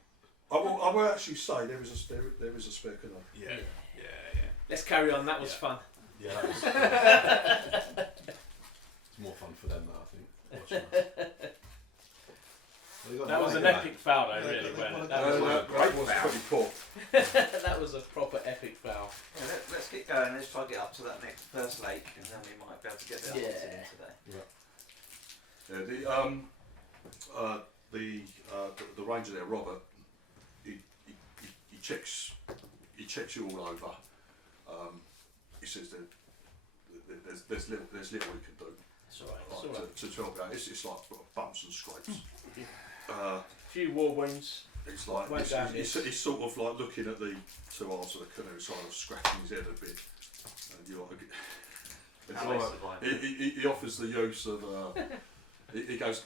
I will actually say there is a spare canoe. Yeah. Let's carry on. That was Yeah. fun. Yeah, that was it's more fun for them, that, I think. Watching us. Well, you got That was the an light, epic foul, though. They- Really, they- wasn't it? they- That was That was pretty poor. that was a proper epic foul. Yeah, let's get going. Let's try to get up to that next first lake, and then we might be able to get there Yeah. today. Yeah, the ranger there, Robert, he checks he checks you all over. He says that there's little we can do. It's alright. It's Like, alright. to help you out. It's like bumps and scrapes. A few war wounds. It's like Won't damage. he's sort of like looking at the two halves of the canoe, sort of scratching his head a bit, and you like. It's How like they survive. he offers the use of. He goes.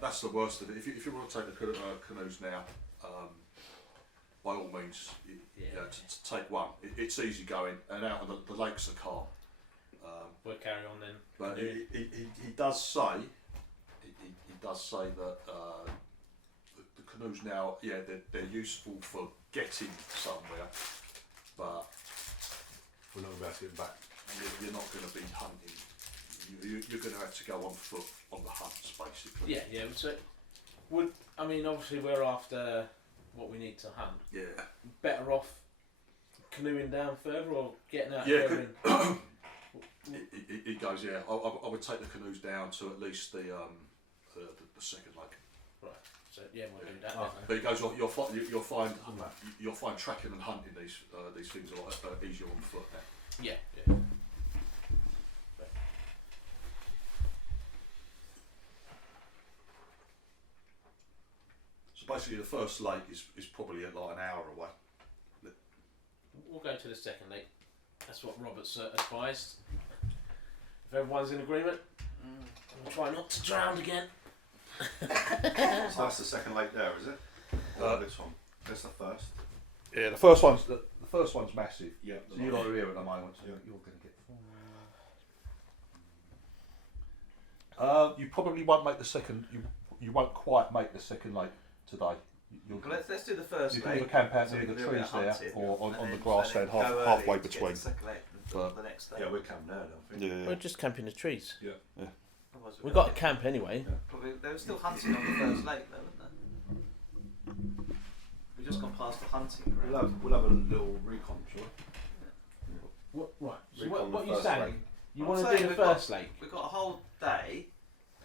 That's the worst of it. If you want to take the canoes now, by all means, you know, to take one. It's easy going, and out of the lakes are calm. We'll carry on then. But he does say that the canoes now, yeah, they're useful for getting somewhere, but We're not about to get back. you're not going to be hunting. You're going to have to go on foot on the hunts, basically. Yeah. So, obviously we're after what we need to hunt. Yeah. Better off canoeing down further or getting out Yeah, there. He goes, yeah. I would take the canoes down to at least the second lake. Right. So yeah, we'll do that. Oh. But he goes, you'll find tracking and hunting these things a lot easier on foot now. Yeah. So basically, the first lake is probably like an hour away. We'll go to the second lake. That's what Robert's advised. If everyone's in agreement, we'll try not to drown again. So that's the second lake there, is it? This one. That's the first. Yeah, the first one's massive. Yeah. So you're not here at the moment. So Yeah. you're going to get. You probably won't make the second. You won't quite make the second lake today. You'll, Well, let's do the first you can lake. either camp out so near we the can do a bit trees of there, hunting, or on and the then- grassland and then go halfway early to get between. the second lake But- the next day. Yeah, we're camping there, don't we? Yeah. We're just camping the trees. Otherwise We've we'd got a have- camp anyway. Probably, they were still hunting on the first lake though, weren't they? We just gone past the hunting ground. We'll have a little recon, shall we? Right. So Recon what the you first saying? lake. You I'm want to saying do the we've got- first lake? We've got a whole day,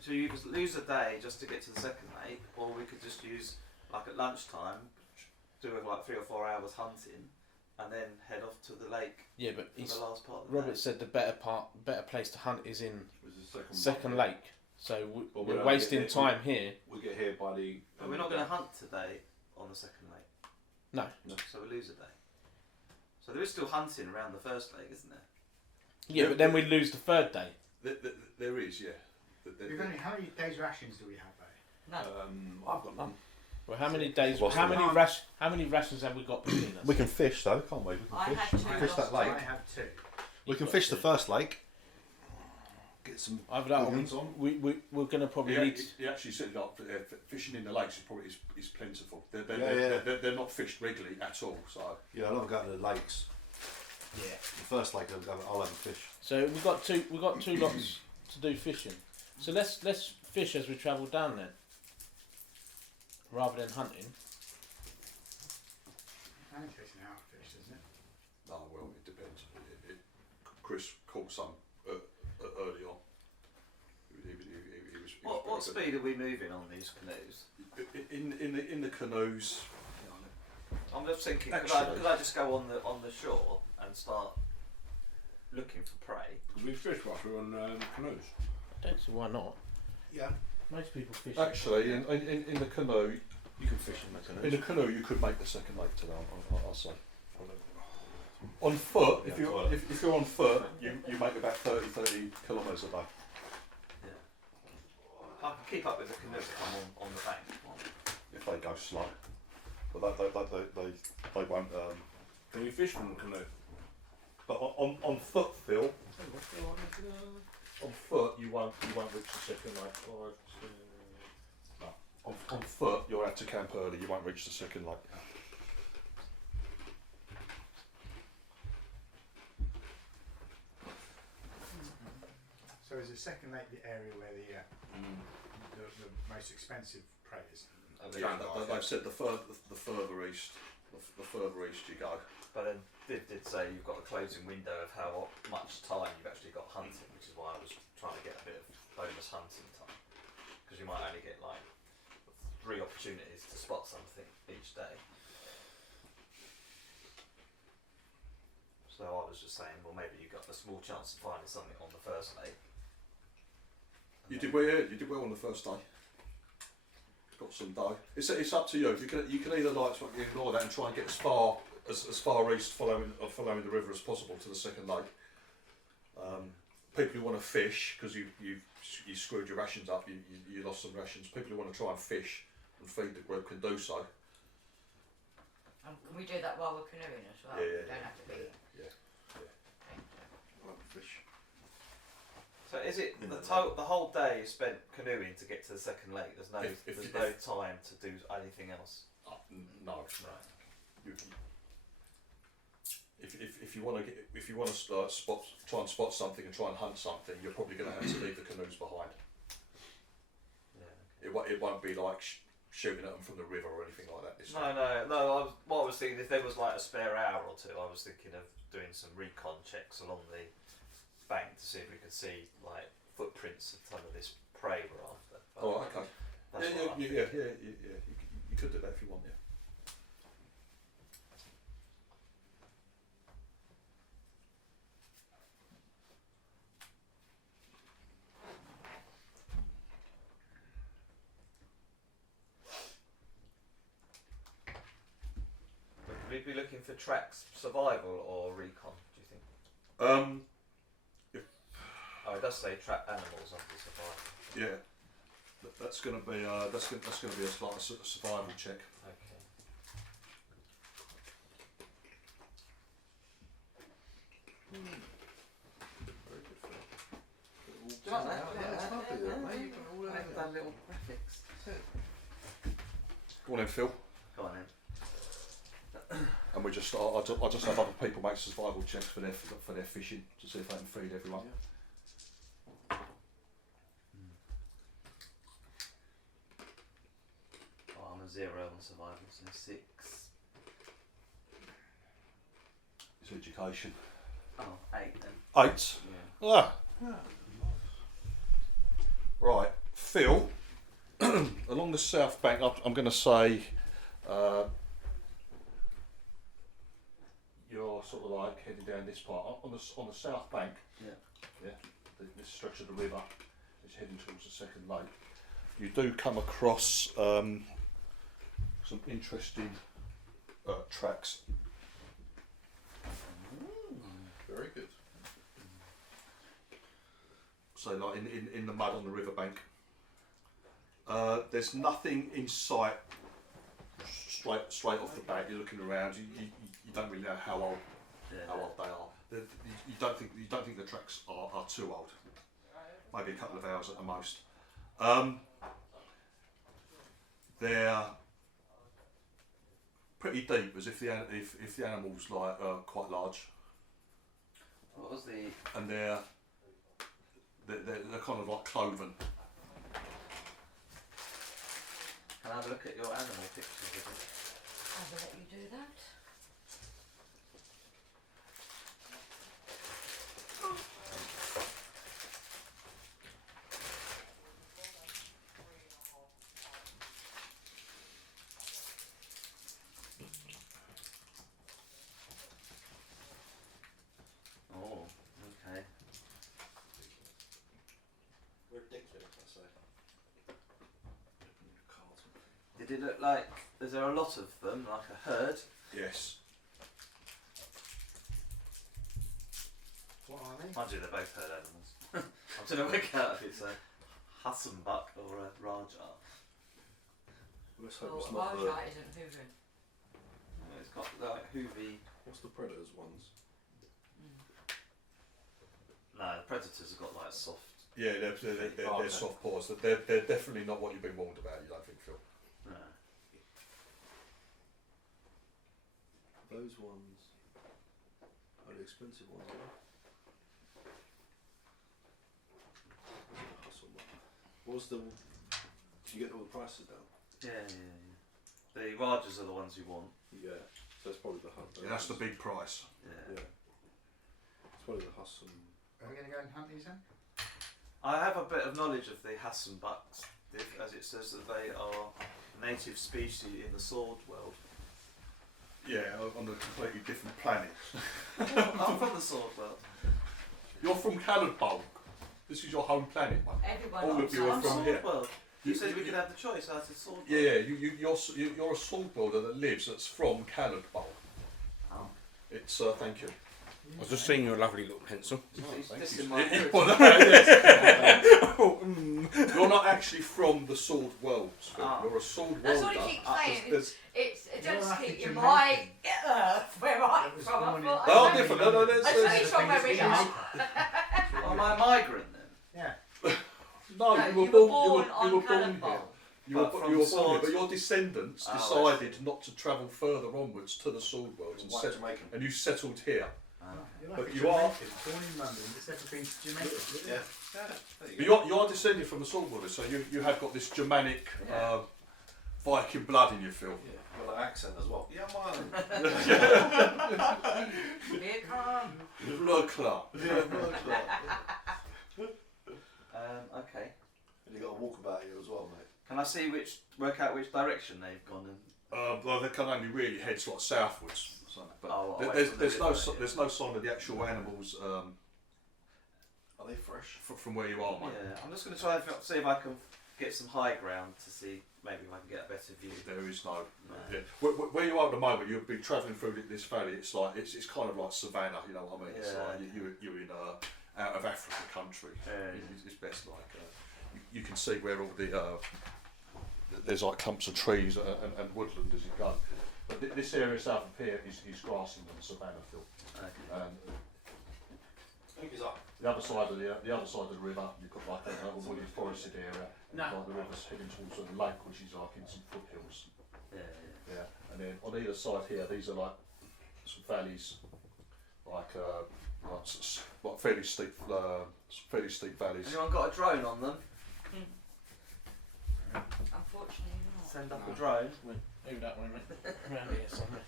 so you could lose a day just to get to the second lake, or we could just use, like at lunchtime, do like 3 or 4 hours hunting, and then head off to the lake Yeah, but for he's, the last part of the Robert day. said the better place to hunt is in Was the second lake. So Well, we're we'll wasting get- time here. We'll get here by the. But we're not going to hunt today on the second lake. No. So we lose a day. So there is still hunting around the first lake, isn't there? Yeah, but then we lose the third day. There is, yeah. How many days rations do we have though? No. I've got none. Well, how many days? Lost How them. many how many rations have we got between us? We can fish though, can't we? We can I fish. had two We can fish that lost lake. I have two. We can got fish the two. first lake. Get some. I've done. Organs on. We're gonna probably He, need. he actually said that fishing in the lakes is probably is plentiful. Yeah. They're not fished regularly at all. So Yeah, I love going to the lakes. Yeah. The first lake I'll have a fish. So we've got two lots to do fishing. So let's fish as we travel down then, rather than hunting. I'm interested in how it fish, isn't it? no, well, it depends. Chris caught some early on. He was What very good. speed are we moving on these canoes? In the canoes? I'm just thinking, Actually- could I just go on the shore and start looking for prey? Because we fish whilst we're on canoes. I don't see why not. Yeah. Most people fish. Actually, in the canoe, You can fish in the canoes. in the canoe, you could make the second lake today. I'll say. On foot, if you're on foot, you make about 30 kilometres a day. I can keep up with the canoe if I'm on the bank. If they go slow, but they won't. Can you fish from the canoe? But on foot, Phil. On foot, you won't reach the second lake. No. On foot, you'll have to camp early. You won't reach the second lake. So is the second lake the area where the most expensive prey is? They've said the further east you go. But then Viv did say you've got a closing window of how much time you've actually got hunting, which is why I was trying to get a bit of bonus hunting time. Because you might only get like 3 opportunities to spot something each day. So I was just saying, well, maybe you got a small chance of finding something on the first lake. You did well. Yeah, you did well on the first day. Got some dough. It's up to you. You can either like ignore that and try and get as far east following the river as possible to the second lake. People who want to fish because you screwed your rations up, you lost some rations. People who want to try and fish and feed the group can do so. Can we do that while we're canoeing as well? Yeah, We don't have to be. Fish. So is it the whole day you spent canoeing to get to the second lake? There's no no time to do anything else. No. Right. If you want to try and spot something and try and hunt something, you're probably going to have to leave the canoes behind. Yeah. It won't be like shooting at them from the river or anything like that. This No. What I was thinking, if there was like a spare hour or two, I was thinking of doing some recon checks along the bank to see if we could see like footprints of some of this prey we're after. But Oh, okay. that's Yeah, what I'm you could do that if you want. Yeah. Would we be looking for tracks, survival or recon? Do you think? Oh, it does say trap animals under survival. Yeah. That's going to be a survival check. Okay. Very good film. Do you like that? It's lovely, though, mate. You've got all Like that. that little graphics. Go on then, Phil. Go on then. And we just I just have other people make survival checks for their fishing to see if they can feed everyone. Oh, I'm a 0 on survival, so 6. It's education. Oh, 8 then. 8. Yeah. Ah. Right, Phil. Along the south bank, I'm going to say you're sort of like heading down this part on the south bank. Yeah. This stretch of the river is heading towards the second lake. You do come across some interesting tracks. Very good. So like in the mud on the riverbank. There's nothing in sight straight off the bat. You're looking around. You don't really know how old they are. You don't think the tracks are too old. Maybe a couple of hours at the most. They're pretty deep, as if the animal's like quite large. What was the... And they're kind of like cloven. Can I have a look at your animal pictures of it? I will let you do that. Oh, okay. Ridiculous, I say. Did it look like... Is there a lot of them, like a herd? Yes. What are they? Mind you, they're both herd animals. I'm trying to work out if it's a Hassenbuck or a Rajah. Let's hope Well, it's not the. Rajah isn't hoovering. It's got like hoovy... What's the predators ones? No, the predators have got like soft... Yeah, they're soft paws. They're definitely not what you've been warned about. You don't think, Phil? No. Those ones are the expensive ones, aren't they? What was the? Did you get all the prices down? Yeah. The Rajahs are the ones you want. Yeah. So it's probably the hunt. Yeah, that's the big price. Yeah. It's probably the Hussum. Are we going to go and hunt these then? I have a bit of knowledge of the Hassenbucks, as it says that they are a native species in the sword world. Yeah, on a completely different planet. I'm from the sword world. You're from Cannonball. This is your home planet, mate. Everyone All on of you are I'm from sword here. world. You said we could have the choice. I said sword world. Yeah, you're a sword builder that lives, that's from Cannonball. Oh. It's, thank you. I was just seeing your lovely little pencil. He's Thank dissing you. my heritage. You're not actually from the sword world, Phil. Ah. You're a sword That's welder. what he keeps saying. There's- It's just like keep a your Jamaican. mind where I'm That was from. I someone thought They I are know. different. No, there's, I there's, say he's from where we are. Am I a migrant then? Yeah. no, No, you were you born. were born You on were born Cannonball. here. You But were from born here, swords- but your descendants Oh, I decided not to travel further onwards to the sword world and, White Jamaican. and you settled here. You're But like a you are- Jamaican, born in London, it's never been to Jamaica. Yeah. But you are descended from the sword world, so you have got this Germanic Yeah. Viking blood in you, Phil. Yeah, got an accent as well. Yeah, man. Here come. Blood club. Okay. And you got a walkabout here as well, mate. Can I see work out which direction they've gone in? Well, they can only really head sort of southwards. So, but Oh, there- away there's, from the there's no river, si- yeah. there's no sign of the actual animals Are they fresh? from where you are, mate. Yeah, I'm just going to try and see if I can get some high ground to see maybe if I can get a better view. There is no. No. Yeah. Where you are at the moment, you've been travelling through this valley. It's like it's kind of like savannah. You know what I mean? It's Yeah. like you're in out of Africa country. Yeah. It's best like you can see where all the there's like clumps of trees and woodland as you go. But this area south of here is grassland and savannah, Phil. Okay. And Thank you, sir. the other side of the river, you've got like a wooded forested area. No. Like the river's heading towards the lake, which is like in some foothills. Yeah, Yeah, and then on either side here, these are like some valleys, like fairly steep valleys. Anyone got a drone on them? Unfortunately not. Send up a drone. Move that way, mate. Around here somewhere.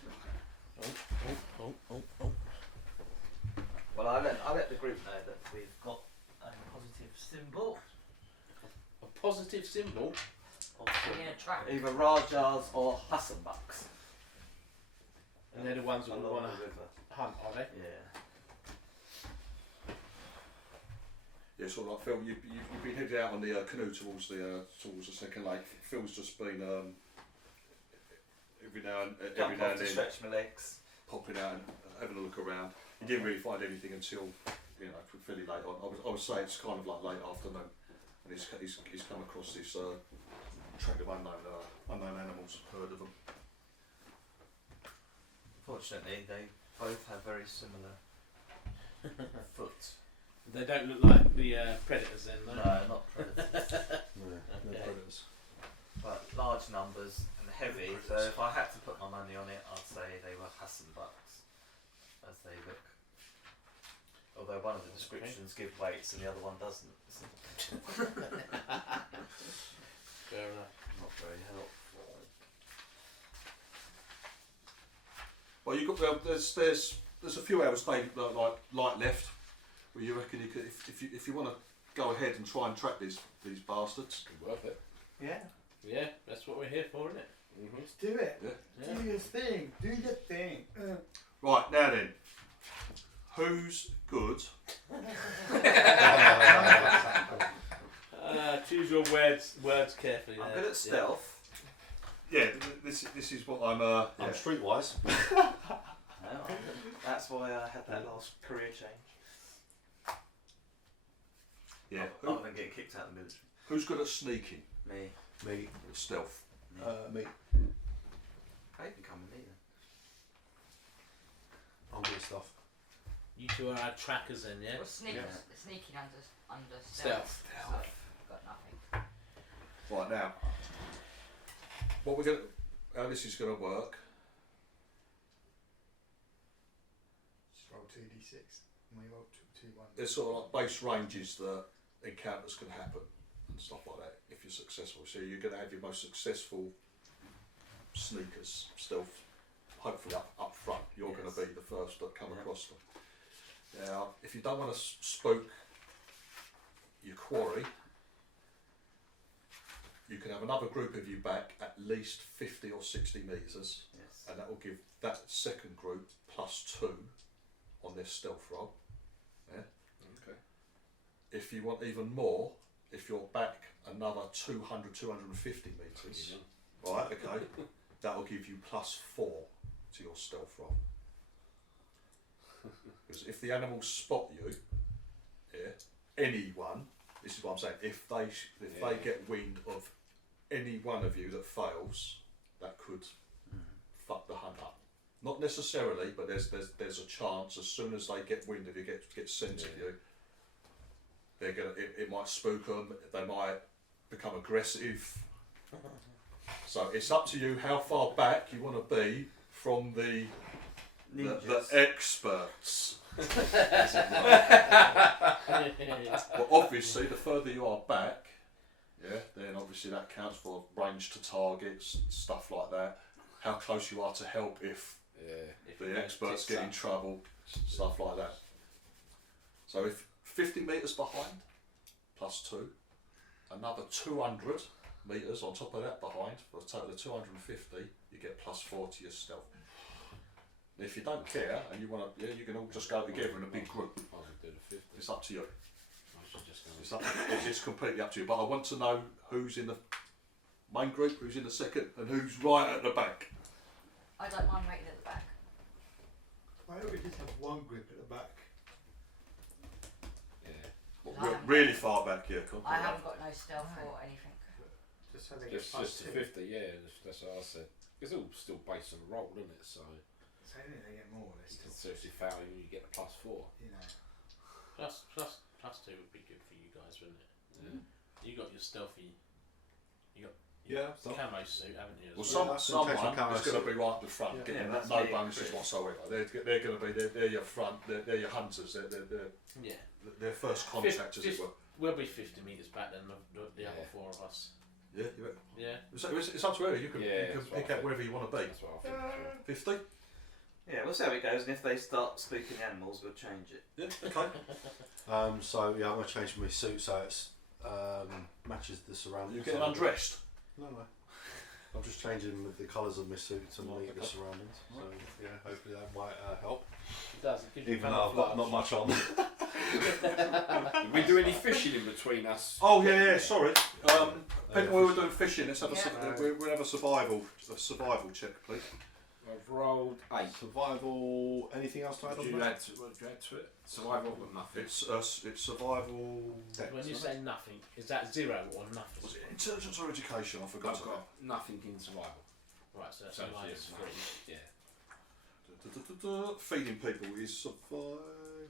Oh. Well, I let the group know that we've got a positive symbol. A positive symbol. Of Yeah, track. either Rajas or Hassanbucks. And they're the ones that we along want the to river. hunt, are they? Yeah. Yeah, sort of like Phil, you've been headed out on the canoe towards the second lake. Phil's just been every now and Jump off to then stretch my legs. popping out and having a look around. You didn't really find anything until fairly late on. I would say it's kind of like late afternoon, and he's come across this track of unknown animals. Heard of them? Fortunately, they both have very similar foot. They don't look like the predators then, No, though. not predators, No, no Okay. predators. but large numbers and heavy. So if I had to put my money on it, I'd say they were Hassanbucks, as they look. Although one of the descriptions give weights and the other one doesn't. It's Fair enough. not very helpful. Well, there's a few hours light left. Well, you reckon you could, if you want to go ahead and try and track these bastards? Worth it. Yeah. Yeah, that's what we're here for, isn't it? Let's do it. Yeah. Do your thing. Do your thing. Right, now then, who's good? Choose your words carefully. I'm there. good at stealth. Yeah, this is what I'm. I'm streetwise. No, that's why I had that last career change. Yeah. Other than getting kicked out of the military. Who's good at sneaking? Me. Me. Stealth. Me. Hey, you can come with me then. I'm good at stuff. You two are our trackers then, yeah? Well, sneaking under Stealth. So, got nothing. Right now, what we're gonna, how this is gonna work. Just roll 2d6. And we roll 2d1. There's sort of like base ranges that encounters can happen and stuff like that if you're successful. So you're gonna have your most successful sneakers, stealth, hopefully up front. You're Yes. gonna be the first that come Yeah. across them. Now, if you don't want to spook your quarry, you can have another group of you back at least 50 or 60 metres, Yes. and that will give that second group +2 on their stealth roll. Yeah. Okay. If you want even more, if you're back another 200, 250 metres, right? Okay, that will give you +4 to your stealth roll. Because if the animals spot you, yeah, anyone. This is what I'm saying. If they get wind of any one of you that fails, that could fuck the hunt up. Not necessarily, but there's a chance. As soon as they get wind of you, get scent of you, they're gonna. It might spook them. They might become aggressive. So it's up to you how far back you want to be from the experts. But obviously, the further you are back, then obviously that counts for range to targets, stuff like that. How close you are to help if the experts get in trouble, stuff like that. So if 50 metres behind, +2, another 200 metres on top of that behind, for a total of 250, you get +4 to your stealth. If you don't care and you want to, you can all just go together in a big group. I would do the 50. It's up to you. I should just go. It's completely up to you. But I want to know who's in the main group, who's in the second, and who's right at the back. I don't mind waiting at the back. Why don't we just have one group at the back? Yeah. Really far back, yeah. I haven't got no stealth or anything. Just so they get Just to +2. 50, yeah, that's what I said. It's all still based on the roll, isn't it? So, So they get more. They still, so if you fail, you get the +4. you know. Plus two would be good for you guys, wouldn't it? Yeah. You got your stealthy. You got Yeah. camo suit, haven't you? Well, as well? someone camo is going to suit. be right at the front, Yeah, getting that's no me, bonuses Chris. whatsoever. They're going to be they're your front, they're your hunters, Yeah. they're first contact, as it were. We'll be 50 metres back then, the other Yeah. four of us. Yeah, you reckon? Yeah. It's up to you. You can, Yeah, you that's can what pick I out think. wherever you want to be. That's what I think. 50? Yeah, we'll see how it goes, and if they start spooking the animals, we'll change it. Yeah, okay. So yeah, I'm gonna change my suit so it's matches the surroundings. You're getting undressed. No. I'm just changing the colours of my suit to meet the surroundings. So yeah, hopefully that might help. It does. It gives you Even though I've got not much on. Did we do any fishing in between us? Oh yeah, sorry. Depending we were doing fishing, let's have Yeah. we'll have a survival check, please. I've rolled 8. Survival. Anything else to add What on did you that? add to, what did you add to it? Survival with nothing. It's survival. When you say nothing, is that 0 or nothing? Was it intelligence or education? I forgot. I've got nothing in survival. Right, so that's So a minus it's 3. Yeah. Feeding people is survival.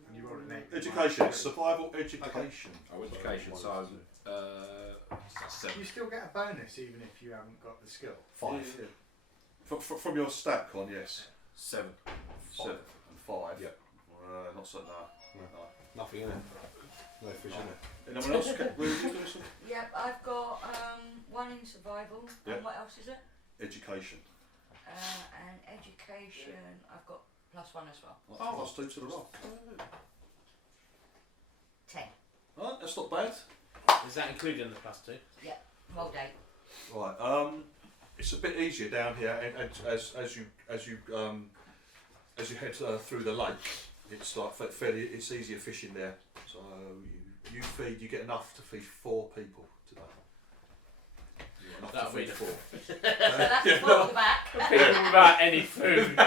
And you rolled an 8. Education. It's survival education. Oh, education, so that's 7. You still get a bonus even if you haven't got the skill. 5. Yeah. From your stat con, yes. 7. 7 and 5. Yeah. Not so. No. Nothing in it. No fish in it. Anyone else? Will you do some? Yep, I've got 1 in survival. Yeah. And what else is it? Education. And education, I've got +1 as well. Oh, +2 to the roll. 10. Alright, that's not bad. Is that including the +2? Rolled 8. Right. It's a bit easier down here, and as you head through the lake, it's like fairly. It's easier fishing there. So you get enough to feed 4 people today. You get enough That'll to be feed the 4. So that's the full at the back. People without any food.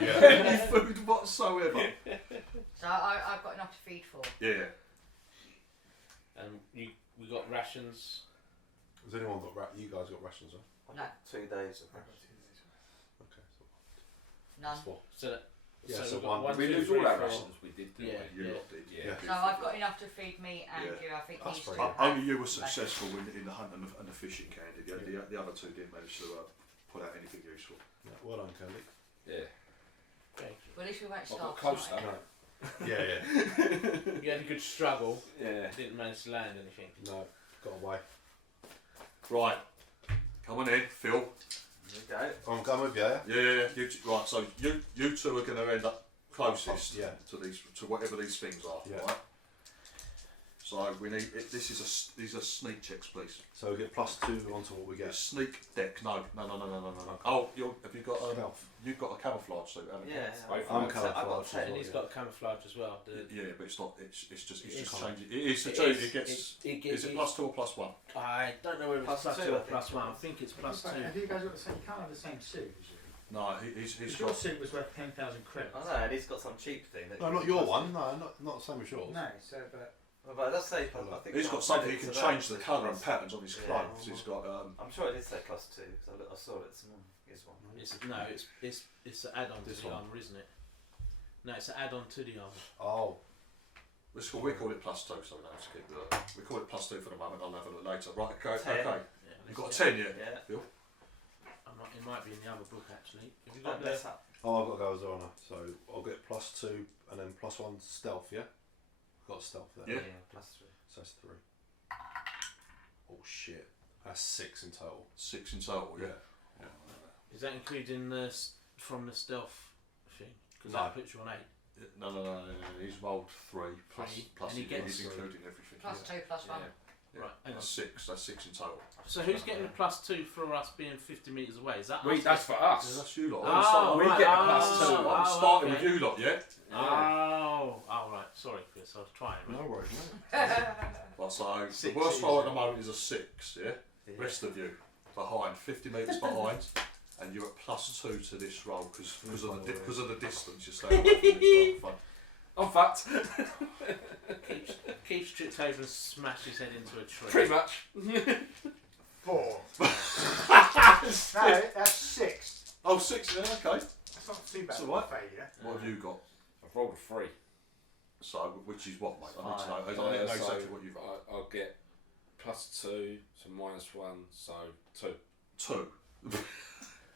Any food whatsoever. So I've got enough to feed 4. Yeah. And we got rations. Has anyone got you guys got rations on? No. 2 days. Okay. None. That's 4. So that. Yeah, so so we've got one- Did we 1, 2, lose 3, all our 4. rations? We did, didn't Yeah. You we? lot did. Yeah. So I've got enough to feed me and Yeah. you. I think That's these pretty two good. Only have you were less. successful in the hunt and the fishing, Candy. The other 2 didn't manage to put out anything useful. Yeah, well done, Candy. Yeah. Okay. Well, at least we won't I start got closer. tonight. No. Yeah. You had a good struggle. Yeah. Didn't manage to land anything. No. Got away. Right. Come on in, Phil. There you go. I'm going with you. Yeah. Yeah. Right. So you 2 are going to end up closest Yeah. to whatever these things are. Yeah. Right. So we need. These are sneak checks, please. So we get +2 onto what we get. Sneak deck. No. Oh, have you got a? Stealth. You've got a camouflage suit, haven't you? Yeah, I'm I've got camouflage as 10. And he's got camouflage as well. Yeah, but it's not. It's just It's changing. It is the two. It gets. Is it +2 or +1? I don't know whether it's +2, +2 or I think. +1. I think it's +2. Have you guys got the same? You can't have the same suit as you. No, he's Your got. suit was worth 10,000 credits. I know, and he's got some cheap thing. That No, not your one. No, not the same as yours. No, so but Well, but it does say, I think He's got something. He can change the colour and pattern. patterns on his Yeah. clothes. He's got. I'm sure it did say +2 because I saw it. Here's one. It's an add-on to This the one. armour, isn't it? No, it's an add-on to the armour. Oh. We call it +2, so we don't have to keep the. We call it +2 for the moment. I'll have a look later. Right. Okay. 10. Okay. Yeah, You've got a 10, yeah. Yeah. Phil. it might be in the other book actually. Have you Oh, got bless the, up. Oh, I've got to go as well now. So I'll get +2 and then +1 stealth, yeah? I've got stealth there. Yeah. +3. So that's 3. Oh shit. That's 6 in total. 6 in total, yeah. is that including from the stealth thing? Because No. that puts you on 8. No. He's rolled 3 plus, Three, plus and he he- gets he's 3. including everything. +2 +1. Yeah. Right, hang on. That's 6. That's 6 in total. So who's getting the +2 for us being 50 metres away? Is that We, us? that's for Yeah, us. that's you lot. Oh, we right. get a Oh, +2. I'm oh, starting okay. with you lot, yeah? Oh, right. Sorry, Chris. I was trying. No worries, mate. Well, so the Six worst is- roll at the moment is a 6, yeah? Rest of you behind, 50 metres behind, and you're at +2 to this roll because of the distance you're staying away from this roll. I'm fucked. Keith tripped over and smashed his head into a tree. Pretty much. 4. No, that's 6. Oh, 6, yeah, okay. That's not too bad. That's all right. Failure. What have you got? I've rolled a 3. So, which is what, mate? I need to know, I need to Uh, know so exactly what you've got. I'll get +2, so -1, so 2. 2.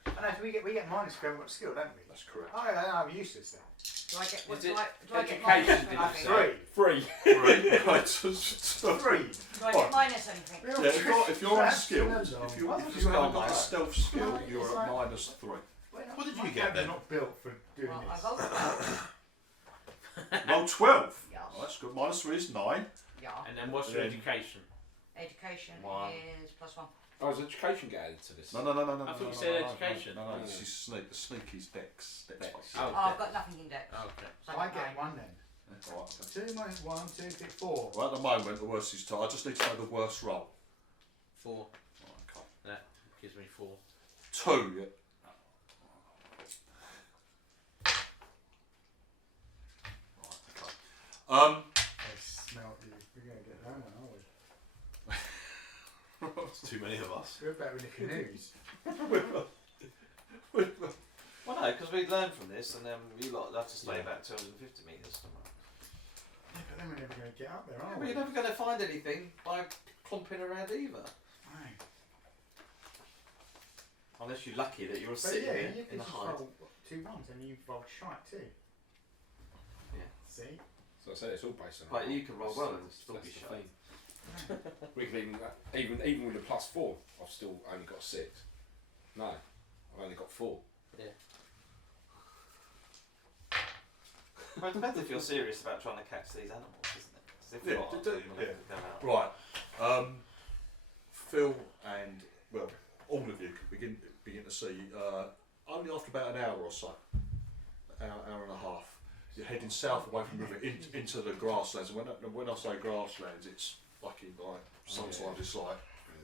I know, we get minus for every got skill, don't we? That's correct. Oh, no, I'm useless then. Do I get, what, Is do it I get education, minus did you anything? say? 3. 3. Right. 3. Do I get minus anything? Yeah, if you're unskilled, I if you thought you haven't were got going a stealth skill, No, you're it's at like- -3. What did you My get character's then? not built for doing Well, I this. rolled well. Roll 12. Yeah. Oh, that's good. -3 is 9. Yeah. And then what's your Then- education? Education One. is +1. Oh, does education get added to this? No. I thought you said education. No, this is sneak. The sneak is dex. Dex. Dex. Oh. Oh, I've got nothing in dex. Okay. So I get nine. 1 then. Yeah, right, okay. 2 minus 1, 2, 3, 4. Well, at the moment, the worst is 2. I just need to know the worst roll. 4. Right, okay. That gives me 4. 2, yeah. Right, okay. They smelt you. We're going to get that one, aren't we? There's too many of us. We're better in the canoes. Well, no, because we learned from this, and then you lot have to stay back 250 metres. Yeah, but then we're never going to get up there, Yeah, are but we? you're never going to find anything by clomping around either. No. Unless you're lucky that you're But sitting yeah, there you in can the just hide. roll 2 1s and you roll shite too. Yeah. See? So I said it's all based on. But you can roll well and That's still be the shite. thing. We can even with a +4, I've still only got 6. No, I've only got 4. Well, it depends if you're serious about trying to catch these animals, isn't it? 'Cause if Yeah, not, d- then d- you'll yeah. have to go out. Right. Phil and, well, all of you can begin to see, only after about an hour or so, hour and a half, you're heading south away from the river into the grasslands. And when I say grasslands, it's fucking like, sometimes it's like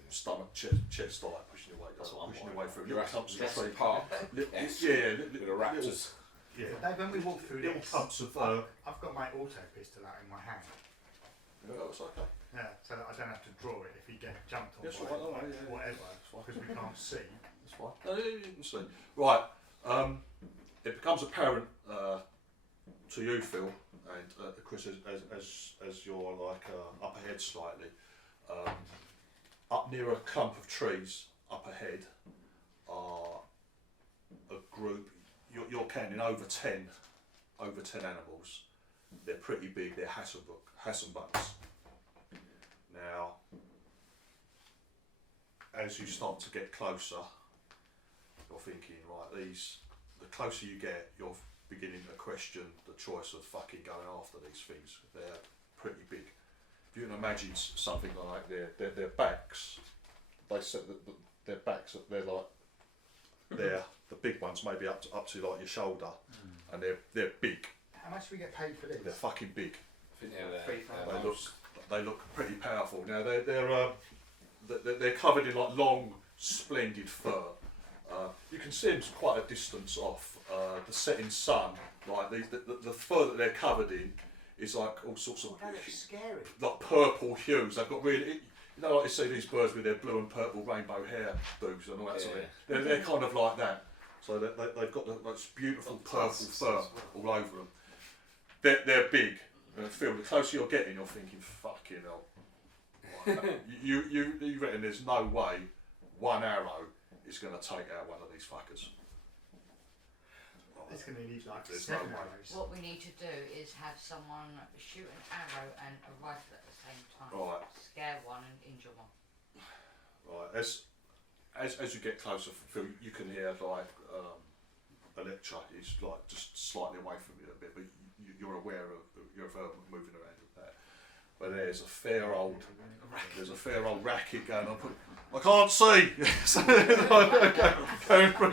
stomach, chest high, pushing your way, That's what I'm pushing your worried way through You're little at clumps of Jurassic trees. Park. Little- Yeah. with With the raptors. Yeah. Dave, when we walk through Little this, clumps of, I've got my auto pistol out in my hand. yeah, that's okay. Yeah, so that I don't have to draw it if he gets jumped on Yes, by all right, all right, yeah, whatever, fine. because we can't see. That's fine. No, you can see. Right. It becomes apparent to you, Phil, and Chris, as you're like up ahead slightly, up near a clump of trees up ahead are a group. You're counting over 10 animals. They're pretty big. They're Hasselbucks. Now, as you start to get closer, you're thinking, right, the closer you get, you're beginning to question the choice of fucking going after these things. They're pretty big. you can imagine something like their backs, they said that their backs, they're like, they're the big ones, maybe up to like your shoulder, and they're big. How much do we get paid for They're this? fucking big. I think they're They look pretty powerful. Now they're covered in like long, splendid fur. You can see them quite a distance off. The setting sun, like the fur that they're covered in, is like all sorts of That looks scary. like purple hues. They've got really, you know, like you see these birds with their blue and purple rainbow hair boobs and all that sort of thing. They're kind of like that. So they've got this beautiful purple fur all over them. They're big. And Phil, the closer you're getting, you're thinking, fucking hell. You reckon there's no way one arrow is going to take out one of these fuckers? It's going to need like There's 7 no way. arrows. What we need to do is have someone shoot an arrow and a rifle at the same time. Right. Scare one and injure one. Right. As you get closer, Phil, you can hear like Electra is like just slightly away from you a bit, but you're aware of her moving around with that. But there's a fair old racket going on. I can't see. going through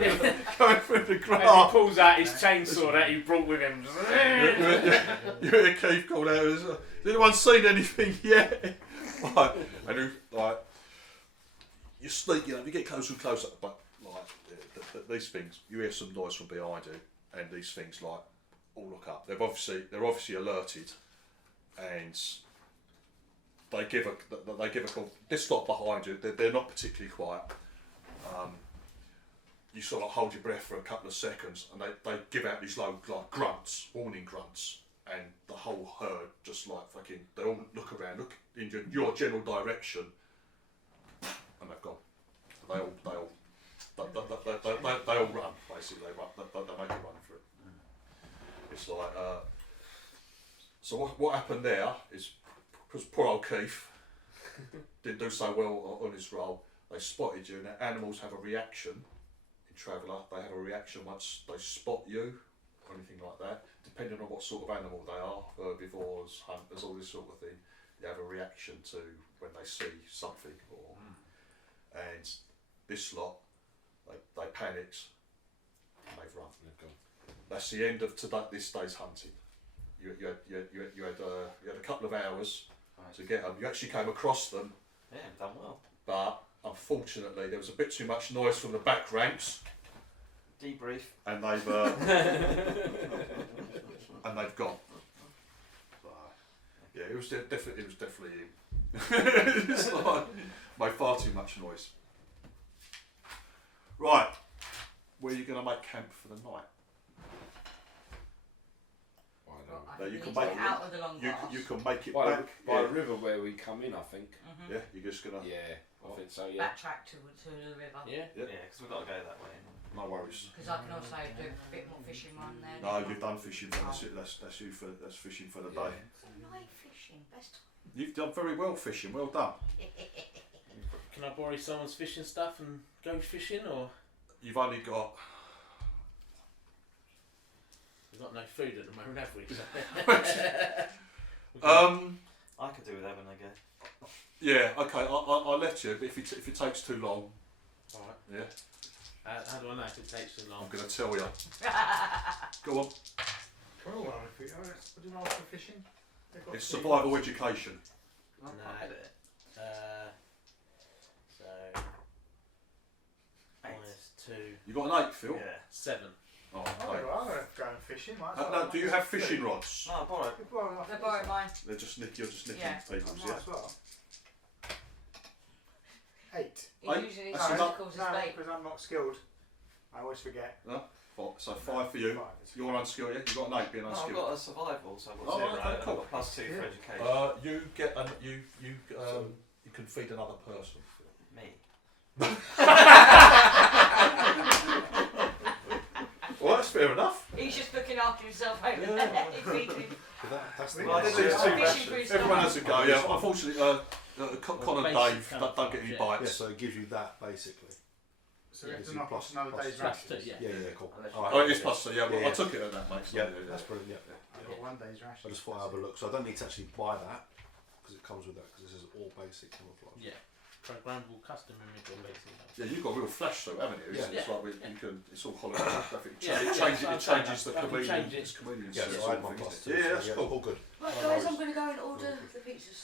the As grass. he pulls out his chainsaw that he brought with him. You hear Keith call out, has anyone seen anything yet? Like, and like, you sneak, you get closer and closer, but like these things, you hear some noise from behind you, and these things like all look up. They're obviously alerted, and they give a call. This lot behind you, they're not particularly quiet. You sort of hold your breath for a couple of seconds, and they give out these low like grunts, warning grunts, and the whole herd just like fucking. They all look around, look in your general direction, and they've gone. They all run basically. They make a run for it. It's like so. What happened there is because poor old Keith didn't do so well on his role. They spotted you. Now animals have a reaction. In Traveller, they have a reaction once they spot you or anything like that. Depending on what sort of animal they are, herbivores, hunters, all this sort of thing. You have a reaction to when they see something. And this lot, they panicked and they've run. That's the end of this day's hunting. You had a couple of hours to get them. You actually came across them. Yeah, done well. But unfortunately, there was a bit too much noise from the back ranks, Debrief. and they've gone. Yeah, it was definitely it's like made far too much noise. Right, where are you going to make camp for the night? No, you can make it out of the long grass. You can make it By back. the river where we come in, I think. Yeah, you're just gonna. Yeah, I think so. Yeah. Backtrack to the river. Yeah. Yeah, because we've got to go that way. No worries. Because I can also do a bit more fishing one there. No, you've done fishing. That's fishing for the day. Night fishing, best time. You've done very well fishing. Well done. Can I borrow someone's fishing stuff and go fishing, or You've only got. we've got no food at the moment, have we? I could do with having a go. Yeah. Okay. I'll let you. But if it takes too long. Alright. Yeah. How do I know if it takes too long? I'm gonna tell you. Go on. Cool. What do you know for fishing? They've got It's food. survival education. I'm No. quite good at it. So Eight. -2, You got an 8, Phil. Yeah. 7. Oh, Oh, okay. well, I'm going fishing. Might as well. No, do you have fishing rods? No, I borrowed. They borrow mine. You're just nicking Yeah. people's, Might yeah. as well. 8. He Hey, usually that's calls enough. his No, bait. because I'm not skilled. I always forget. So 5 for you. 5. You're unskilled, yeah? You've got an 8 being No, I've unskilled. got a survival, so I've got Oh, 0, okay, and cool. I've got +2 for Yeah. education. You get you can feed another person. Me. Well, that's fair enough. He's just looking after himself over there. He's feeding. That's the Well, I did one. lose I'm 2 fishing rations. for his Everyone stomach. has a go, yeah. Unfortunately, Con and Basic Dave kind of don't get any yeah. bites. Yeah, so it gives you that basically. So Yeah, we have it's to knock plus- off another plus day's plus rations. 2, yeah. Yeah, cool. Unless Alright. Oh, it is plus, yeah, well, Yeah, I took it at that, mate. So Yeah, that's brilliant. Yeah. I've got 1 day's rations. I just thought I'd have a look. So I don't need to actually buy that because it comes with that. Because this is all basic camouflage. Yeah. Programmable custom image or basic. Yeah, you've got a real flash though, haven't you? Yeah. It's like you can. It's all holographic. Yeah, It changes the I can chameleon. change it. It's chameleon. Yeah, suit so I had sort my of plus thing, 2. isn't it? Yeah, so that's yeah, cool. all good. Right, No guys, worries. I'm going to go and order the pizzas.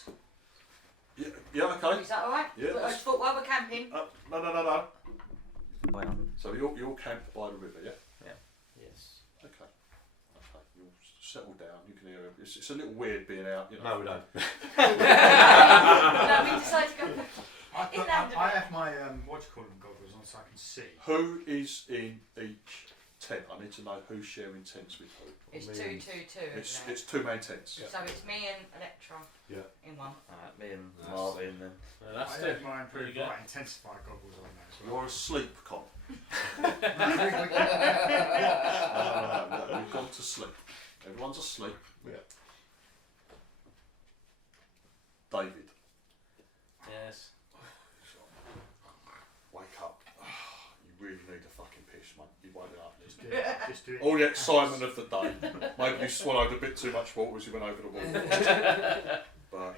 Yeah, okay. Is that alright? Yeah, I that's- just thought while we're camping. No. Well, So you're camped by the river, yeah? Yes. Okay. You'll settle down. You can hear it. It's a little weird being out, you know. No, we don't. No, we decided to go. I have my goggles on so I can see. Who is in each tent? I need to know who's sharing tents with who. It's Me 2, and- 2, 2. It's isn't it? 2-man tents. So it's me and Electra Yeah. in one. alright, me and Nice. Marvin then. So that's I two. have my There you improved go. light intensified goggles on there as well. You're asleep, Con. No, we've gone to sleep. Everyone's asleep. Yeah. David, Yes. wake up. You really need a fucking piss, mate. You woke up. Just do it. Just do it. All the excitement of the day. Maybe you swallowed a bit too much water as you went over the wall. But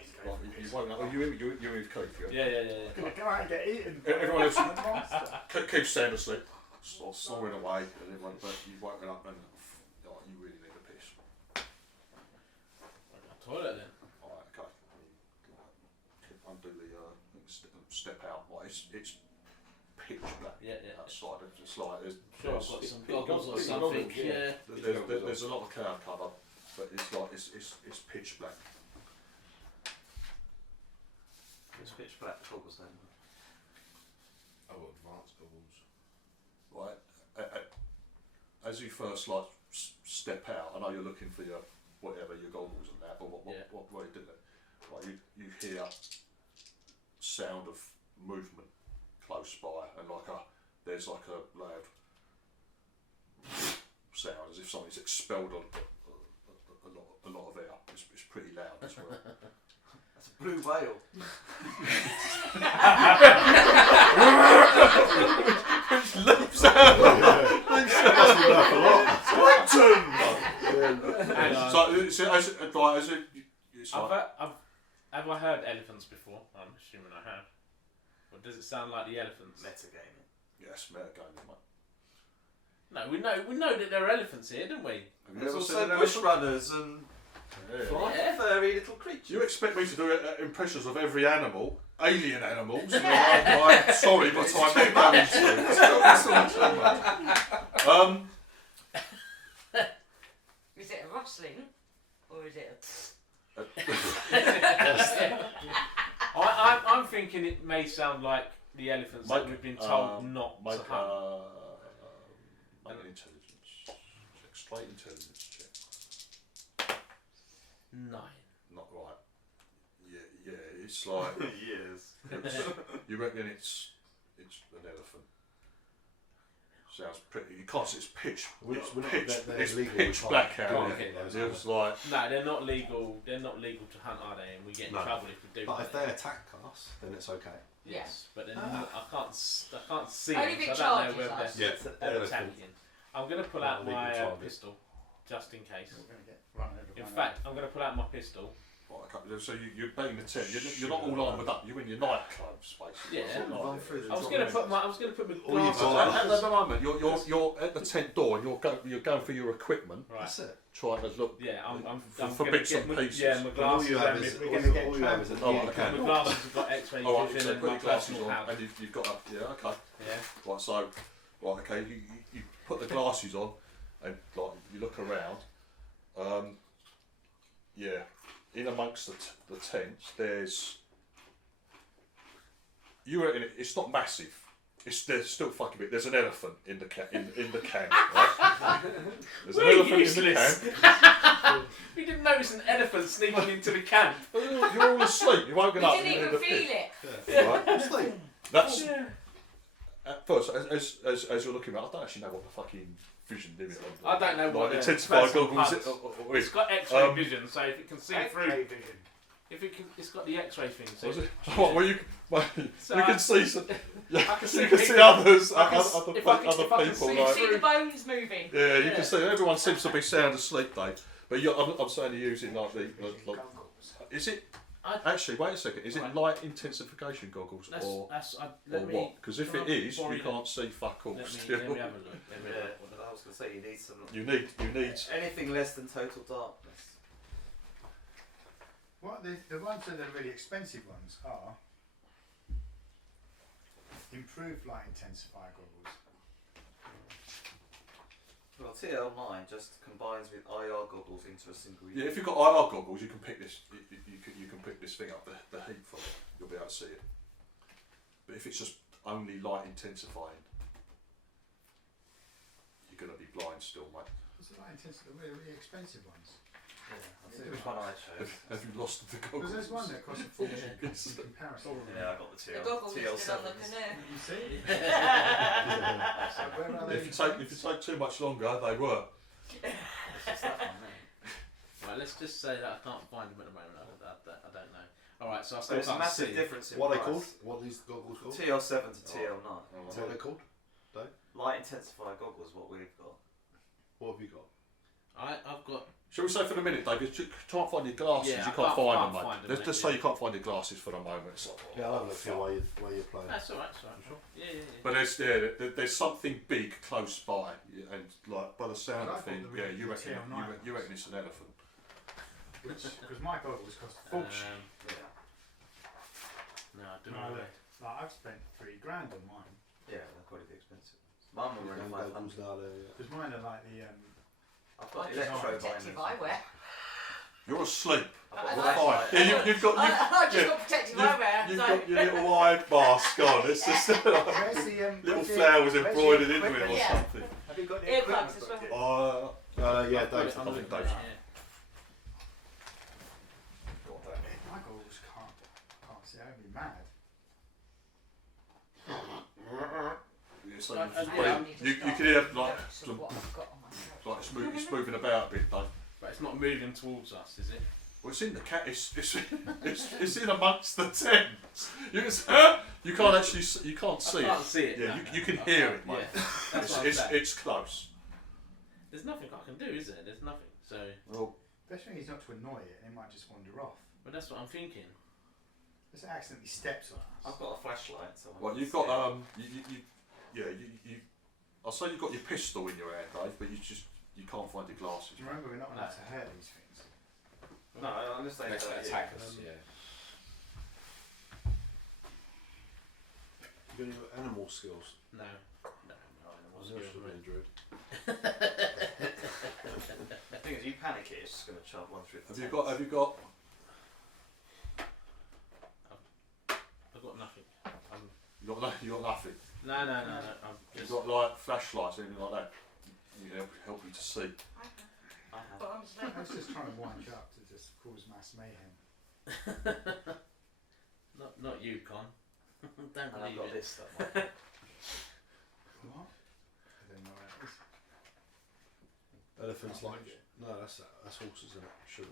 you won't know. You're with Keith, yeah? Yeah. Gonna go out and get eaten. Everyone else by a monster. keeps sound asleep, or snoring away, and everyone, but you've woken up and you really need a piss. Toilet then. Alright, okay. Undo the step out. Like it's pitch black Yeah. outside. It's like there's Sure, I've got it's some pitch- goggles or it's something. goggles, Yeah. There's a lot of cloud cover, but it's like it's pitch black. It's pitch black goggles then. I've got advanced goggles. Right. As you first step out, I know you're looking for your whatever your goggles and that, but what are you doing? Right, you hear sound of movement close by, and there's like a loud sound as if something's expelled a lot of air. It's pretty loud as well. That's a blue whale. Which leaps out. Quentin! Hang on. So it's like, Have I heard elephants before? I'm assuming I have. Or does it sound like the elephants? Metagaming. yes, metagaming, mate. No, we know that there are elephants here, don't we? Have you There's ever seen also an bush elephant? runners and Yeah. furry little creatures. You expect me to do impressions of every animal, alien animals? And I'm like, sorry, but I'm not going to. It's too much. Is it a rustling? Or is it I'm thinking it may sound like the elephants that we've been told not to Make hunt. an intelligence check, straight intelligence check. 9. Not right. Yeah, it's like Years. you reckon it's an elephant. Sounds pretty. You can't see it's pitch. We're not pitch. they're It's legal, pitch we black can't out get there. those It was like No, they're not legal. They're not legal to hunt, are they? And we get in No. trouble if we do. But hunt if them. they attack us, then it's okay. Yes, but then I can't see Only them, if it so I don't know charges whether us. they're, Yeah, they're elephant. attacking. I'm going to pull out Legal my target. pistol, just in case. We're going to get run over. In by an fact, I'm going to pull out my pistol. so you're banging the tent. You're not all armed up. You're in your nightclothes, basically. Yeah. Run through the I was going to put my All you've glasses got- on. At the moment, you're at the tent door and you're going for your equipment, Right. That's it. trying to look. Yeah, I'm For gonna bits get and my, pieces. yeah, my All glasses. you have and is my- We're gonna get all you have is an Oh, ear okay. my can. glasses have got X-ray All right, vision so and put my your glasses personal on, house. and you've got a okay. Yeah. Right, so okay, you put the glasses on, and you look around. Yeah, in amongst the tents, there's. You reckon it's not massive. There's still fucking big. There's an elephant in the camp, right? There's an We're elephant useless. in the camp. We didn't notice an elephant sneaking into the camp. You're all asleep. You've woken We up. didn't you need even a feel piss. it. Right? It's like, That's Yeah. at first as you're looking at it, I don't actually know what the fucking vision limit on. I don't know what the intensified personal goggles parts. is. It's got X-ray Um, vision, so if it can see through, X-ray vision. if it can, it's got the X-ray thing. So Was it? What, well, you So you I- can see some. I can see You can see people. others, I can other if I can- other if I can people. see You Like, see the bones moving. yeah, you Yeah. can see everyone seems to be sound asleep, Dave. But I'm saying you're using like the Vision like, goggles. is it Actually, wait a second. Is it Right. light intensification goggles or what? Because if it is, you can't see fuck all still. Let me have a look. Let me have a look. I was going to say you need some. You need. Anything less than total darkness. What the ones that are really expensive ones are improved light intensifier goggles. Well, TL9 just combines with IR goggles into a single unit. Yeah, if you've got IR goggles, you can pick this. You can pick this thing up. The heat from it, you'll be able to see it. But if it's just only light intensifying, you're going to be blind still, mate. What's the light intensifier? The really expensive ones. Yeah, I'll see which one I chose. Have you lost the goggles? Because there's one that costs a fortune in comparison. Yeah, I got the The goggles listed on the TL7s. canoe. You see? So where are If you take too much longer, they work. It's just that one, mate. Right, let's just say that I can't find them at the moment. I don't know. All right, so I So still it's a can't massive see. difference in What are they price. called? What are these goggles called? TL7 to TL9. What are they called? Light intensifier goggles, what we've got. What have you got? I've got. Shall we say for the minute, David? You can't find your glasses. Yeah, you I can't can't find them, find mate. them, Let's mate, just say you can't find your glasses for the moment. So, Yeah, I'll have a look for where you're playing. That's all right. That's all right. Sure. Yeah. But there's something big close by, and like by the sound Well, I of things, thought the yeah, really you reckon TL9 you reckon it's an elephant. Because my goggles cost a fortune. Yeah. No, I don't No, know. look, like I've spent $3,000 on mine. Yeah, they're probably the expensive ones. Mine were Young around goggles 500. now, yeah. Because mine are like the I've got I just electro protective binders. eyewear. You're asleep. I've I got like flashlight. Yeah, you've got I just yeah, got protective you've- eyewear. you've so. got your little eye mask on. It's just like where's the little where's the- flowers where's embroidered the into it or equipment? Yeah. something. Have you got the Earplugs equipment as well. booked in? Yeah, I've got Dave. it on I the- think Dave- yeah. My goggles can't see. I'd be mad. Yeah, so I- you, I- just yeah, wait. I need to you start can hear making like notes of what I've got on my couch. it's moving about a bit, Dave. But it's not moving towards us, is it? Well, it's in the cat. It's in amongst the tents. You can't actually you can't see I can't it. see it. Yeah, no. you can I hear can't- it, mate. Yeah. That's what I'm saying. It's close. There's nothing I can do, is there? There's nothing. So, Well, Best thing is not to annoy it. It might just wander off. but that's what I'm thinking. Just accidentally steps on us. I've got a flashlight. So I well, can you've see got it. I'll say you've got your pistol in your hand, Dave, but you can't find your glasses. Do you remember we're not allowed to hurt these things? No, unless they Unless they hurt you. attack us, yeah. You got any animal skills? No. No, I animals. never should have been druid. The thing is, you panic it, it's just going to chop one through the Have you tents. got? I've got nothing. You got nothing. No. I'm You've just. got like flashlights, anything like that. You can help you to see. I have. But I'm saying, I was just trying to wind you up to just cause mass mayhem. Not you, Con. Don't And I've believe got it. this stuff. What? I don't know what that is. Elephants like it. No, that's horses, isn't it? Sugar.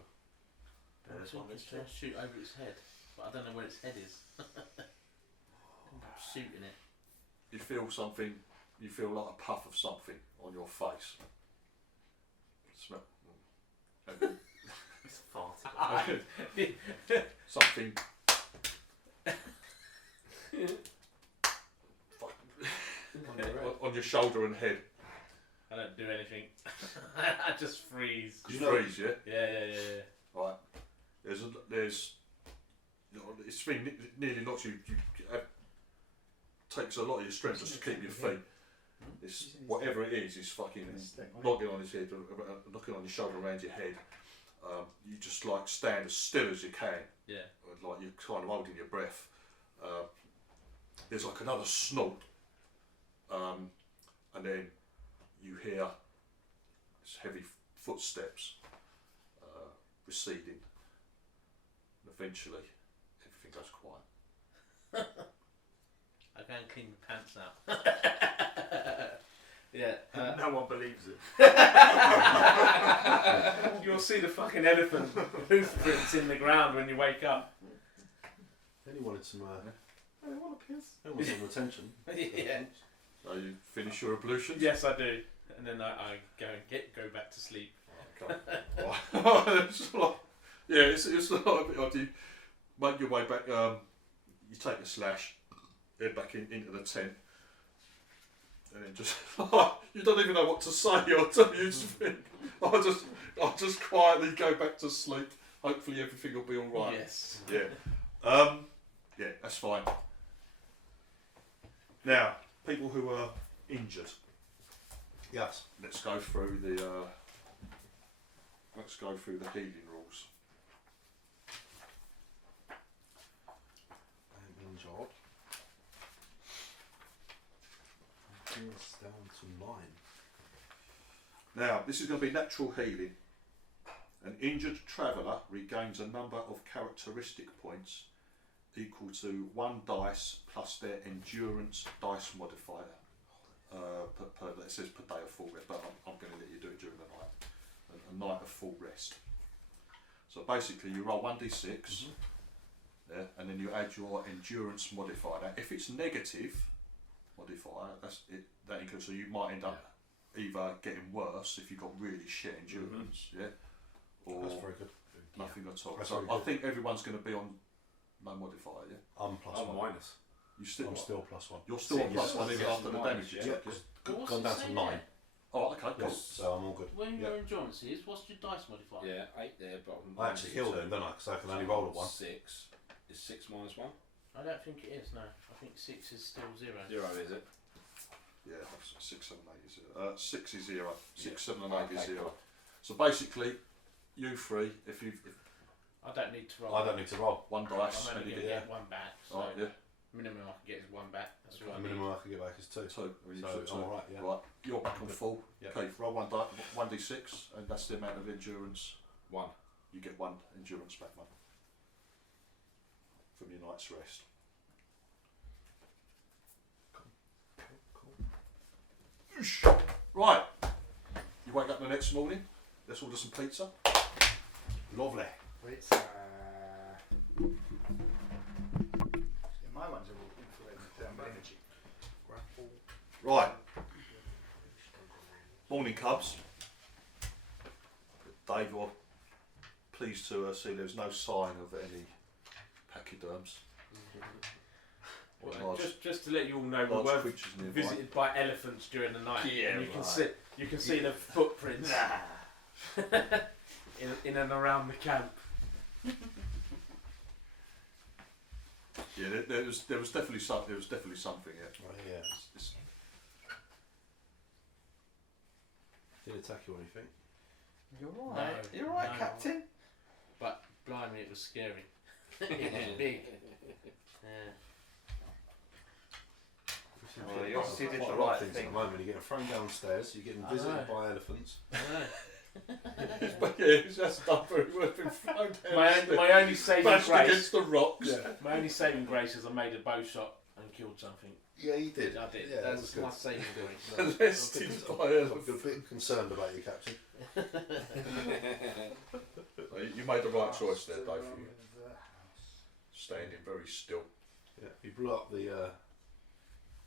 I'm There's one thinking that's trying to shoot over its head, but I don't know where its head is. End up shooting it. You feel something. You feel like a puff of something on your face. Smell. It's farted. Something. On your head. on your shoulder and head. I don't do anything. I just freeze. You know- freeze, yeah. Yeah. Right. There's. You know, it's been nearly knocks you. Takes a lot of your strength just to keep your feet. It's whatever it is fucking knocking on his head, knocking on your shoulder around your head. You just like stand as still as you can. Yeah. Like you're kind of holding your breath. There's like another snort, and then you hear this heavy footsteps receding. And eventually, everything goes quiet. I go and clean my pants out. Yeah. No one believes it. You'll see the fucking elephant hoof prints in the ground when you wake up. Then he wanted some. I don't want to piss. He wanted some attention. Yeah. So you finish your ablutions. Yes, I do. And then I go and go back to sleep. Okay. It's like, yeah, it's like a bit odd. make your way back. You take a slash, head back into the tent, and then just you don't even know what to say or do you? Just think, I'll just quietly go back to sleep. Hopefully everything will be all right. Yes. Yeah. Yeah, that's fine. Now, people who are injured. Yes. Let's go through the healing rules. I'm injured. Bring this down to 9. Now, this is going to be natural healing. An injured traveller regains a number of characteristic points equal to 1 dice plus their endurance dice modifier. It says per day of full rest, but I'm going to let you do it during the night. A night of full rest. So basically, you roll 1d6, yeah, and then you add your endurance modifier. Now, if it's negative modifier, that includes. So you might end up either getting worse if you've got really shit endurance, yeah, or That's very good. nothing at all. That's So very I good. think everyone's going to be on no modifier, yeah. I'm plus I'm 1. minus. You still, I'm still plus 1. you're still on Yes, plus 1 even yes, after the minus, damage you yeah. took. Just What's gone it down say to there? 9. Oh, okay, cool. Yes, so I'm all good. When Yeah. your endurance is, what's your dice modifier? Yeah, 8 there, but I'm I actually heal them, don't I? Because I can only roll at 1. 6. Is 6 minus 1? I don't think it is, no. I think 6 is still 0. 0, is it? Yeah, 6, 7, 8 is 0. 6 is 0. 6, Yeah. 7 and 8 is Okay, 0. cool. So basically, you three, if I don't need to roll. I don't need to roll. 1 dice, I'm and only you going to get get 1 back. So alright, yeah. minimum I can get is 1 back. That's The all I need. minimum I can get back is 2. 2. When you So took I'm 2. alright, yeah. Right, you're back on full. Yeah. Okay, roll 1d6, and that's the amount of endurance. 1. You get 1 endurance back, mate, from your night's rest. Right, you wake up the next morning. Let's order some pizza. Lovely. It's my ones are all infrared thermal energy. Right, morning, cubs. Dave, you're pleased to see there's no sign of any pachyderms. Or large- Just to let you all know, we large were creatures nearby. visited by elephants during the night, Yeah, and you right. can see the footprints in and around the camp. Yeah, there was definitely something. There was definitely something. Yeah. Right, yeah. It's, Didn't attack you or anything. You're No, right. You're right, no. Captain. But blimey, it was scary. It was big. Yeah. Well, you obviously did Quite the a lot of right things thing. at the moment. You're getting thrown downstairs. You're getting I visited know. by elephants. I know. but yeah, it's just done very well. Been thrown down. My only saving Bashed grace. against the rocks. My only saving grace is I made a bow shot and killed something. Yeah, you did. I did. Yeah, That that's was good. my saving grace. Molested by I'm a elephants. bit concerned about you, Captain. You made the right choice there, Dave. For you standing very still. Yeah, you blew up the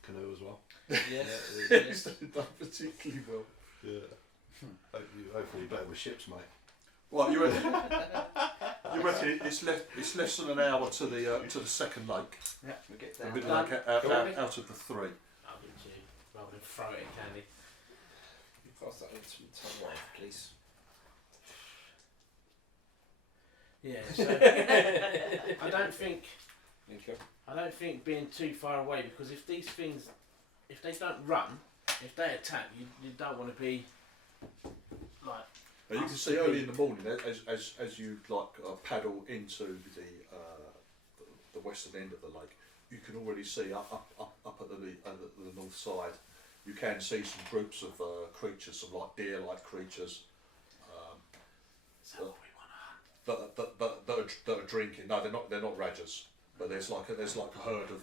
canoe as well. Yes. You've done particularly well. Yeah. Hopefully you're better with ships, mate. Right, you reckon it's less than an hour to the second lake. Yeah, we get The down. middle Done. lake out of the 3. I'll get you rather than throw it at Candy. You pass that into my wife, please. Yeah. So I don't think being too far away, because if these things, if they don't run, if they attack, you don't want to be like. Now you can see early in the morning as you paddle into the western end of the lake, you can already see up at the north side. You can see some groups of creatures, some like deer-like creatures. Is that what we want to hunt? that are drinking. No, they're not Rajas, but there's like a herd of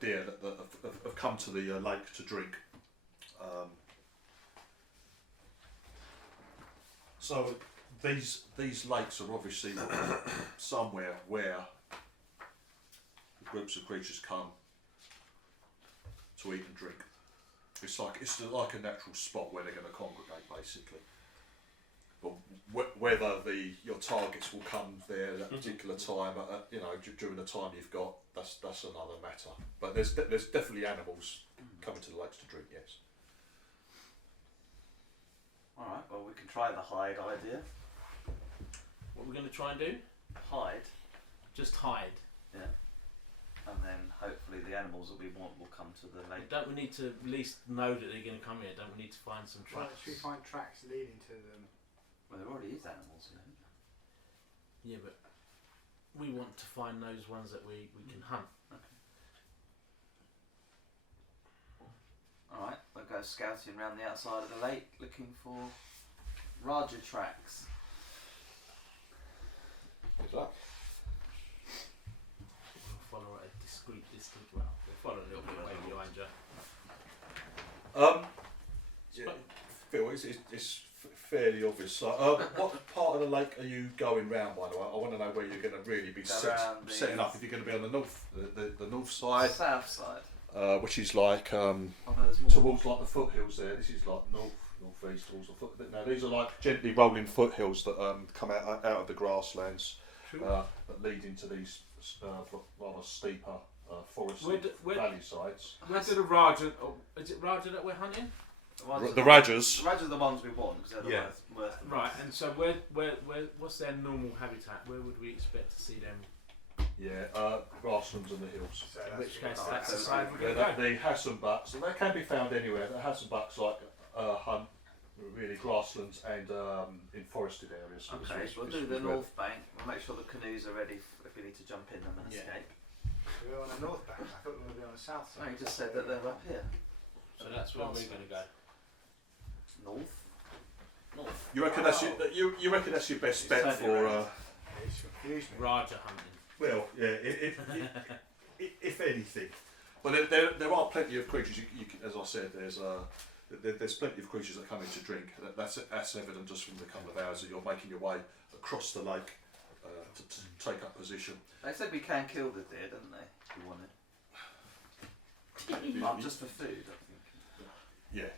deer that have come to the lake to drink. So these lakes are obviously somewhere where groups of creatures come to eat and drink. It's like a natural spot where they're going to congregate, basically. But whether your targets will come there at that particular time, during the time you've got, that's another matter. But there's definitely animals coming to the lakes to drink. Yes. All right. Well, we can try the hide idea. What we're going to try and do? Hide. Just hide. Yeah. And then hopefully the animals that we want will come to the lake. Don't we need to at least know that they're going to come here? Don't we need to find some Well, tracks? should we find tracks leading to them? Well, there already is animals in it. Yeah, but we want to find those ones that we can hunt. Okay. Alright, we'll go scouting around the outside of the lake looking for Raja tracks. Good luck. We'll follow at a discreet distance. Well, we'll follow a little bit away behind you. Yeah, Phil, it's fairly obvious. What part of the lake are you going round, by the way? I want to know where you're going to really be setting up. If you're going to be on the north side, South side. which is like There's more. towards like the foothills there. This is like northeast towards the foot. Now these are like gently rolling foothills that come out of the grasslands that lead into these rather steeper forest valley sides. Where do the Raja? Is it Raja that we're hunting? The Rajas. The Rajas are the ones we want because they're the Yeah. worst. Right, and so where? What's their normal habitat? Where would we expect to see them? Yeah, grasslands and the hills. So In that's which case, really that's the nice. side we're Yeah, going to go. the Hassenbacks, and they can be found anywhere. The Hassenbacks like hunt really grasslands and in forested areas. Okay, we'll do the north bank. We'll make sure the canoes are ready if we need to jump in them and Yeah. escape. We're on the north bank. I thought we were going to be on the south Oh, side. you just said that they're up here. So that's where we're going to go. North. North. You reckon that's you reckon that's your best bet Turn it for? around. It's confused me. Raja hunting. Well, yeah, if anything. Well, there are plenty of creatures. As I said, there's plenty of creatures that come in to drink. That's evident just from the couple of hours that you're making your way across the lake to take up position. They said we can kill the deer, didn't they? If we wanted. Just for food, I think. Yeah.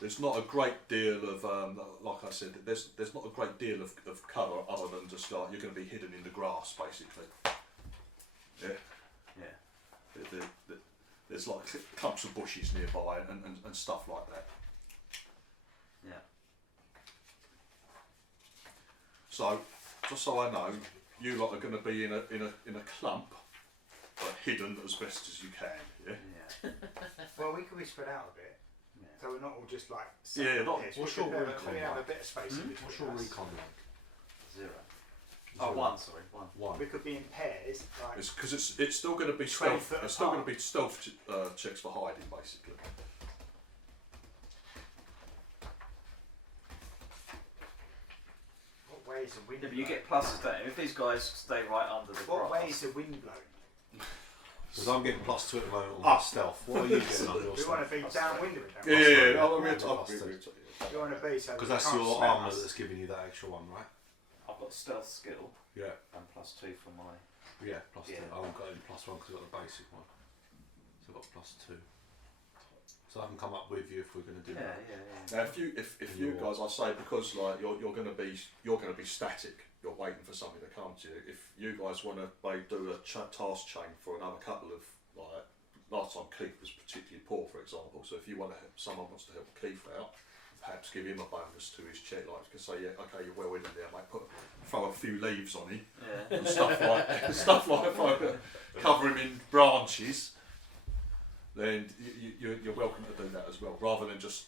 There's not a great deal of, like I said, there's not a great deal of cover other than just like you're going to be hidden in the grass, basically. Yeah. Yeah. There's like clumps of bushes nearby and stuff like that. Yeah. So, just so I know, you lot are going to be in a clump, but hidden as best as you can. Yeah. Yeah. Well, we could be spread out a bit. Yeah. So we're not all just like Yeah, not- here. what's We could your have recon we have a like? bit of space in between What's your us. recon like? 0. Oh, 1, sorry, 1. One. We could be in pairs, like It's because it's still going to be 20 stealth. foot It's still going apart. to be stealth checks for hiding, basically. what way is the wind Yeah, but you blowing? get pluses there. If these guys stay right under the What way grass. is the wind blowing? Because I'm getting +2 at the moment on my stealth. What are you getting on your We want stealth? to be downwind of it, don't we? Yeah, I'll I'll agree agree. to plus We want to be so Because they that's can't your smell armour us. that's giving you that extra one, right? I've got stealth skill Yeah. and +2 for my. Yeah, +2. Yeah. I haven't got only +1 because I've got the basic one. So I've got +2. So I can come up with you if we're going to do Yeah, that. yeah. Now, if you guys, I say because like you're going to be static. You're waiting for something to come to you. If you guys want to do a task chain for another couple of like last time Keith was particularly poor, for example. So if you want to someone wants to help Keith out, perhaps give him a bonus to his check. Like you can say, yeah, okay, you're well in there, mate. Throw a few leaves on him Yeah. and stuff like cover him in branches. Then you're welcome to do that as well, rather than just.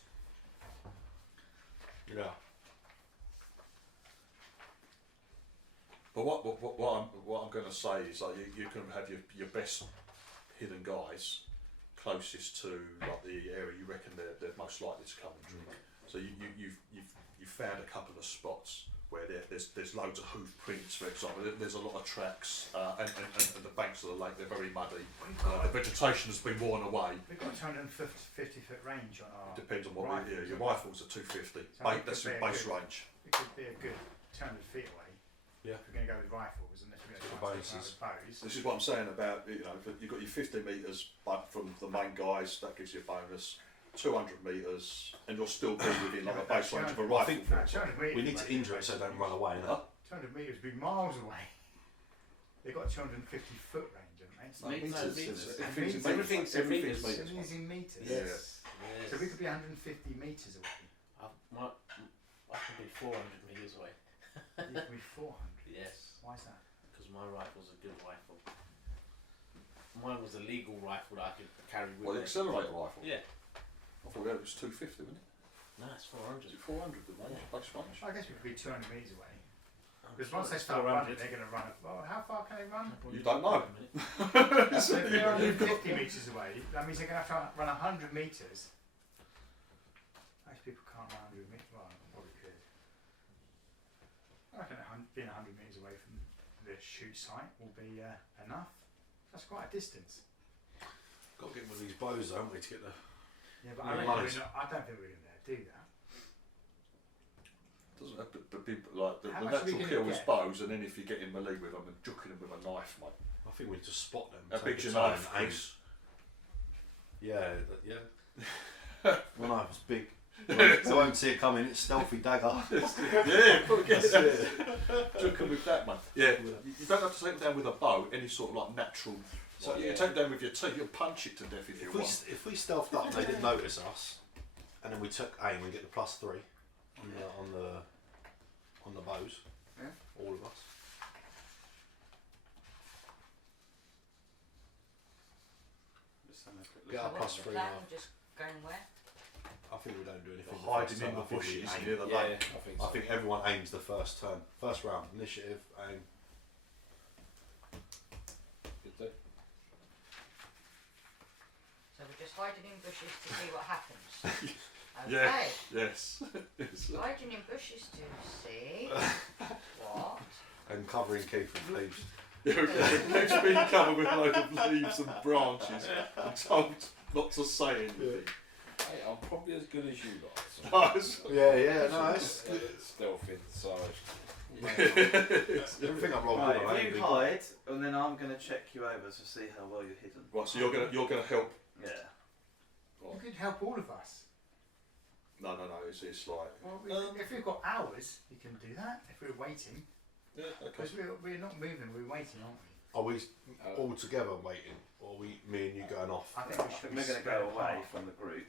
Yeah. But what I'm going to say is like you can have your best hidden guys closest to like the area you reckon they're most likely to come and drink. So you've found a couple of spots where there's loads of hoof prints, for example. There's a lot of tracks and the banks of the lake they're very muddy. The vegetation has been worn away. We've got 250 foot range on our. Depends on what Rifles, your yeah. rifles are 250. So it That's could your be a base good- range. It could be a good 200 feet away. Yeah. If we're going to go with rifles, unless we're The going to bonuses. bows. This is what I'm saying about, you know, you've got your 50 metres from the main guys, that gives you a bonus. 200 metres, and you'll still be within like a base range of a rifle. think No, 200 metres We need to would be injure it so it don't run away. Huh? 200 metres would be miles away. They've got 250 foot range, haven't they? No, Meters. meters. Meters. Everything's in meters. Everything's in meters. Yes. So we could be 150 metres away. I can be 400 metres away. You could be 400. Yes. Why is that? Because my rifle's a good rifle. Mine was a legal rifle that I could carry with Well, the me. accelerator rifle. Yeah. I thought it was 250, wasn't it? No, it's 400. Is it 400 the range? Yeah. Base range? I guess we could be 200 metres away. I'm Because sure once they it's start 400. running, they're going to run. Well, how far can they run? You don't know. So if they're 150 metres away, that means they're going to have to run 100 metres. Most people can't run 100 metres. Well, probably could. I reckon being 100 metres away from the shoot site will be enough. That's quite a distance. Got to get one of these bows, haven't we, to get the. Yeah, but Yeah, I nice. don't think we're going to do that. Doesn't have to be like the How much are we natural gonna kill is get? bows, and then if you get in melee with them and jucking them with a knife, mate. I think we need to spot them. How take big's the your time knife, and aim. Chris? Yeah, my knife is big. I won't see it coming. It's stealthy dagger. Yeah, that's it. Juking with that, mate. Yeah, you don't have to take them down with a bow. Any sort of like natural. So you take them down with your teeth. You'll punch it to death if you want. If we stealthed up, and they didn't notice us, and then we took aim and get the +3 on the bows. Yeah. All of us. Just having a quick look. Get our So what's the +3 plan? now. Just going where? I think we don't do anything. You're hiding first in turn. the I think we bushes aim. near the Yeah, lake. I think I so. think everyone aims the first turn, first round, initiative, aim. Good day. So we're just hiding in bushes to see what happens. Okay. Yeah. Yes. Yes. Hiding in bushes to see what. And covering Keith with leaves. Keith's been covered with a load of leaves and branches and told not to say anything. Hey, I'm probably as good as you lot. So. Nice. Yeah, nice. Stealth inside. Everything I've logged Right, on, I if ain't you big. hide, and then I'm going to check you over to see how well you're hidden. Right, so you're gonna help. Yeah. You could help all of us. No. It's like. Well, if we've got hours, you can do that. If we're waiting, Yeah. Okay. because we're not moving, we're waiting, aren't we? Are we all together waiting, or me and you going off? I think we I should. think be we're going to spread go away apart. from the group.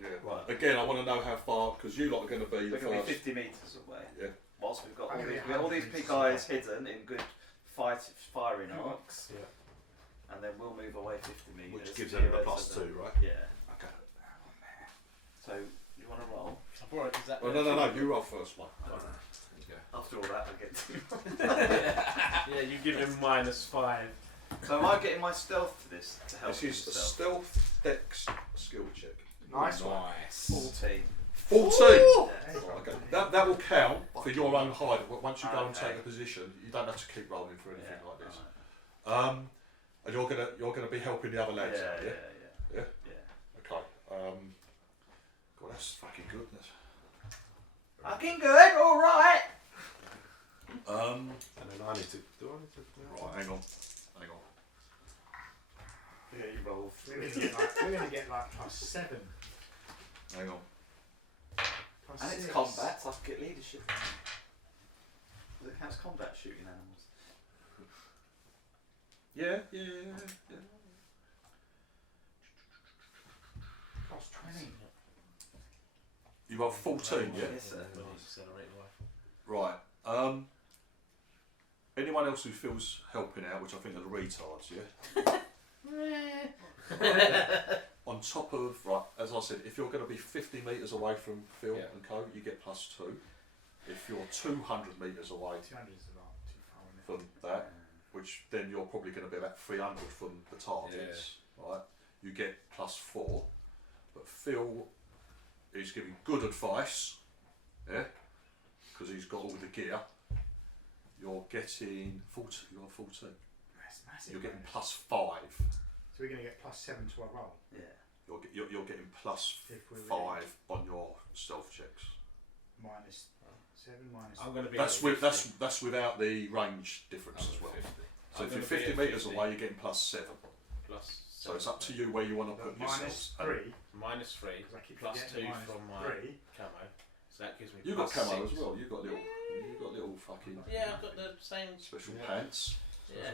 Yeah. Right. Again, I want to know how far because you lot are going to be the We're going to be first. 50 metres away. Yeah. Whilst we've got I'm all gonna these, be all these 100 big metres guys hidden in good firing arcs, Yeah. and then we'll move away 50 metres. Which gives them the nearer to +2, right? Yeah. Okay. So, you want to roll? Alright, is that Oh, no. You roll first, mate. After all that, I get to. Yeah, you give him -5. So am I getting my stealth for this to help This is a myself? stealth dex skill check. Nice one. Nice. 14. 14. Yeah. Right, okay. That will count for your own hide. Once you go and Okay. take a position, you don't have to keep rolling for anything Yeah, like this. alright. And you're gonna be helping the other lads out, yeah? Yeah. Okay. God, that's fucking good. Fucking good, alright! And then I need to. Do I need to? Right, hang on. Yeah, you roll. We're going to get like +7. Hang on. And it's +6. combat, so I can get leadership. Does it count as combat shooting animals? Yeah. +20. You roll 14, yeah? Yes, sir. Accelerate the rifle. Right. Anyone else who feels helping out, which I think are the retards, yeah? On top of, right, as I said, if you're going to be 50 metres away from Phil Yeah. and co, you get +2. If you're 200 metres away 200 is a lot too far, isn't it? from that, which then you're probably going to be about 300 from the targets, right? You get +4. But Phil is giving good advice, yeah, because he's got all the gear. You're getting 14. You're 14. That's massive. You're getting bonus. +5. So we're going to get +7 to our roll. Yeah. You're getting If we're +5 on your stealth checks. -7, minus. I'm going to be. That's at with 50. that's without the range difference as well. So I'm if you're gonna be 50 at metres 50. away, you're getting +7. Plus So it's up to you where you want to put yourself. -3. minus 3 Because I keep plus forgetting 2 minus from my 3. camo. So that gives me. You got plus camo 6. as well. You got little fucking Yeah, I've got the same. special Yeah. pants. Yeah.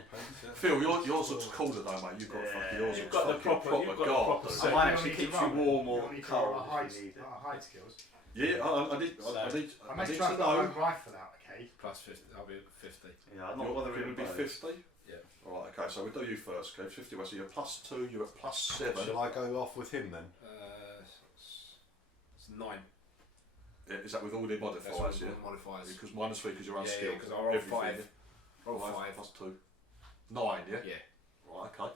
Phil, yours looks cooler though, mate. You've got fucking yours. You've looks got the fucking proper- you've got the guard, proper dude. set. I might You actually don't need keep to you run. warm You or don't need to cold roll if you need it. hide skills. Yeah, I need So- I to may try to know. my rifle out, okay? Plus 50. I'll be at 50. Yeah, I'm not You're bothering going to be with 50. Yeah. All right. Okay. So we'll do you first. Okay. 50. So you're +2. You're at +7. Shall I go off with him then? It's 9. Is that with all the That's modifiers? what Yeah. the modifiers. Because -3 because you're Yeah, unskilled. because I roll Everything, 5. yeah? Roll 5. +2. 9. Yeah. Yeah. Right. Okay.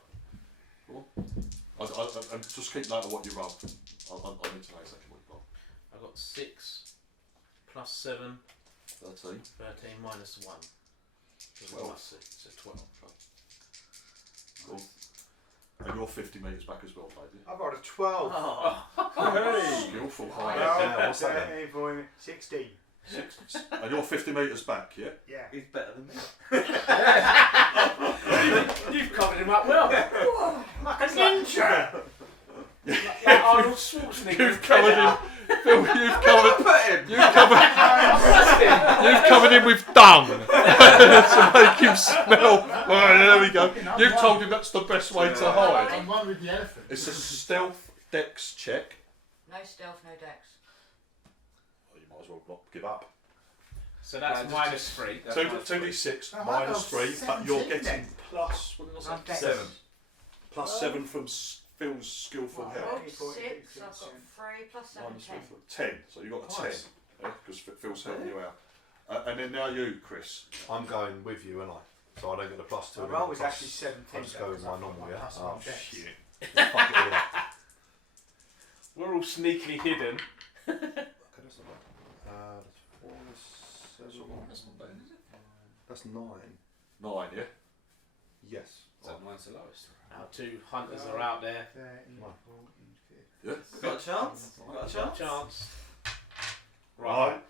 Cool. And just keep note of what you roll. I need to know exactly what you roll. I've got 6 plus 7, 13. 13 minus 1. 12. Plus 6, so 12. Cool. And you're 50 metres back as well, baby. I've got a 12. Oh. Skillful No, high. Yeah, what's that then? boy, 16. And you're 50 metres back, yeah? Yeah. He's better than me. You've covered him up well. Like a ninja! Like Arnold Schwarzenegger. You've covered him. Phil, you've covered him with dung to make him smell. Right, there we go. You've told him that's the best way to hide. I'm one with the elephant. It's a stealth dex check. No stealth, no dex. Well, you might as well not give up. So that's No, minus 3. That's 2d6 Oh, I minus got 3, but you're 17 getting then. plus. What did I say? I'm dex. 7. Plus 7 from Phil's skillful Right. help. Oh, 6, I've got 3 plus 7, Minus 10. 10. So you got a 10. Nice. Yeah, because Phil's helping you out. And then now you, Chris. I'm going with you, and so I don't get the +2. My and roll was plus- actually 17. I'll just go with my normal, yeah? Plus Oh, one dex. shit. Fuck it all up. We're all sneakily hidden. Okay, that's not bad. That's 4, 7. That's not bad, is it? That's 9. 9, yeah? Yes. So mine's the lowest. Our 2 hunters are out there. 13, Right. 14, 15. Yeah. We got a chance. We got a chance. Chance. Right.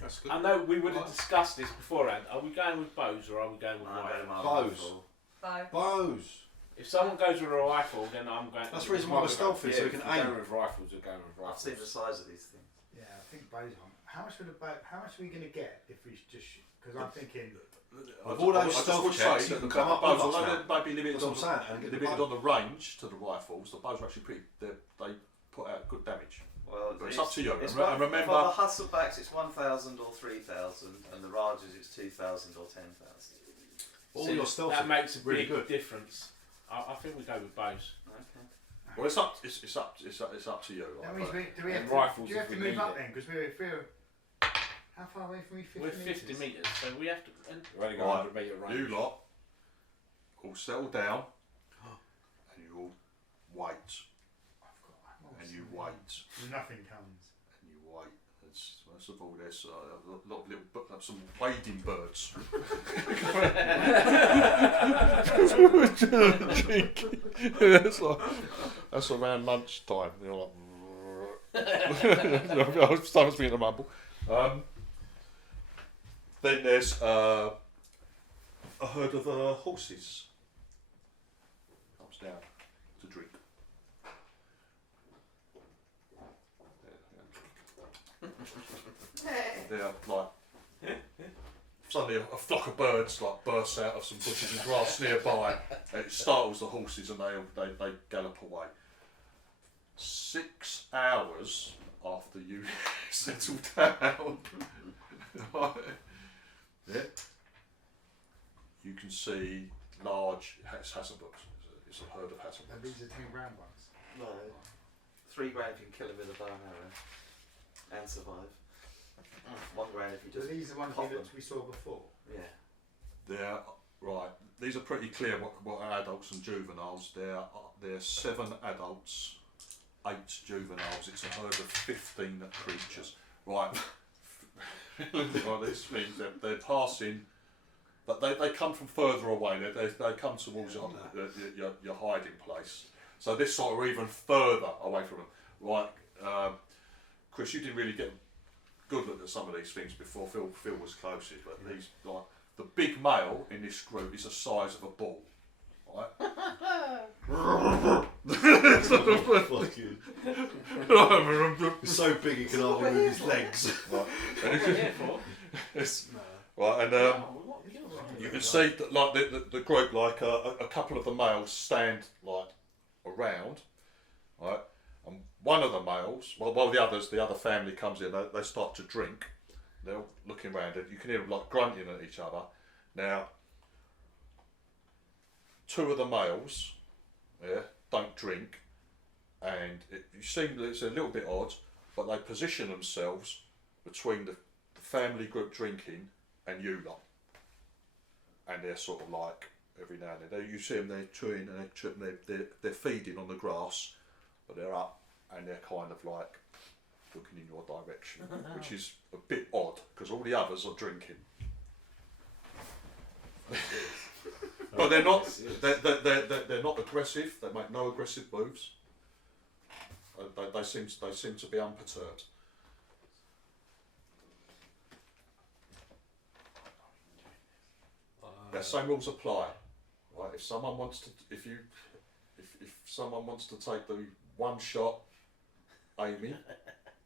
That's good. I know we would have discussed this beforehand. Are we going with bows or are we going with I'm rifles? going with my Bows. rifle. Bow. Bows. If someone goes with a rifle, then I'm going. That's the reason why we're stealthy, so we can if we're aim. going with rifles, we're going with I've rifles. seen the size of these things. Yeah, I think bows on. How much would a bow? How much are we going to get if we just? Because I'm thinking. With all those I just stealth would checks, say you can that come the up bows, with us although now. they might be limited, That's what I'm saying, and get the limited bow. on the range to the rifles, the bows are actually pretty. They put out good damage. Well, But it's up to you. It's And one, remember- for the Hasselbacks, it's 1,000 or 3,000, and the Rajas, it's 2,000 or 10,000. All See, your stealth that is makes a really big good. difference. I think we go with bows. Okay. Well, it's up to you. That Like, means but- do we have And to, rifles do you have if to we move need up it. then? Because we're how far away from you? 50 We're 50 metres? metres, so we have to. And We've only got Right. 100 metre range. You lot all settle down, and you all wait, and you wait, Nothing comes. and you wait. First of all, there's a lot of little, some wading birds. that's around lunchtime. You're like, I was starting to be in a mumble. Then there's a herd of horses. Comes down to drink. They're like suddenly a flock of birds like bursts out of some bushes and grass nearby. It startles the horses and they gallop away. 6 hours after you settle down, yeah, you can see large Hasselbooks. It's a herd of And Hasselbooks. these are 10 grand ones. No. 3 grand if you can kill him with a bow and arrow and survive. 1 grand if you So just. these are the ones pop them. we saw before. Yeah. They're right. These are pretty clear. What are adults and juveniles? They're 7 adults, 8 juveniles. It's a herd of 15 creatures. Right. Well, this means they're passing. But they come from further away. They come towards your hiding place. So this sort of even further away from them. Right, Chris, you didn't really get good at some of these things before. Phil was closest, but these like the big male in this group is the size of a ball, right? Fuck you. He's so big he can hardly move his legs. Right. What are we here for? Right, and Oh, what? you can see that like the group, like a couple of the males stand like around, right, and one of the males, while the other family comes in, they start to drink. They're looking around, and you can hear them like grunting at each other. Now, two of the males, don't drink, and you seem it's a little bit odd, but they position themselves between the family group drinking and you lot, and they're sort of like every now and then you see them, they're chewing and they're feeding on the grass, but they're up and they're kind of like looking in your direction, which is a bit odd because all the others are drinking. But they're not. They're not aggressive. They make no aggressive moves. They seem to be unperturbed. Now, same rules apply. Right? If someone wants to, if someone wants to take the one shot aiming,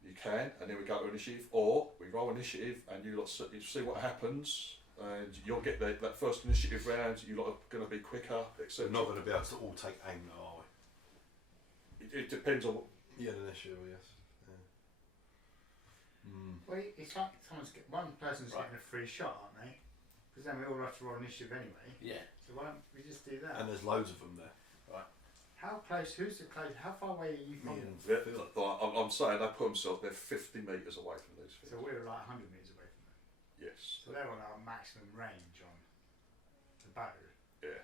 you can, and then we go to initiative, or we roll initiative, and you see what happens. And you'll get that first initiative round, you lot are going to be quicker, etc. We're not going to be able to all take aim though, are we? It depends on what. Yeah, initial, yes. Yeah. Well, it's like one person's getting a free shot, aren't they? Because then we all have to roll initiative anyway. Yeah. So why don't we just do that? And there's loads of them there. How close? Who's the close? How far away are you from Me them? and Yeah, Phil. I'm saying they put themselves, they're 50 metres away from these things. So we're like 100 metres away from them. Yes. So they're on our maximum range on the bow. Yeah.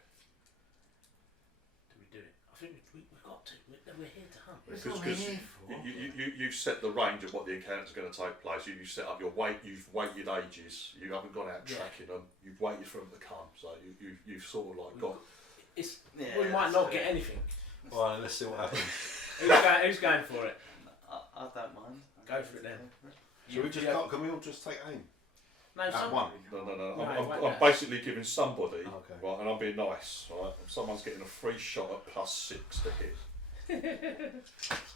Do we do it? I think we've got to. We're here to hunt. That's Because what we're here for. you set the range of what the encounter's going to take place. You set up your weight. You've weighted ages. You haven't gone out tracking them. You've waited for them to come. So you've sort of like got. It's, Yeah, we might not get anything. Well, let's see what happens. Who's going for it? I don't mind. Go for it then. Should we just can we all just take aim? No, At some, one. No. No, I'm basically giving somebody, Okay. right, and I'm being nice, right. If someone's getting a free shot at +6 to hit.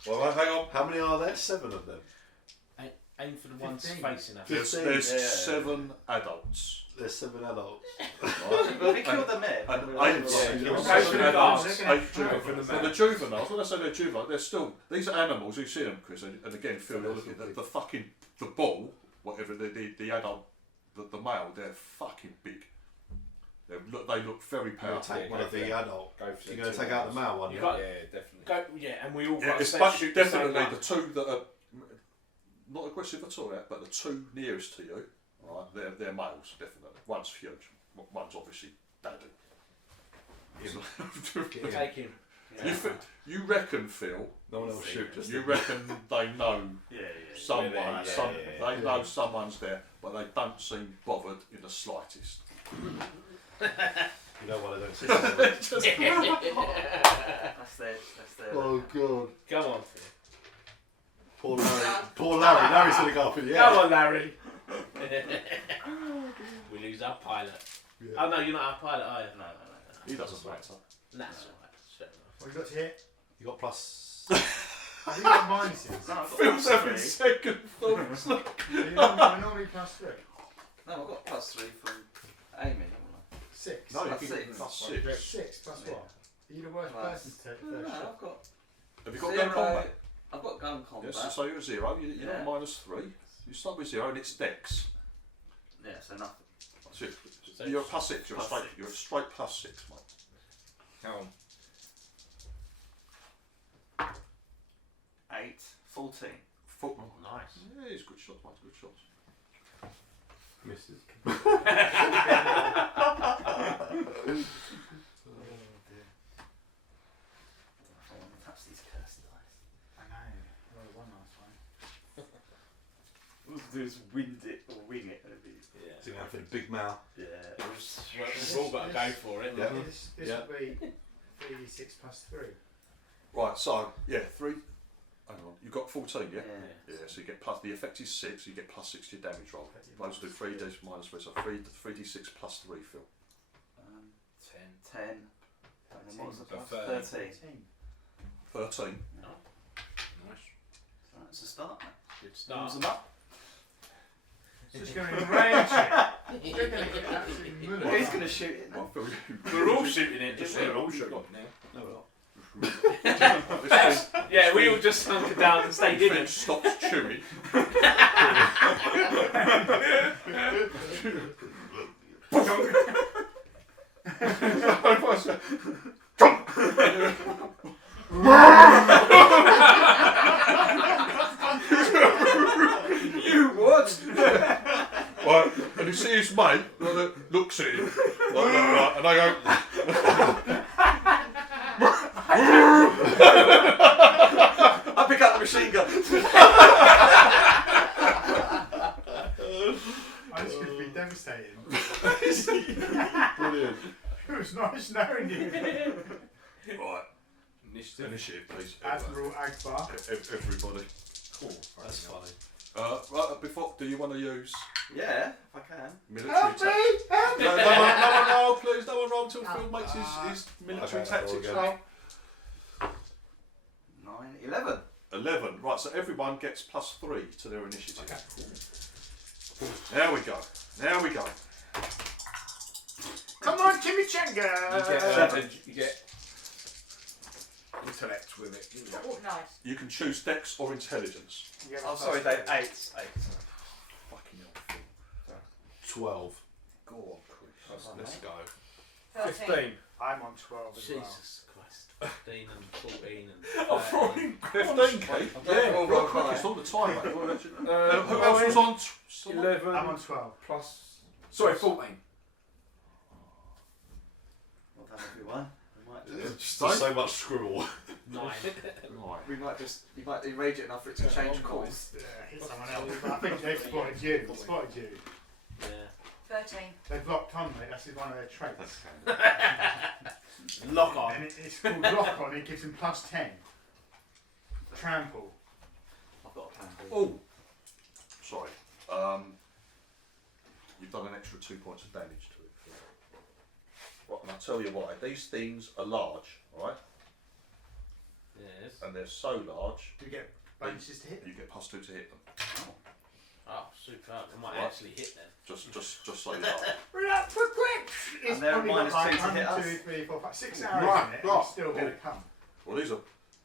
Well, hang on. How many are there? 7 of them. aim for the ones 15. facing us. There's 15, 7 adults. There's 7 adults. But we kill the men. And we- 8 Yeah, Go seven for the adults, guards. 8 Go juveniles. for the Well, the juveniles, when I say they're juveniles, they're still, these are animals, you see them, Chris, and again, Phil, you're looking at the fucking, the bull, whatever, the adult, the male, they're fucking big. They look very You're going to powerful. take one of the adult. Go for You're the going to two take out the males. male one, You yeah? got- Yeah, definitely. Go, yeah, and we all Yeah, got it's to shoot definitely the same the one. two that are not aggressive at all, but the two nearest to you, right? They're males, definitely. One's huge, one's obviously daddy. Take him. You, you reckon, Phil? No one else shoot, just You reckon they know Yeah. someone? Yeah, They know someone's there, but they don't seem bothered in the slightest. You know why they don't see someone. That's their. Oh god. Go on, Phil. Poor Larry. Poor Larry. Larry's going to go up in the air. Come on, Larry. We lose our pilot. Yeah. Oh no, you're not our pilot, are you? No. He doesn't matter. That's alright. Fair enough. What have you got to hit? You got plus. Have you got minuses? No, I've got Phil's having +3. second thoughts. You're normally +3. No, I've got +3 from aiming, haven't 6. No, you Plus can six. get plus Plus 6. 6 plus Yeah. what? Are you the worst Plus- person to take I? the No, first shot? I've got Have you got 0. gun combat? I've got gun combat. Yes, so you're at 0. You're Yeah. not -3. You start with 0 and it's dex. Yeah, so nothing. So you're a +6. You're a Plus straight. six. You're a straight +6, mate. How on? 8, 14. Foot. Oh, nice. Yeah, he's good shots, mate. Good shots. Misses. I want to touch these cursed dice. I know. I rolled 1 last time. We'll do is wind it or wing it. Yeah. So you're going for the big mouth. Yeah. We've all got to go for it. Yeah. This Yeah. will be 3d6 plus 3. Right. So yeah, 3. hang on, you've got 14, yeah? Yeah. Yeah, so you get plus, the effect is 6, so you get plus 6 to your damage roll. Those do 3d minus 3, so 3d6 plus 3, Phil. 10. And then what was the plus? 13. 13. Nice. That's a start, mate. Good start. Use them up. It's just going to enrage you. You're going to get absolutely Well, murdered. he's going to shoot it now. Well, Phil, We're all shooting it. Just Just we're all shooting now. No, we're not. yeah, we all just hunkered down and stayed in Finn it. stops chewing. You what? Right, and you see his mate looks at him like that, right, and I go. I pick up the machine gun. I just could be devastating. Brilliant. It was nice knowing you. Right, Initiative. initiative, please. Admiral Akbar. Everybody. Cool. That's funny. Right, before, do you want to use Yeah, if I can. military Help me! tactics? Help me! No one roll, please. No one roll until Phil makes his military Okay, tactics roll roll. 9, 11. 11. Right, so everyone gets plus 3 to their initiative. There we go. There we go. Come on, chimichanga! You get intellect with it. You know. Oh, nice. You can choose Dex or Intelligence. Oh, sorry, Dave. 8. 8. Fucking hell, Phil. 12. Go on, Chris. Let's go. 15. I'm on 12 as well. Jesus Christ. 15 and 14 and 15k? Yeah, roll real high. quick, it's all the time, mate. Who Who else was on? 11 I'm on 12. plus. Sorry, 14. Well done, everyone. We might do Just so much scribble. 9. We might just. You might enrage it enough for it to change course. Yeah, hit someone else. But I think they've spotted you. They spotted you. Yeah. 13. They've locked on, mate. That's one of their traits. Lock on. And it's called lock on. It gives them plus 10. Trample. I've got a plan B. Oh, sorry. You've done an extra 2 points of damage to it. Right, and I'll tell you why. These things are large, right? Yes. And they're so large, Do you get bonuses to hit them? you get plus 2 to hit them. Oh, superb. It might Right. actually hit then. Just so you know. We're up for quick! It's And they're probably got minus like 2 to 1, hit us. 2, 3, 4, 5, 6 hours Right, in it. right. And it's still going to come. Well, these are.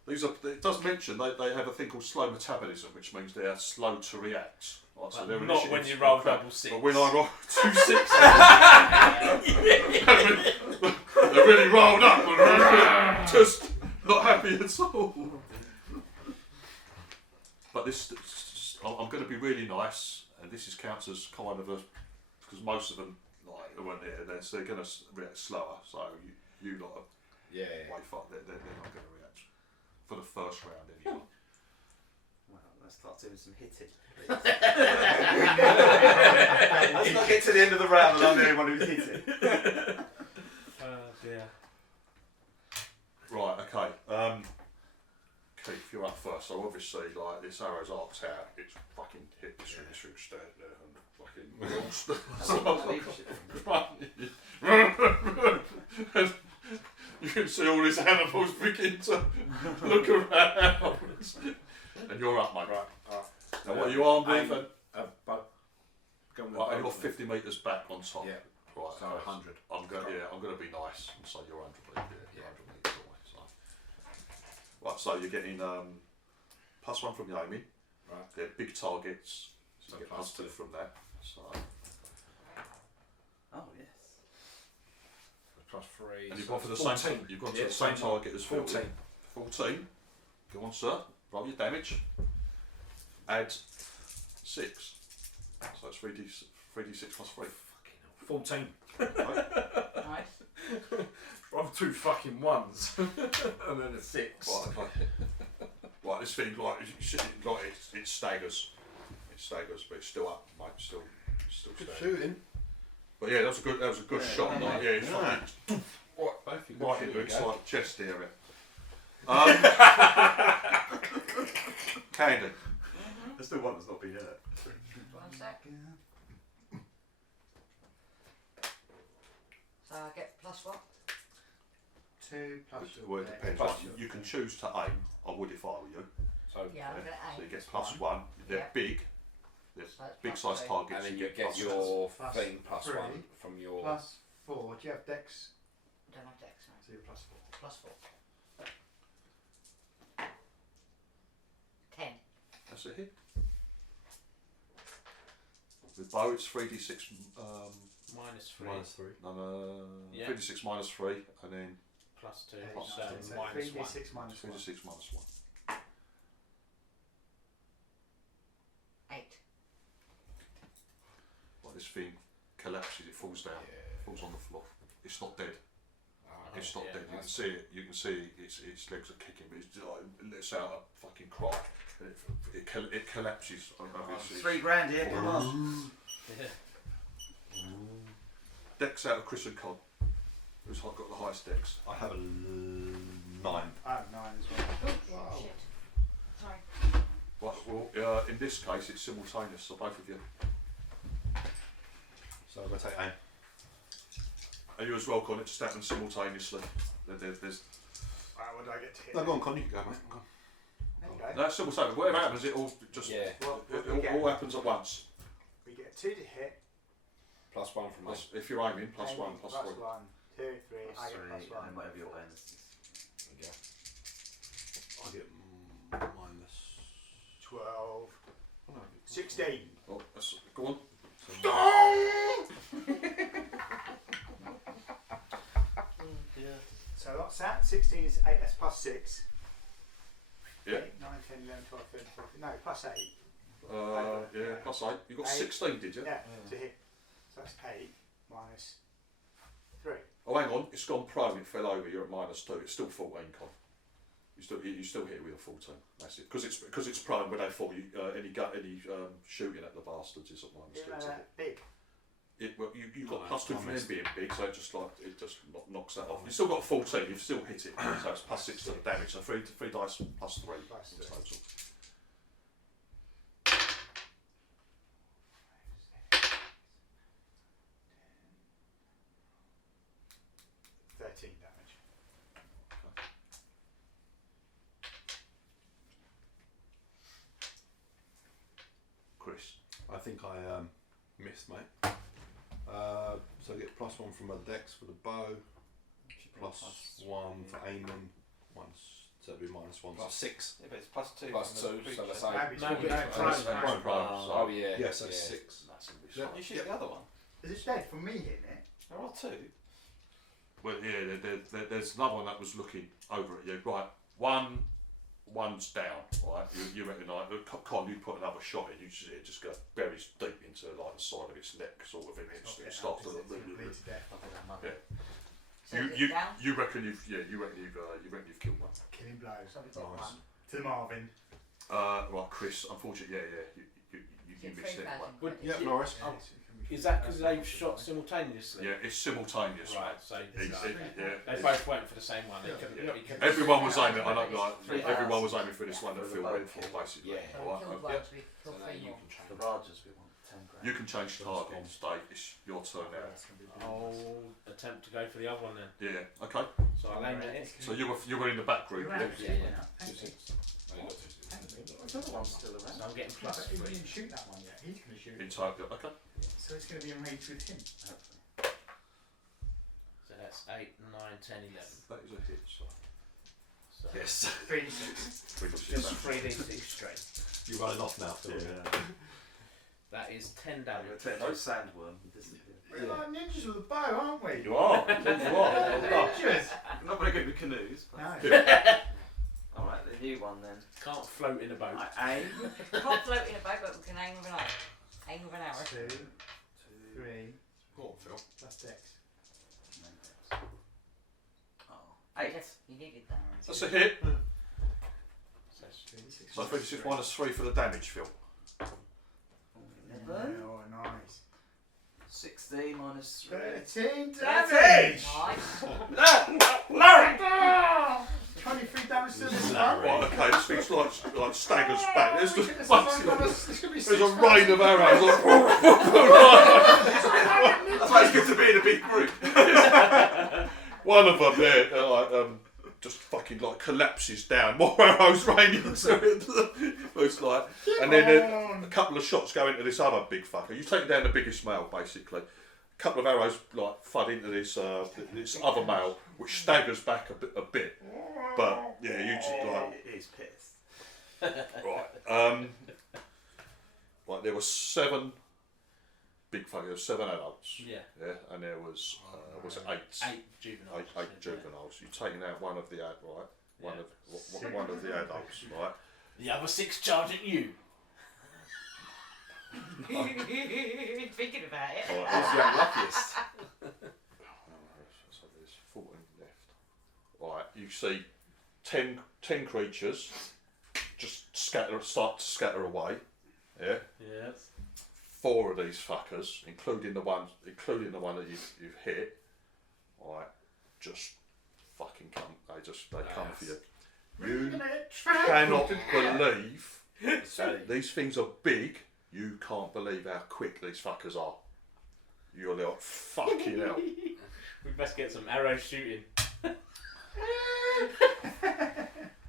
It does mention they have a thing called slow metabolism, which means they are slow to react. Right, so But their not when initiatives you roll are crap. double 6. But when I roll 2 6s, they really rolled up. Just not happy at all. But this, I'm going to be really nice, and this is counts as kind of a, because most of them like weren't here, they're going to react slower. So you lot are Yeah. way far. They're not going to react for the first round anyway. Well, let's start doing some hitting. Let's not get to the end of the round and I'm the only one who's hitting. Dear. Right. Okay. Keith, you're up first. So obviously, like this arrow's arced out. It's fucking hit this thing straight there and fucking. You can see all these animals begin to look around. And you're up, mate. Right. Now, what are you armed with? But going with Right, and both you're of them. 50 metres back on top. Yeah. Right. So 100. I'm going to be nice and say you're 100 metres. Yeah, 100 metres away. So. Right. So you're getting +1 from your aiming. Right. They're big targets. So So you get +2. +2 from that. So. Oh, yes. +3. And you've so gone for the 14. same. You've gone to Yeah, the same same target as Phil. 14. 14. Go on, sir. Roll your damage. Add 6. So it's 3d6 plus 3. 14. Right? Nice. Rather 2 fucking 1s. And then a 6. Right, okay. Right, this thing like it staggers. It staggers, but it's still up, mate. Still Good standing. shooting. But yeah, that was a good shot. Like, yeah, it's Yeah. fucking Both you right good into its shooting, like chest area. Candy. There's still one that's not been hurt. 1 sec. So I get plus what? 2 plus Well, it your depends. Plus Like, you can choose to aim. I would if I were you. So, Yeah, I'm Yeah. gonna So you aim. get +1. They're Yeah. big. They're So that's big plus size three. targets. and then you you get +1. your Plus thing plus 3. 1 from your. plus 4. Do you have dex? I don't have dex, no. So you're plus 4. Plus 4. 10. That's a hit. With bow, it's 3d6. -3. -3. Yeah. 3d6 -3, and then +2. Yeah, plus So two. so -1. 3d6 minus 1. 3d6 -1. 8. Like this thing collapses, it falls down, falls on the floor. It's not dead. It's not dead. You can see it. You can see its legs are kicking, but it's like, it lets out a fucking cry. And it collapses. I don't know if it's- £3 grand here, come on. Yeah. Dex out of Chris and Con. Who's got the highest dex? I have a 9. I have 9 as well. Oh, shit. Sorry. Well, in this case, it's simultaneous, so both of you. So I'm going to take aim. Are you as well, Con? It just happens simultaneously. There's What do I get to hit? No, go on, Con, you can go, mate. Go on. There you go. no, it's simultaneous. Whatever happens, it all just Yeah. it all happens at once. We get 2 to hit. +1 from me. If you're aiming, +1, +3. Plus 1, 2, 3. I +3, get plus and 1. then whatever your bonus is. Yeah. I get minus. 12. Oh, no. 16. Oh, go on. So what's that? 16 is 8, that's plus 6. Yeah. 8, 9, 10, 11, 12, 13, 14. No, plus 8. Yeah, +8. You got 16, did you? Yeah, to hit. So that's 8 minus 3. Oh, hang on. It's gone prone. It fell over. You're at -2. It's still 14, Con. You still hit it with a 14. That's it. Because it's prone. When they fall, you any shooting at the bastards is at -2. Isn't to that big? Well, you got No, +2 from I them being big, so it just knocks that off. You've still got 14. You've still hit it, so it's +6 to the damage. So three dice +3 Plus in 3. total. 13 damage. Chris. I think I missed, mate. So I get +1 from my dex for the bow, +1 for aiming, so it'd be -1, so 6. Yeah, but it's +2. +2, so let's say. Maybe it's No, more but than prime, prime. Prime. Oh, yeah. Yeah, so 6. That's gonna be Yeah. fine. You shoot the other one. Is it dead from me hitting it? There are 2. Well, yeah, there's another one that was looking over at you. Right, one's down. Right, you reckon like Con, you put another shot in, you see it just go buries deep into like the side of its neck, sort of, and it starts to. Bleed to death. Yeah. So is it down? You reckon you've killed one. Killing blows. So we take Nice. 1. To the Marvin. Right, Chris. Unfortunately, you Get missed it. 3,000 Would- credits. Yeah, no worries. Yeah, Is that because they've shot simultaneously? Yeah, it's simultaneous. Right, so They both went for the same one. They couldn't, Yeah. you couldn't- Everyone was aiming. I know, like 3,000. everyone was aiming for this one that For the Phil bow went for, kill. basically. Yeah. So All we right, killed yeah. 1, so we So kill now 3 you more. can change. The Rogers, we want 10 grand. You can change targets, Dave. It's your turn now. I'll attempt to go for the other one then. Yeah. Okay. So I'll aim at it. So you were in the back group. You're Yeah. out. Yeah. 2-6. Oh, you got 2-6. The other one's still around. So I'm getting He +3. didn't shoot that one yet. He's going to shoot In it. target. Okay. So it's going to be enraged with him. So that's 8, 9, 10, 11. That is a hit. So. So Yes. 3 to 6. just 3d6 straight. You're running off now, Phil. Yeah. That is 10 You're damage. taking no sandworm. Disappear. We're like ninjas with a bow, aren't we? You are. You are. Ninjas! I'm not very good with canoes. But No. Alright, the new one then. Can't float in a boat. I aim. Can't float in a boat, but we can aim with an arrow. Aim with an arrow. 2, 2. 3, Go on, Phil. plus dex. Oh. 8. You needed that. That's a hit. So it's 3d6 So 36 -3 for the damage, Phil. 11. Oh, nice. 16 minus 3. 13 That's damage! Nice. Larry! 23 damage to this Right, okay, this thing's like staggers back. There's just There's there's a rain of arrows. That's why it's good to be in a big group. One of them there, just fucking like collapses down. More arrows raining. So it's like, and then a couple of shots go into this other big fucker. You take down the biggest male, basically. A couple of arrows like thud into this this other male, which staggers back a bit. But yeah, you just like. He's pissed. Right. Right, there were 7 big fuckers, 7 adults. Yeah. Yeah, and there was it 8? 8 juveniles. Eight juveniles. You're taking out one of the one of the adults, right? The other 6 charge at you. Thinking about it. Right. Who's the unluckiest? So there's 14 left. Right, you see 10 creatures just start to scatter away. Yeah. Yes. 4 of these fuckers, including the one that you've hit, right, just fucking come. They come for you. You cannot believe these things are big. You can't believe how quick these fuckers are. You're like, fucking hell. We best get some arrow shooting.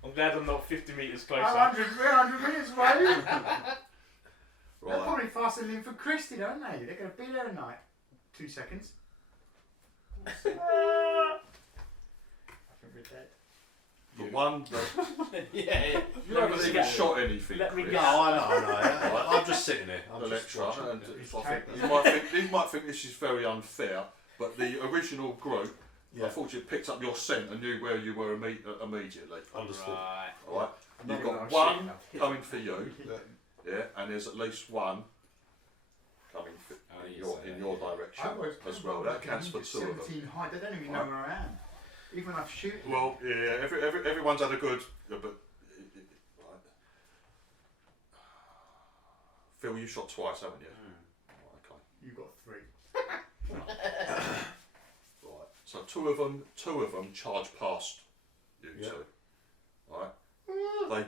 I'm glad I'm not 50 metres closer. 100 minutes away. They're Right. probably faster than for Christy, don't they? They're going to be there in like 2 seconds. I think we're dead. The one that yeah. you haven't even shot anything. Let me Chris. go. No, I know. I'm just sitting here. I'm just Electra, watching. and It's I think taken. you might think this is very unfair, but the original group, Yeah. unfortunately, picked up your scent and knew where you were immediately. Understood. Right. Right, you've got I'm one shooting, I've hit coming for you, Yeah. yeah, and there's at least one coming in your direction as well. That counts for 2 of them. 17 high. They don't even know where I am. Even when I've shooting. Well, yeah, everyone's had a good, but right. Phil, you shot twice, haven't you? Right, okay. You got 3. Right. So two of them charge past you Yeah. two. Right. They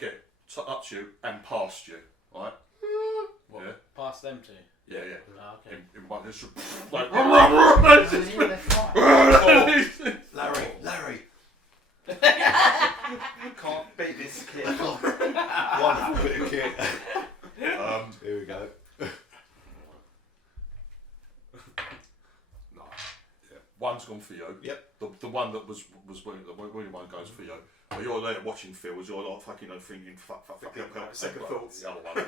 get up to you and past you. Right. What? Yeah. Pass them to. Yeah. Yeah. Oh, okay. In one, it's like. Larry. Can't beat this kid. Wonderful bit of kit. Here we go. No. Yeah. One's gone for you. Yep. The one that was winning, the winning one goes for you. But you're there watching Phil as you're like fucking thinking fuck, help. Second Like, thoughts. The other one, yeah.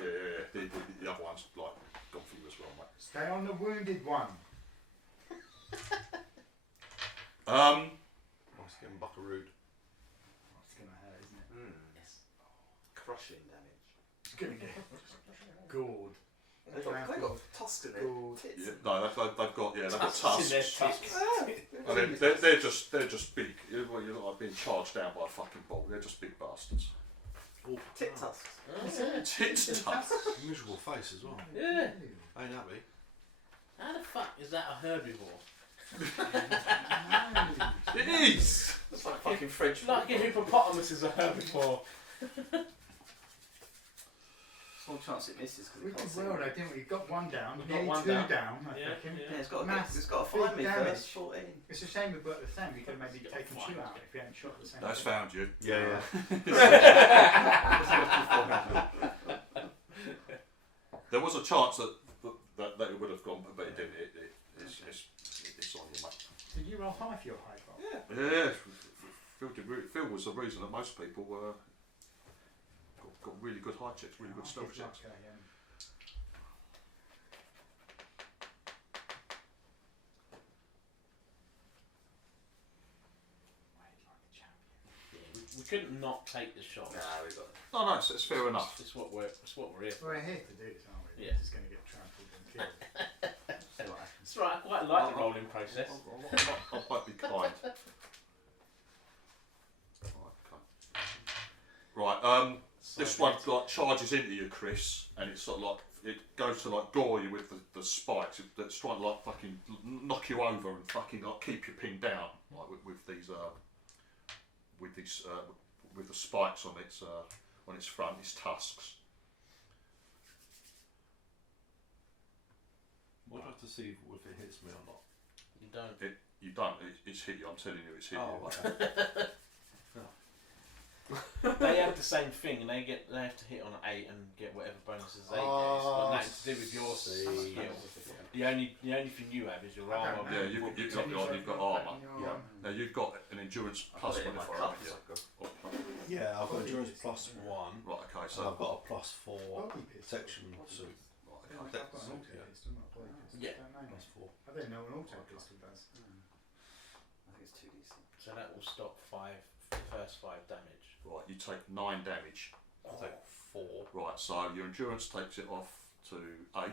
The other one's like gone for you as well, mate. Stay on the wounded one. Nice getting buckarooed. It's going to hurt, isn't it? Yes. Crushing damage. It's going to get gored. They got tusked in their tits. Yeah, no, they've got Tusks in their tusks. tusks. I mean, they're just big. You're not like being charged down by a fucking ball. They're just big bastards. Tit tusks. Tits tusks. Miserable face as well. Yeah. Ain't happy. How the fuck is that a herbivore? It is. It's like fucking French. Like a hippopotamus is a herbivore. Small chance it misses We because it did can't see. well though, didn't we? We got 1 down, We got nearly 1 2 down. down, I Yeah, reckon. yeah. Yeah, it's got to Mass- it's got to find me big damage. first. 14. It's a shame we got the same. We could have maybe Got taken five. 2 out if we hadn't shot at the same That's time. found you. Yeah. There was a chance that it would have gone, but it didn't. It's on you, mate. Did you roll high for your high roll? Yeah. Phil was the reason that most people got really good high checks, really good stealth checks. We couldn't not take the shot. Nah, we got. No, it's fair enough. It's what we're here for. We're here to do this, aren't we? Yeah. We're just going to get trampled and killed. See what happens. It's right. I quite like the rolling process. I might be kind. Right, this one like charges into you, Chris, and it's sort of like it goes to like gore you with the spikes. That's trying to like fucking knock you over and fucking like keep you pinned down, like with these with these with the spikes on its front, its tusks. What do I have to see if it hits me or not? You don't. You don't. It's hit you. I'm telling you, it's hit you. Okay. They have the same thing, and they have to hit on an 8 and get whatever bonuses they get. It's got nothing to do with your skill. The only thing you have is your armour. Yeah, you've got armour. Yeah. Now you've got an endurance plus modifier. haven't you? Yeah, I've got endurance plus 1. Right. Okay. And So I've got a plus 4 Body pistol. protection suit. right, I've okay. got an auto pistol, not a body pistol. Yeah. I don't know. Plus 4. I don't know what an auto pistol does. I think it's 2d6. So that will stop first 5 damage. Right. You take 9 damage. I take 4. Right. So your endurance takes it off to 8,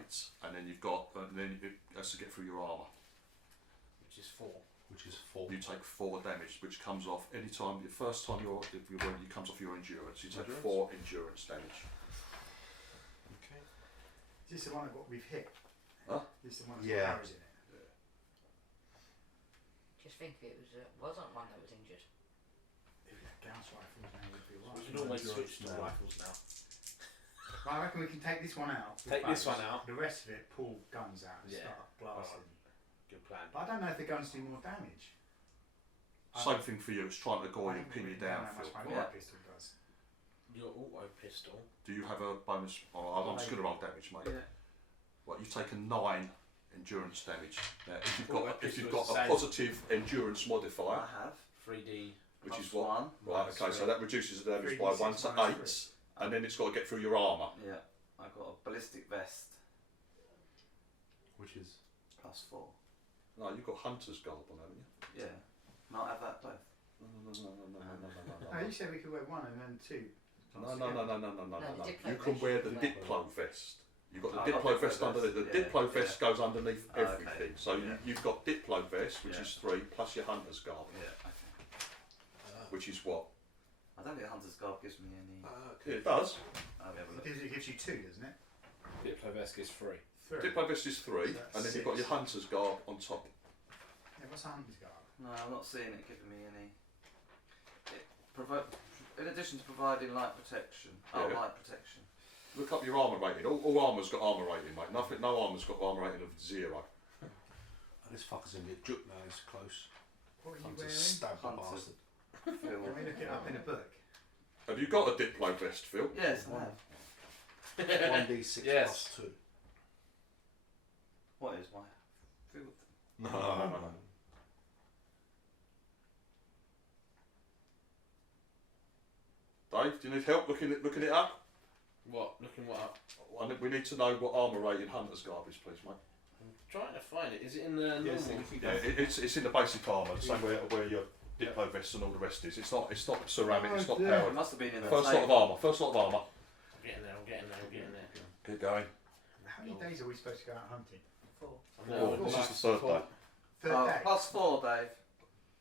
and then you've got, and then it has to get through your armour. Which is 4. Which is 4. You take 4 damage, which comes off any time. The first time it comes off your endurance, you take 4 endurance damage. Okay. Is this the one that we've hit? Huh? Is this the one that's Yeah. got arrows in it? Just think if it wasn't one that was injured. If it had Gauss rifles, now would be We right. can always switch to now. rifles now. Right, I reckon we can take this one out. with Take this bows. one out. The rest of it, pull guns out and Yeah. start blasting. Good plan. But I don't know if the guns do more damage. Same thing for you. It's trying to go I in and haven't pin you written down. how much Phil. my Yeah. auto pistol does. Your auto pistol. Do you have a bonus? Oh, I'm just going to roll damage, mate. Yeah. Right, you've taken 9 endurance damage. Now, if you've Well, got that if you've pistol is got the a same. positive endurance I modifier, have. 3D. which Plus is what? 1. Right. Minus Okay. So three. that reduces the damage 3d6 by 1 to minus 8, and then it's got to get through your armour. Yeah. I got a ballistic vest. Which is. Plus 4. No, you've got hunter's garb on, haven't you? Yeah. Might have that both. No, you said we could wear one and then 2. No. No, the Diplo You can vest wear you the can wear. Diplo vest. You've got Oh, the I've Diplo got vest Diplo underneath. The vest, yeah, Diplo vest goes underneath Oh, okay. everything. So Yeah. you've got Diplo vest, which Yeah. is 3, plus your hunter's garb, Yeah. Okay. which is what? I don't think Hunter's Garb gives me any. Yeah, it does. I'll have a look. It gives you 2, doesn't it? Diplo vest is 3. 3. Diplo vest is 3, So that's and then you've got 6. your hunter's garb on top. Yeah, what's a hunter's garb? No, I'm not seeing it giving me any. In addition to providing light protection. Oh, Yeah. light protection. Look up your armour rating. All armour's got armour rating, mate. No armour's got armour rating of 0. Oh, this fucker's in get juke now, he's close. What are you Time to wearing? stab the Hunter. bastard. Can we look it up in a book? Have you got a Diplo vest, Phil? Yes, I have. 1d6 Yes. plus 2. What is my field? No. Dave, do you need help looking it up? What? Looking what up? We need to know what armour rating hunter's garb is, please, mate. I'm trying to find it. Is it in the normal? Yes, if you go. Yeah, it's in the basic armour, the same where your Diplo vest and all the rest is. It's not ceramic. It's not Oh, dear. It powered. must have been in the First lot of table. armour. First lot of armour. I'm getting there. I'm getting there. Keep going. How many days are we supposed to go out hunting? 4. Oh, this is the 3rd day. Third Oh, day. plus 4, Dave.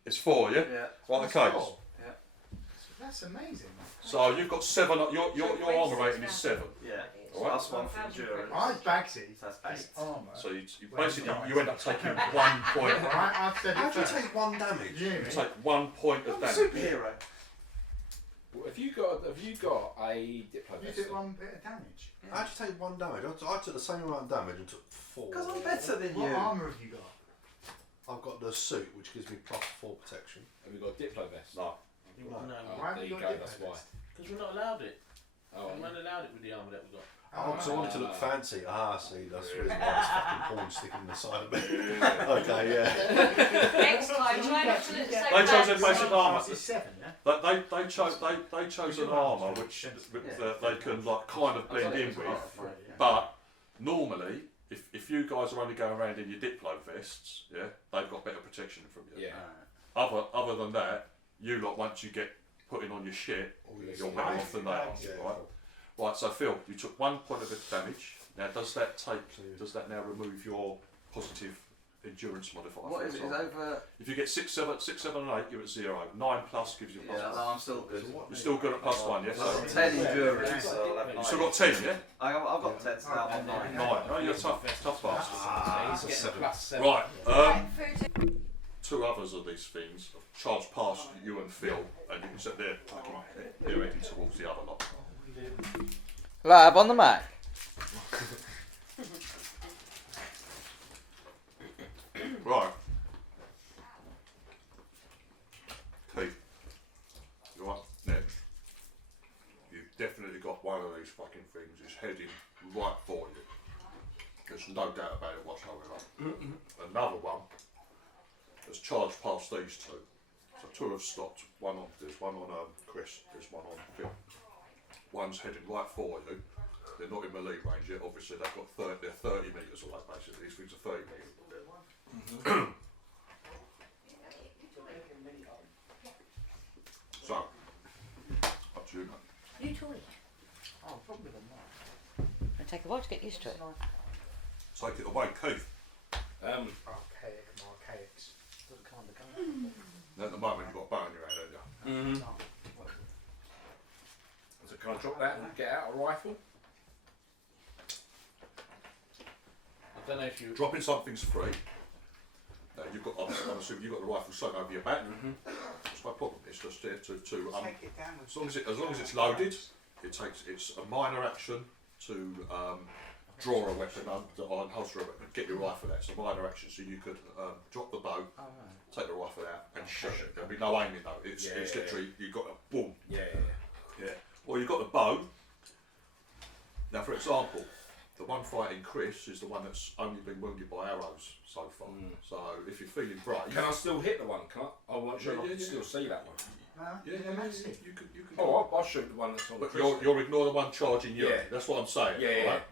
It's 4, yeah. Yeah. Right, Plus okay. 4. Yeah. That's amazing. So you've got 7. Your armour rating is 7. Yeah. All right. Plus 1 for endurance. I Bagsy So that's is 8. armour. So you Well, basically no, you end up taking 1 point. Alright, I've said How it do you first. take 1 damage? You hear You me? take 1 point of I'm a damage. superhero. Well, have you got a Diplo You vest? took 1 bit of damage. How'd you take 1 damage? I took the same amount of damage and took 4. Because I'm better than What you. armour have you got? I've got the suit, which gives me plus 4 protection. Have you got a Diplo vest? No. No, Oh, Why have there you you got go, Diplo that's why. vest? because we're not allowed it. Oh, We weren't allowed it with the armour that we got. Oh, because I wanted to look Ah. fancy. See, that's the reason why this fucking porn sticking in the side of me. Okay, yeah. Next time, try not to look so They chose bad. their basic armour. This is 7, yeah? They chose an armour which they can like kind of blend in with. Yeah. But normally, if you guys are only going around in your Diplo vests, yeah, they've got better protection from you. Yeah. Other than that, you lot once you get putting on your shit, you're better off than they are. Yeah. Right. Right. So Phil, you took 1 point of damage. Now, does that now remove your positive endurance modifier? What for is it? It's example? over. If you get 6, 7, and 8, you're at 0. 9 plus gives you Yeah, plus. no, I'm still good. You're still good at plus 1, yes? I've got 10 endurance, so I'll have You 9. still got 10, yeah? I've got 10, so now I'm on 9. 9. Oh, you're tough bastard. Ah, He's that's a getting 7. plus 7. Right. Right, food. 2 others of these things charge past you. you and Phil, and you can sit there, they're heading towards the other lot. Lab on the Mac. Right. Keith, you're up next. You've definitely got one of these fucking things is heading right for you. There's no doubt about it whatsoever. Another one has charged past these two. So two have stopped. There's one on Chris, there's one on Phil. One's heading right for you. They're not in melee range yet. Obviously, they've got they're 30 metres away. Basically, these things are 30 metres away. So, up to you, mate. You toy it. Oh, probably not. It'll take a while to get used to it. Take it away, Keith. Archaic and archaics. Doesn't come under gun. At the moment, you've got a bow in your hand, haven't you? So can I drop that and get out a rifle? I don't know if you. Dropping something's free. Now you've got, I'm assuming you've got the rifle slung over your back. That's no problem. It's just there to Take it down. as long as it's loaded, it's a minor action to draw a weapon or unholster a weapon, get your rifle out. It's a minor action, so you could drop the bow, Oh, right. take the rifle out, and shoot it. There'll be no aiming though. It's literally you've got a boom. Yeah. Or you've got the bow. Now, for example, the one fighting Chris is the one that's only been wounded by arrows so far. So if you're feeling brave, Can I still hit the one? Can I? I want sure I Yeah, can yeah. still see that one. yeah, you can. Oh, I'll shoot the one that's on. But Chris. you'll ignore the one charging you. Yeah. That's what I'm saying. Yeah. right?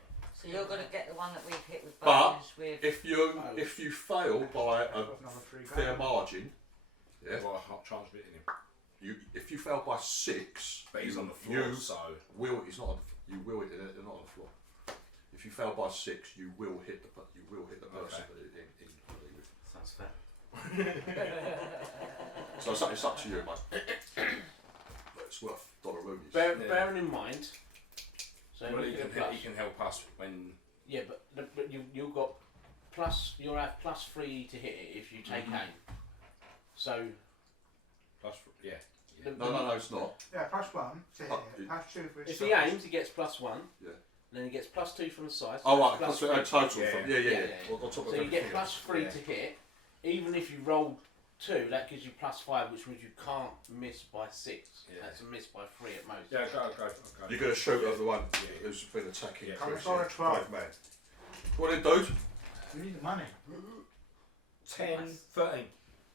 So you're going to get the one that we've hit with But bows with. if you fail by a fair margin, yeah, Well, I can't charge it in him. if you fail by 6, But he's on the floor, you so. he's not on the, you will hit it, not on the floor. If you fail by 6, you will hit the person. Sounds fair. So it's up to you, mate. But it's worth dollar movies. Bearing in mind. So Well, he looking at can, plus, he can help us when. yeah, but you've got plus. You'll have +3 to hit it if you take aim. So Plus, yeah. No, it's not. Yeah, +1 to hit it. +2 for his if he size. aims, he gets +1. Yeah. And then he gets +2 from the side. Oh, right, plus plus total Yeah. from Yeah. On top of So you get everything else. +3 Yeah. to hit. Even if you roll 2, that gives you +5, which means you can't miss by 6. Yeah. That's a miss by 3 at most. Yeah, go. You're going to shoot at the one who's been attacking Yeah. Chris. I've got a 12. Brave man. What did dude? You need the money. 10, 13.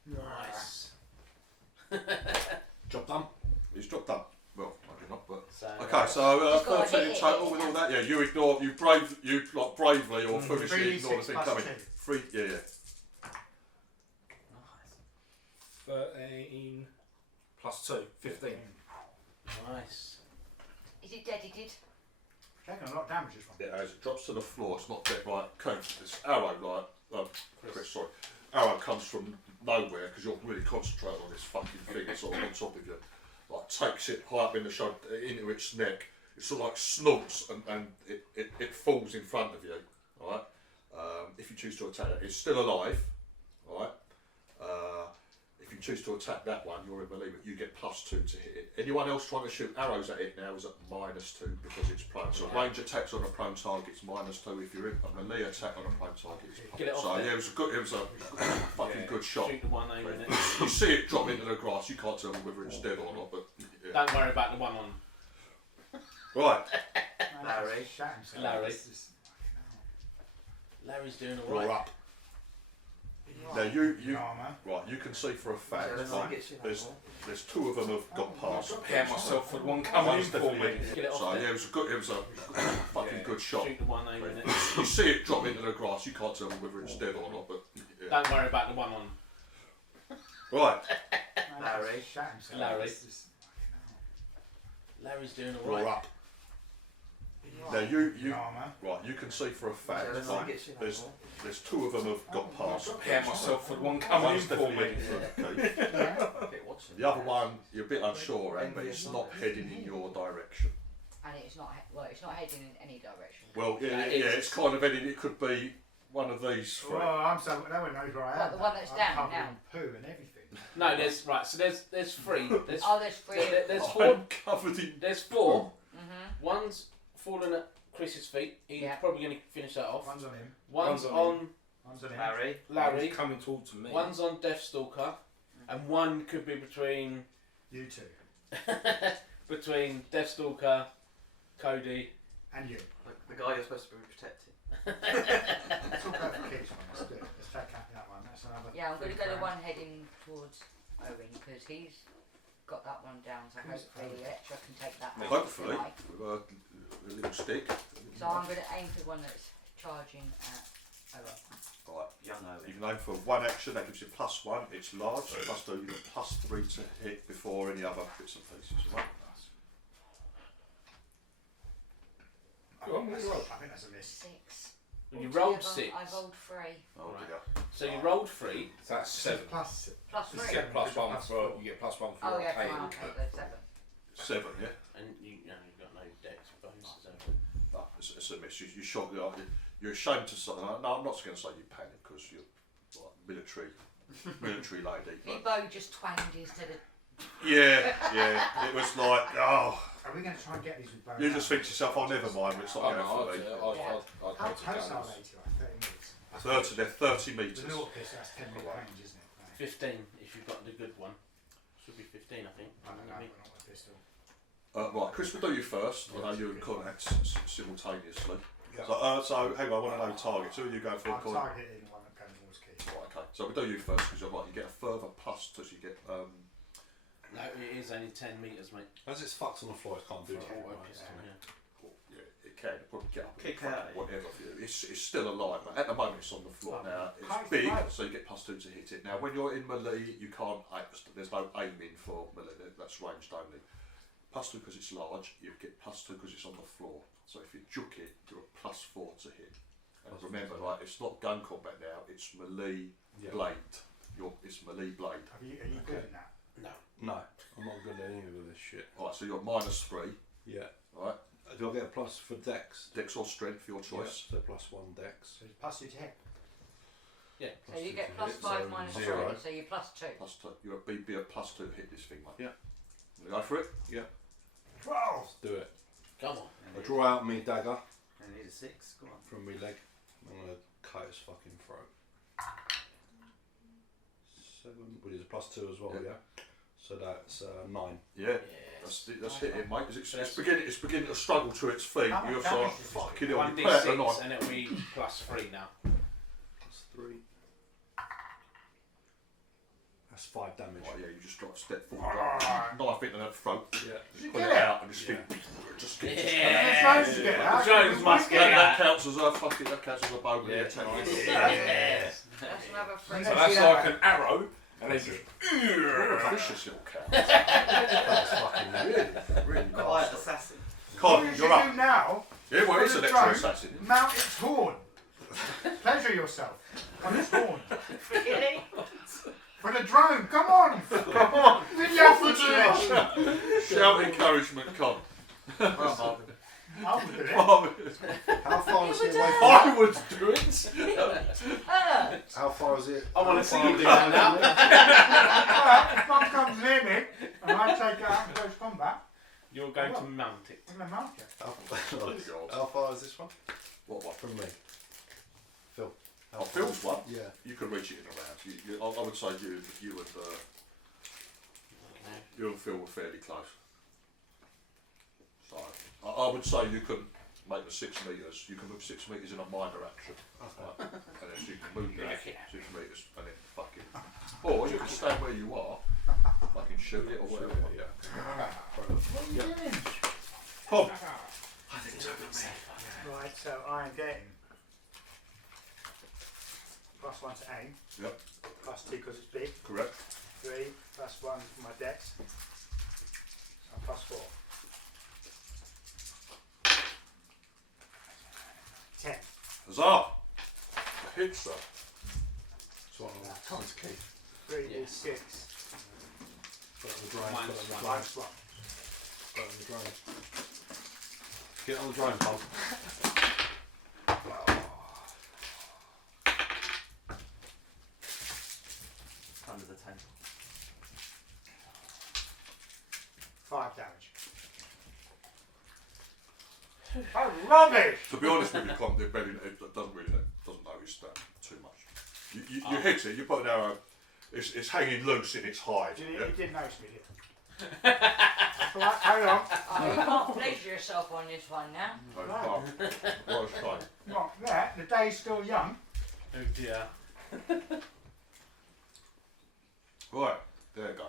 Nice. Job done. He's dropped up. Well, maybe not, but So, okay. So He's got to 13 in hit it, total with all that. Yeah, you bravely or foolishly 3d6 ignore the thing plus coming. 2. 3, yeah. Nice. 13 plus 2, 15. nice. Is it dedicated? Taking a lot of damage this one. Yeah, as it drops to the floor, it's not dead right. This arrow, Chris, sorry. Arrow comes from nowhere because you're really concentrating on this fucking thing. It's sort of on top of you. Like takes it high up in the shoulder, into its neck. It sort of like snorts and it falls in front of you. Alright. If you choose to attack it, it's still alive. Alright. If you choose to attack that one, you're in melee, but you get +2 to hit it. Anyone else trying to shoot arrows at it now is at -2 because it's prone. So range attacks on a prone target is -2. If you're in a melee attack on a prone target, it's Get it off so there. yeah, it was a fucking good shot. Shoot the one aiming it. You see it drop into the grass. You can't tell whether it's dead or not, but yeah. Don't worry about the one on Right. Larry. Shat himself. Larry. Larry's doing You're alright. up. Now you Armour. right. You can see for a fact. Yeah, let's Right, get you that there's one. 2 of them have got past. Prepare myself for the one coming in One's for definitely me. Get it off So there. yeah, it was a fucking Yeah. good shot. Shoot the one aiming it. You see it drop into the grass. You can't tell whether it's dead or not, but yeah. Don't worry about the one on Right. Larry. Shat himself. Larry. Larry's doing You're alright. up. Now you Armour. right. You can see for a fact. Yeah, let's Right, get you that there's one. there's 2 of them have got past. Prepare myself for the one coming in One's for definitely me. okay. Bit watching. The other one you're a bit unsure at, but it's not heading in your direction. And it's not, it's not heading in any direction. Well, yeah, it's kind of heading. It could be one of these 3. Well, I'm so no one knows where I am. What, the one that's I'm down covered now? in poo and everything. No, there's right. So there's three. There's there's three. there's four. I'm covered in. There's four. Mhm. One's fallen at Chris's feet. He's Yeah. probably going to finish that off. One's on him. One's One's on on One's on him. Larry. Larry. He's coming towards me. One's on Deathstalker, and one could be between You two. between Deathstalker, Cody. And you. The guy you're supposed to be protecting. Let's talk about the keys one. Let's do it. Let's take out that one. That's another. Yeah, I'm going to go to £3 one heading towards Owen because he's got that one down. So hopefully Electra can take that one. Hopefully, Right. with a little stick. So I'm going to aim for the one that's charging at Owen. Right. Young Owen. You can aim for one action, that gives you +1, it's large, +2, you get +3 to hit before any other bits and pieces. Right? Go on, what do you roll? I think that's a miss. 6. You rolled Altogether, 6. I rolled 3. Oh, Right. dear. So you rolled 3. So that's 7. Plus. Plus You 3. get +1 Plus for four. you get +1 for Oh yeah, Kate. fine, okay, there's 7. 7, yeah? And you've got no dex bonuses over. No, it's a miss. You shot, you're ashamed to say, no, I'm not going to say you panic because you're like military lady. Your But bow just twanged instead of. yeah, it was like, oh, Are we going to try and get these with bones? you just think to yourself, oh, never mind, it's Oh, not no, going for me. I'd How go to close are guns. they to us? 30 minutes. 30, they're 30 metres. The naught piece, that's 10 minute range, isn't it? Right. 15 if you've got the good one. Should be 15, I think. I don't know, we're not with a pistol. Right, Chris, we'll do you first. I know you're in contact simultaneously. Yeah. So hang on, I want to know targets. Who are you going for? I'm targeting one that goes towards key. Right, okay. So we'll do you first because you're right. You get a further +2, so you get. No, it is only 10 metres, mate. As it's fucked on the floor, it can't do For that. a Right? pistol, yeah. Yeah, it can probably get up, Kick and out, yeah. whatever. For you. It's still alive, but at the moment it's on the floor now. It's How's big, the so you get +2 to hit it. Now, when you're in melee, you can't. There's no aiming for melee. That's ranged only. +2 because it's large. You get +2 because it's on the floor. So if you juke it, you're a +4 to hit. And remember, like it's not gun combat now. It's melee blade. It's melee blade. Are you good in that? No, I'm not good at any of this shit. Right, so you're -3. Yeah. Right, Do I get a plus for dex? dex or strength, your choice. Yeah, so +1 dex. So it's plus 2 to hit. Yeah. So you get Plus +5 so minus 3, 0. so you're +2. +2. You're a be a +2 to hit this thing, mate. Yeah. You go for it. 12! Let's do it. Come on. I draw out me dagger I need a 6. Go on. from me leg. I'm gonna cut his fucking throat. 7, which is a +2 as well, Yeah. yeah. So that's 9. Yeah. Yes. That's hit it, mate. It's beginning to struggle to its feet. How much You're damage like, does this fucking do? hell, you play it or 1d6 not. and it'll be +3 now. +3. That's 5 damage. Right, yeah, you just drop a step forward, knife into that throat, Yeah. pull it out, and just Yeah. just Yeah. It's nice to get out. Jones must get that counts as a fucking bone Yeah. attack. Yes. That's another 3. So that's like an arrow, and they just. You're a vicious little cat. That's fucking really Quiet nasty. assassin. Con, What you're you up. do now, Yeah, well, it's For an the extra drone. assassin. mount its horn. Pleasure yourself on its horn. Really? For the drone, come on! Come on, Video footage! shout encouragement, Con. I would do it. How far is it away from? I would do it. How far is it? I want how to see far you is do it that now. Alright, if one comes near me, and I take it out in close combat, You're going to mount it. I'm going to mount it. How far is this one? What one? From me. Phil. How Oh, far Phil's is- one? Yeah. You can reach it in a round. I would say you and Phil were fairly close. So I would say you can make the 6 metres. You can move 6 metres in a minor action, right? And then you can move that 6 metres and then fucking. Or you can stand where you are, fucking shoot it or whatever. Yeah. What are you doing? Tom. I think it's open me. Right, so I am getting +1 to aim. Yep. +2 because it's big. Correct. 3 +1 for my dex. So +4. 10. Huzzah! A hit, sir. So that's key. 3 Yeah. is 6. Put it on the drone. Mine's Put it on the one. drone. +1. Put it on the drone. Get on the drone, Bob. Under the table. 5 damage. Oh, rubbish! To be honest with you, Con, the belly it doesn't notice that too much. You hit it, you put an arrow, it's hanging loose in its hide. You didn't notice me, did you? Right, hang on. Oh, you can't pleasure yourself on this one now. Right, right. Not that, the day's still young. Oh dear. Right, there you go.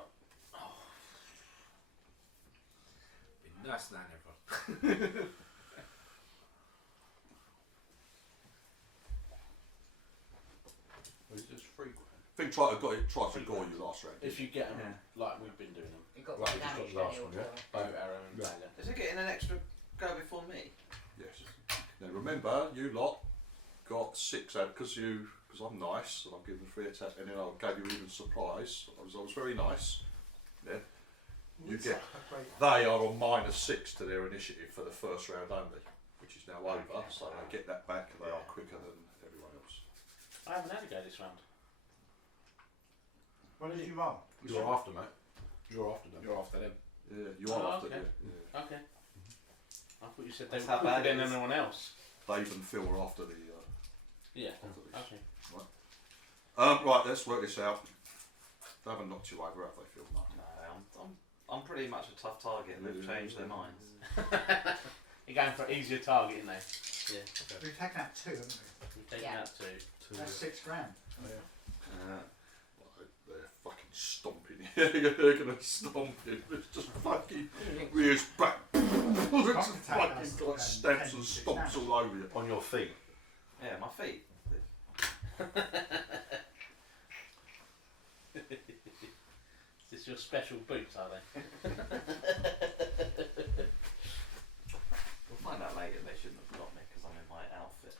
Been nice than ever. It's just frequent. I think try to gore you last round. If you get them like we've been doing them, You got Right, one just damage, got the last don't one, you? yeah? bow, arrow, and Yeah. dagger. Is it getting an extra go before me? Yes. Now remember, you lot got 6 out because I'm nice and I'm giving 3 attack, and then I gave you even surprise. I was very nice. Yeah. You get. They are on -6 to their initiative for the first round only, which is now over. So they get that back. They are quicker than everyone else. I haven't had a go this round. What did you roll? You're after, mate. You're after them. You're after them. Yeah, you are Oh, after okay. yeah. Okay. I thought you said they That's were how bad quicker it than is. anyone else. Dave and Phil are after the. Yeah. After these. Okay. Right, let's work this out. They haven't knocked you over, have they, Phil? No. No, I'm pretty much a tough target, and they've changed their minds. You're going for an easier target, isn't they? Yeah. Okay. We've taken out 2, haven't we? We've taken Yeah. out 2. That's 6 grand. They're fucking stomping. They're gonna stomp him. It's just fucking rears back. It's fucking like stamps and stomps all over you. On your feet. Yeah, my feet. Is this your special boots, are they? We'll find out later. They shouldn't have got me because I'm in my outfit,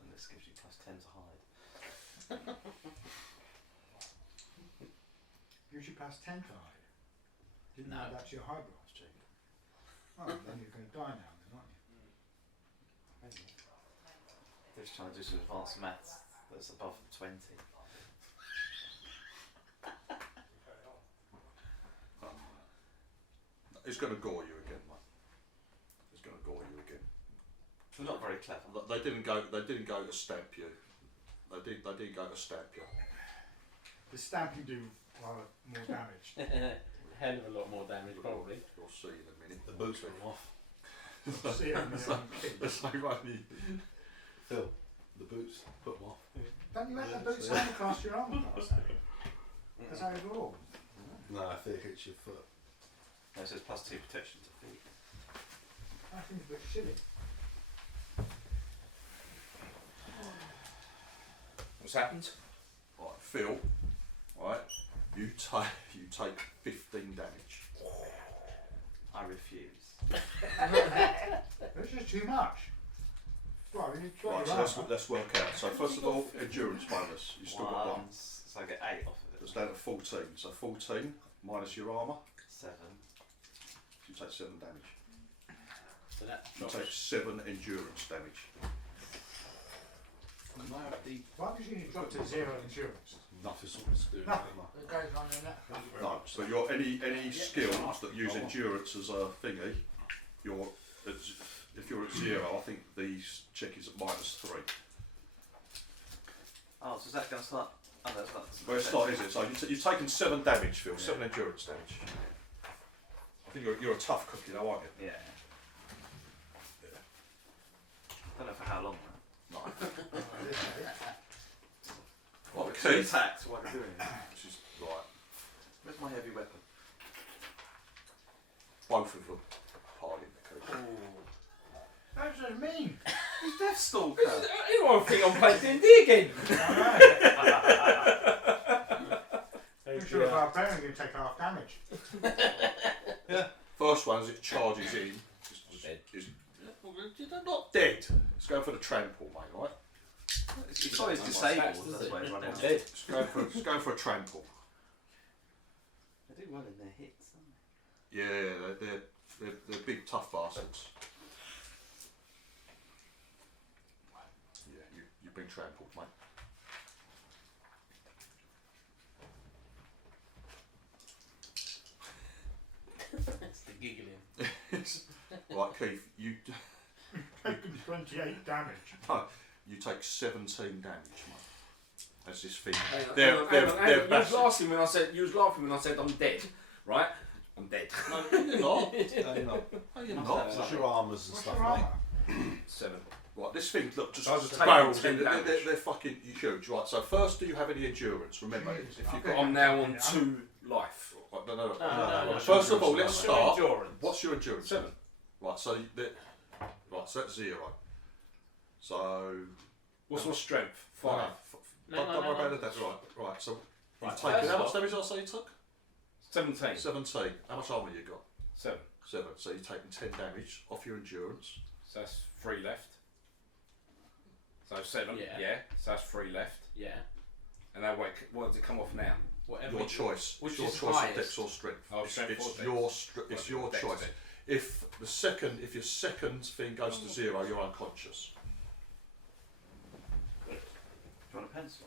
and this gives you +10 to hide. Gives you +10 to hide. Didn't No. know that's your hide roll. Oh, then you're going to die now, then, aren't you? They're just trying to do some advanced maths that's above 20. It's gonna gore you again, mate. It's gonna gore you again. They're not very clever. They didn't go to stamp you. They didn't go to stamp you. The stamping do more damage. Hell of a lot more damage, probably. You'll see in a minute. The boots went off. See it on your own kid. It's like only. Phil, the boots, put them off. Don't you have the boots on across your arm class? That's overall. No, if it hits your foot. No, it says +2 protection to feet. That seems a bit silly. What's happened? Right, Phil. Right, you take 15 damage. I refuse. This is too much. Well, you need to Right, so let's work out. So first of all, endurance bonus. You still got 1. So I get 8 off of It's it. down to 14. So 14 minus your armour. 7. You take 7 damage. So that You drops. take 7 endurance damage. Why did you drop to 0 endurance? Nothing sort of to do with Nothing. it. It goes on in that. No, so your any skills that use endurance as a thingy, if you're at 0, I think these check is at -3. Oh, so is that going to start? Oh, that's not. Well, it's not, is it? So you've taken 7 damage, Phil. 7 endurance damage. I think you're a tough cookie, though, aren't you? Yeah. Don't know for how long. No. What? Right, Two Keith. attacks. What am I doing? Which is right. Where's my heavy weapon? Both of them. Hard in the coat. That's what I mean. He's Deathstalker. You don't think I'm playing D&D again? I'm sure if our parent can take half damage. First one, as it charges in, you're not dead. It's going for the trample, mate, right? It's always disabled. That's why he's running. Dead. It's going for a trample. They do well in their hits, don't Yeah, they're big tough bastards. Yeah, you've been trampled, mate. giggling. Right, Keith, you 28 damage. you take 17 damage, mate. That's this thing. Hang on, They're hang on, hang on. You was massive. laughing when I said I'm dead, right? I'm dead. No, you're not. No, you're not. No, you're not. It's your armours and What's stuff, your mate. armour? 7. Right, this thing, look, just I was taking barrels 10 in. damage. They're fucking huge. Right, so first, do you have any endurance? Remember, if you've got. I'm now on 2 life. Right, no. No. First of all, let's What's your start. endurance? What's your endurance? 7. Right, so so that's 0. So. What's my strength? 5. No, Don't worry no. about that. Right. So Right, you've taken first how much off- damage did I say you took? 17. 17. How much armour you got? 7. 7. So you've taken 10 damage off your endurance. So that's 3 left. So 7. Yeah. So that's 3 left. Yeah. And now wait, what does it come off now? Whatever. Your choice. Which It's your is choice highest? of dex or strength. Oh, strength it's or dex. it's Well, your dex choice. then. If your second thing goes to 0, you're unconscious. Do you want a pencil?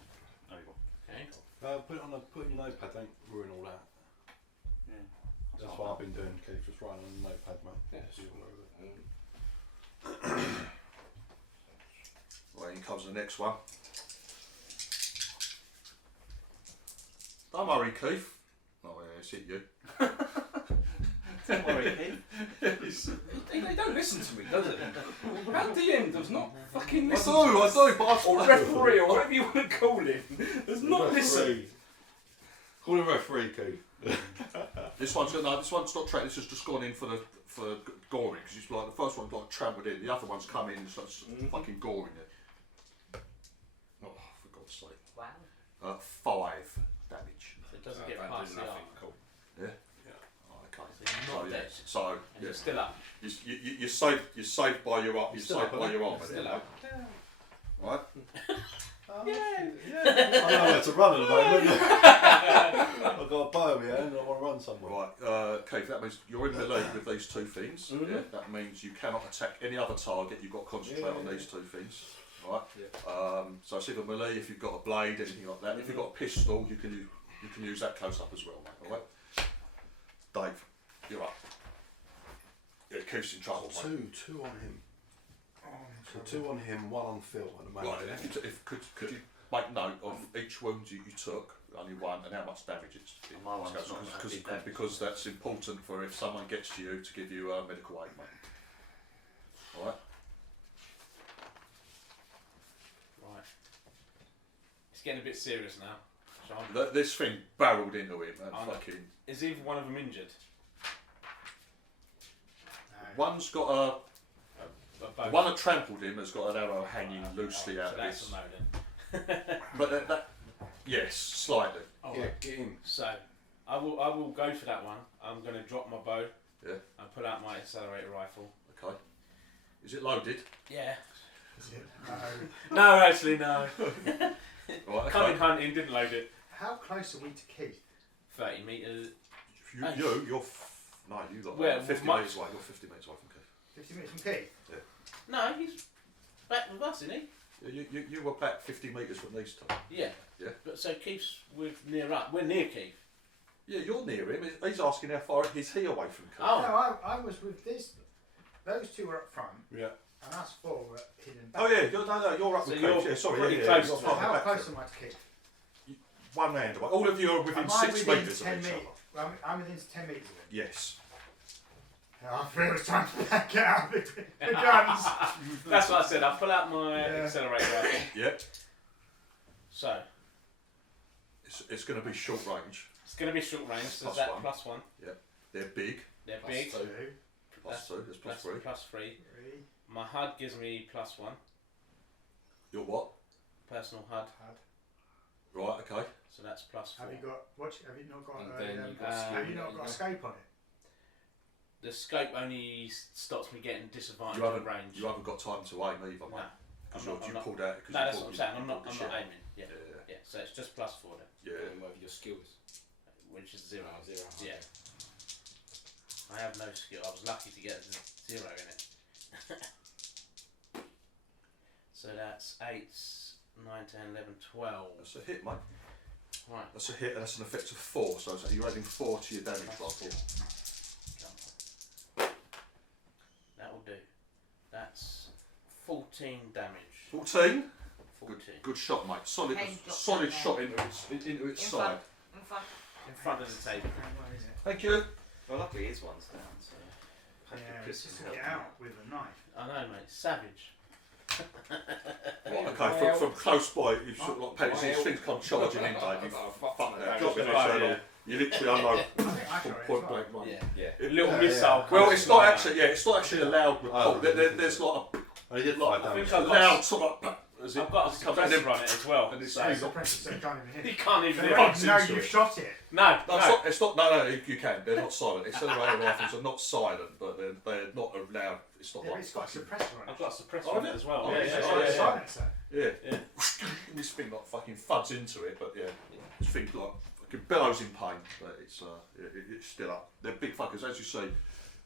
No, you want. Okay. Put it in your notepad, don't ruin all that. Yeah. That's what I've been doing, Keith, just writing on the notepad, mate. Yeah, Right, in comes the next one. Don't worry, Keith. Oh, yeah, it's hit you. Don't worry, Keith. They don't listen to me, does it? How DM does not fucking I listen do, to I us. do, but Or referee, or whatever you want to call him, does not listen. Call him referee, Keith. This one's not tracked. This has just gone in for goring because it's like the first one's like trampled in. The other one's come in and starts fucking goring it. Oh, for God's sake! Wow. 5 damage. So it doesn't get Don't past do the nothing. arm. Cool. Yeah. Oh, okay. So you're not yeah. dead. So And yeah, you're still up. you're saved. You're saved by your arm. You're Still saved up, by aren't your you? arm. Still up. Right. Yeah. I know where to run at the moment. I've got a bow in my hand and I want to run somewhere. Right, Keith, that means you're in melee with these 2 things. Yeah? That means you cannot attack any other target. You've got to concentrate on these 2 things. Right. So it's either melee if you've got a blade, anything like that. If you've got a pistol, you can use that close up as well, mate. All right. Dave, you're up. Yeah, Keith's in trouble, mate. Two on him. So 2 on him, 1 on Phil at the moment. Right. Could you make note of each wound you took, only 1, and how much damage it's My one's not gonna be damaged. because that's important for if someone gets to you to give you medical aid, mate. All right. Right. It's getting a bit serious now. Sean. This thing barreled into him and I know. fucking. Is either one of them injured? One's got a. Both. The one that trampled him has got an arrow hanging loosely out so of that's his. a no then. But that yes, slightly. Alright. Get him. So I will go for that one. I'm going to drop my bow. Yeah. And pull out my accelerator rifle. Okay. Is it loaded? Yeah. No. No, actually no. Right. Coming Okay. hunting, didn't load it. How close are we to Keith? 30 metres. You're no, you got Well, 50 my- metres away. You're 50 metres away from Keith. 50 minutes from Keith? No, he's back with us, isn't he? You were back 50 metres from these two. Yeah. Yeah. But so Keith's near up. We're near Keith. Yeah, you're near him. He's asking how far is he away from Keith. Oh. No, I was with this. Those 2 were up front, Yeah. and us 4 were hidden back. Oh yeah, you're up So with you're Keith. Yeah, sorry, pretty yeah, close you're to So far how back close from- am I to Keith? 1 hand away. All of you are within Am I 6 within metres of 10 each metres? other. I'm within 10 metres of him. Yes. I feel it's time to get out of the guns. That's what I said. I'll pull out my Yeah. accelerator rifle. Yep. So It's going to be short range. it's going to be short range. So Plus that one. +1. They're big. They're Plus big. 2. Two, Plus 2. There's plus 3. +3. three. My HUD gives me +1. Your what? Personal HUD. Right. Okay. So that's +4. Have you got? Have you not got? And then you got have you not got escape on it? The scope only stops me getting disadvantaged You haven't- at range. You haven't got time to aim either, No. mate. Because I'm you not- pulled out. No, that's what I'm saying. I'm not aiming. Yeah. Yeah. Yeah. So it's just +4 then, Yeah. And whatever your skills. which is 0. 0. Yeah. I have no skill. I was lucky to get 0 in it. So that's 8, 9, 10, 11, 12. That's a hit, mate. Right. That's a hit, and that's an effect of 4. So you're adding 4 to your damage roll. Jump. 14 damage. 14. 14. Good shot, mate. Solid, Pen dropped solid down shot there. into its In side. front. In front of the table. Where is it? Thank you. Well, luckily his one's down, so. Yeah, Chris it's just can to get help out with a knife. I know, mate. Savage. Right, okay, from close by, you sort of like penalties, these things come charging in, Dave. You fuck that. Drop Drop it it low, internal. yeah. You literally unload I think I shot it as point well. blank one. Yeah. Yeah. A little Yeah, missile. yeah. comes Well, it's not flying. actually, it's not actually a loud report. There's like I did Like, 5 I damage. think a loud sort of. As I've got a comes out, suppressor on it as well. and it's so he's The pressure can't even hit he it. can't They even don't fucks even know into you've it. shot it. No, No, no. it's not. No, you can. They're not silent. Accelerator rifles are not silent, but they're not loud. It's not Yeah, like it's got a fucking. suppressor on it. I've got a suppressor Oh, on is it it? as well. Oh, yeah, yeah, yeah, It's yeah, like a yeah. silencer. Yeah. Yeah. This thing like fucking thuds into it, but yeah, this thing like fucking bellows in pain, but it's still up. They're big fuckers, as you see,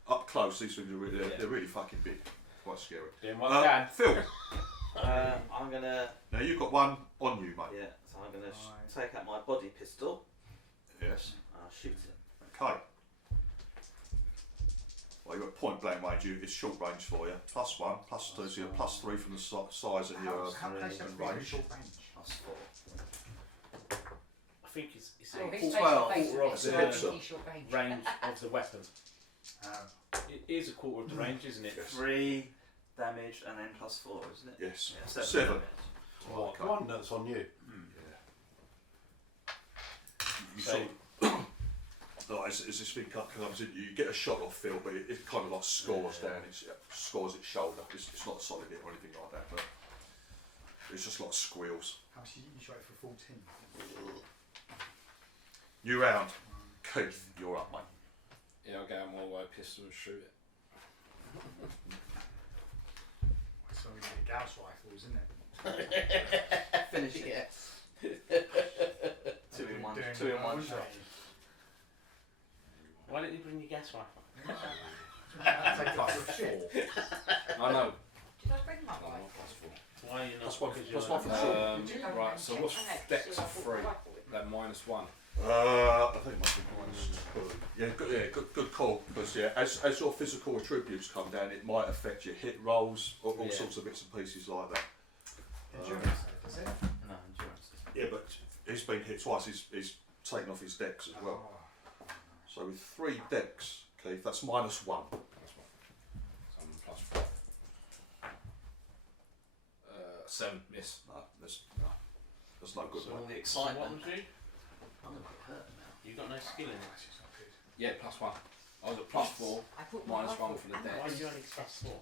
up close. These things are really, they're really fucking big, quite scary. Doing what I can. Phil, I'm gonna. now you've got one on you, mate. Yeah, so I'm gonna Right. take out my body pistol. Yes. I'll shoot him. Okay. Well, you've got point blank range. It's short range for you. +1, +2, so you're +3 from the size of your How close and have to be to range. short range? +4. I think it's Well, a this Well, face to quarter of face, the it's pretty short range. range of the weapon. Um, It is a quarter of the range, isn't it? Yes. 3 damage and then +4, isn't it? Yes. Yeah, 7. damage. What? Okay. One that's on you. You So- sort of, like, as this thing comes in, you get a shot off Phil, but it kind of like scores down, it scores its shoulder. It's not a solid hit or anything like that, but it's just like squeals. how much you shot it for 14? New round. Keith, you're up, mate. Yeah, I'll get out my way pistol and shoot it. So we get Gauss rifles, isn't it? Finish it. Yeah. 2 in 1. Doing 2 in well, 1 wouldn't shot. they? Why didn't you bring your gas rifle? Take it for shit. I know. Did I bring my No, rifle? not +4. Why are you not? That's one- because that's you're one for like- sure. Did you go Right, and so check what's my neck to decks see if I of brought 3? the rifle with me? That -1. I think it must be -2. Yeah, good call. Because as your physical attributes come down, it might affect your hit rolls, all Yeah. sorts of bits and pieces like that. Endurance, though, does it? No, endurance. Yeah, but he's been hit twice. He's taken off his decks as well. Oh. So with 3 decks, Keith, that's -1. That's one. So I'm +4. 7, miss. No, that's no good. So mate. all the So what excitement. was you? I'm gonna get hurt now. You got no skill in it. That's just not good. Yeah, +1. I was at +4. I put my -1 rifle for the and deck. Why my did you only +4?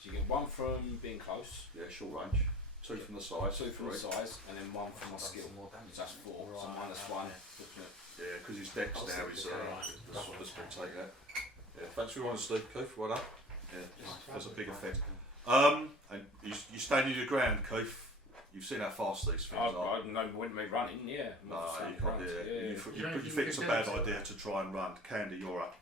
So you get 1 from being close, Yeah, short range. 2 from the side. 2 from the 3. size, and then 1 from my I've done skill. some more damage. So that's 4. So Right, -1. okay. Looking at Yeah, because his decks I'll now stick is with it, that's what has been taken out. Yeah, thanks for your honesty, Keith. Well done. Yeah, there's a big effect. And you standing your ground, Keith. You've seen how fast these things I are. know when me running, yeah. No, you Stand can't. around, Yeah, yeah. You You don't think think it's a you bad could do it? idea to try and run. Candy, you're up.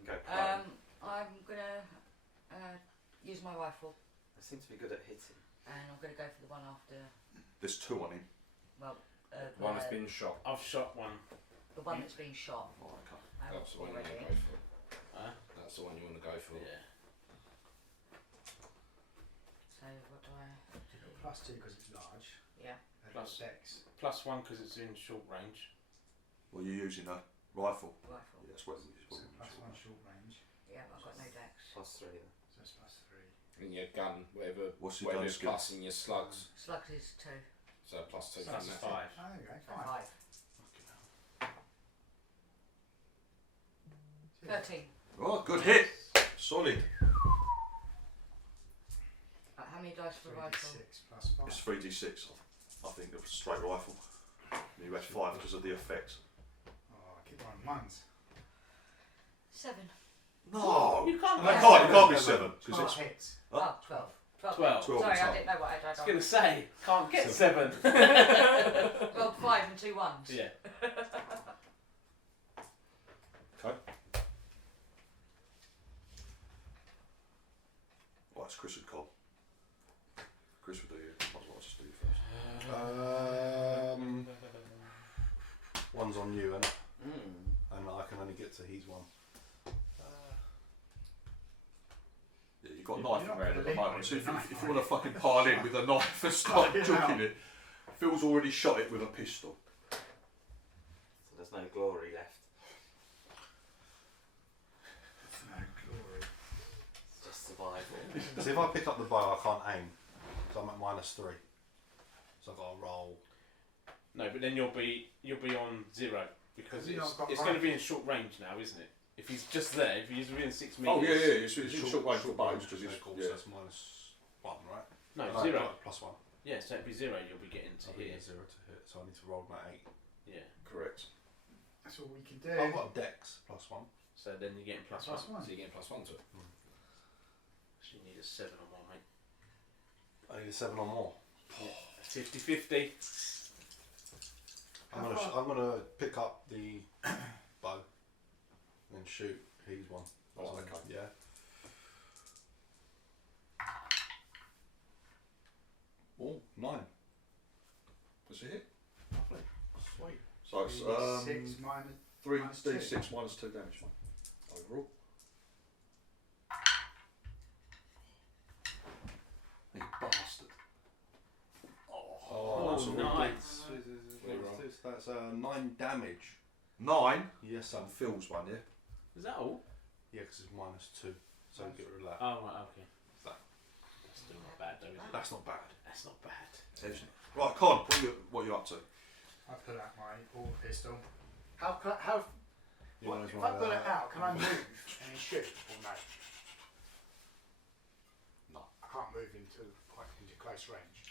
You can go prone. I'm gonna use my rifle They seem to be good at hitting. and I'm gonna go for the one after. There's 2 on him. Well, One has been shot. I've shot one. the one that's been shot. Oh, okay. That's the one you want to Already. go for. Huh? That's the one you want to go for. Yeah. So what do I? +2 because it's large. Yeah. And Plus- decks. +1 because it's in short range. Well, you're using a rifle. Rifle. Yeah, that's what So +1 short range. Yeah, I've got no decks. +3 then. So that's +3. And your gun, whatever, What's your whatever gun is skill? plus in your slugs. Slugs is 2. So +2 So from that's that. 5. Oh, there you go. So 5. 5. 13. Oh, good hit. Solid. How many dice for the rifle? 3d6 plus 5. It's 3d6. I think of a straight rifle. You had 5 because of the effects. Oh, I keep on ones. 7. No. You can't. It Yeah. can't be 7 because 12 it's hits. Oh, 12. 12. 12. 12 Sorry, is I up. didn't know what I I was had. going to say, can't get 7. Well, 5 and 2 ones. Yeah. Okay. Right, it's Chris and Cobb. Chris will do you. Might as well just do you first. One's on you, and Mm. I can only get to his one. Yeah, You've got a You're knife not around gonna at the link moment, with so a if knife, you are want to you? fucking pile in with a knife and start Cut it juking out. it, Phil's already shot it with a pistol. So there's no glory left. No glory. It's just survival. So if I pick up the bow, I can't aim. So I'm at -3. So I've got to roll. No, but then you'll be on 0 because Have you not got it's going to right? be in short range now, isn't it? If he's just there, if he's within 6 meters. Oh yeah, it's short range for bows because it's cool, yeah. so that's -1, right? No, Oh, 0. right, +1. Yeah, so it'd be 0. You'll be getting to I'll be here. at 0 to hit, so I need to roll my 8. Yeah. Correct. That's all we can do. I've got a dex +1. So then you're getting +1. Plus So one. you're getting +1 to it. So you need a 7 or more, mate. I need a 7 or more. 50-50. I'm gonna pick up the bow and shoot. He's one. Oh, okay. Yeah. Oh, 9. Does it hit? Lovely. Sweet. So it's 6 minus. 3d6 minus 2 damage overall. You bastard. Oh, Oh, nice. That's 9 damage. 9. Yes, Some son. Phil's one, yeah. Is that all? Yeah, because it's -2. So get rid of that. Oh, right, okay. That. That's still not bad, though, is it? That's not bad. That's not bad. Right, Con, what are you up to? I pull out my auto pistol. How You what, know, if it's I one pull of it out, can I move and shoot or no? No. I can't move into close range.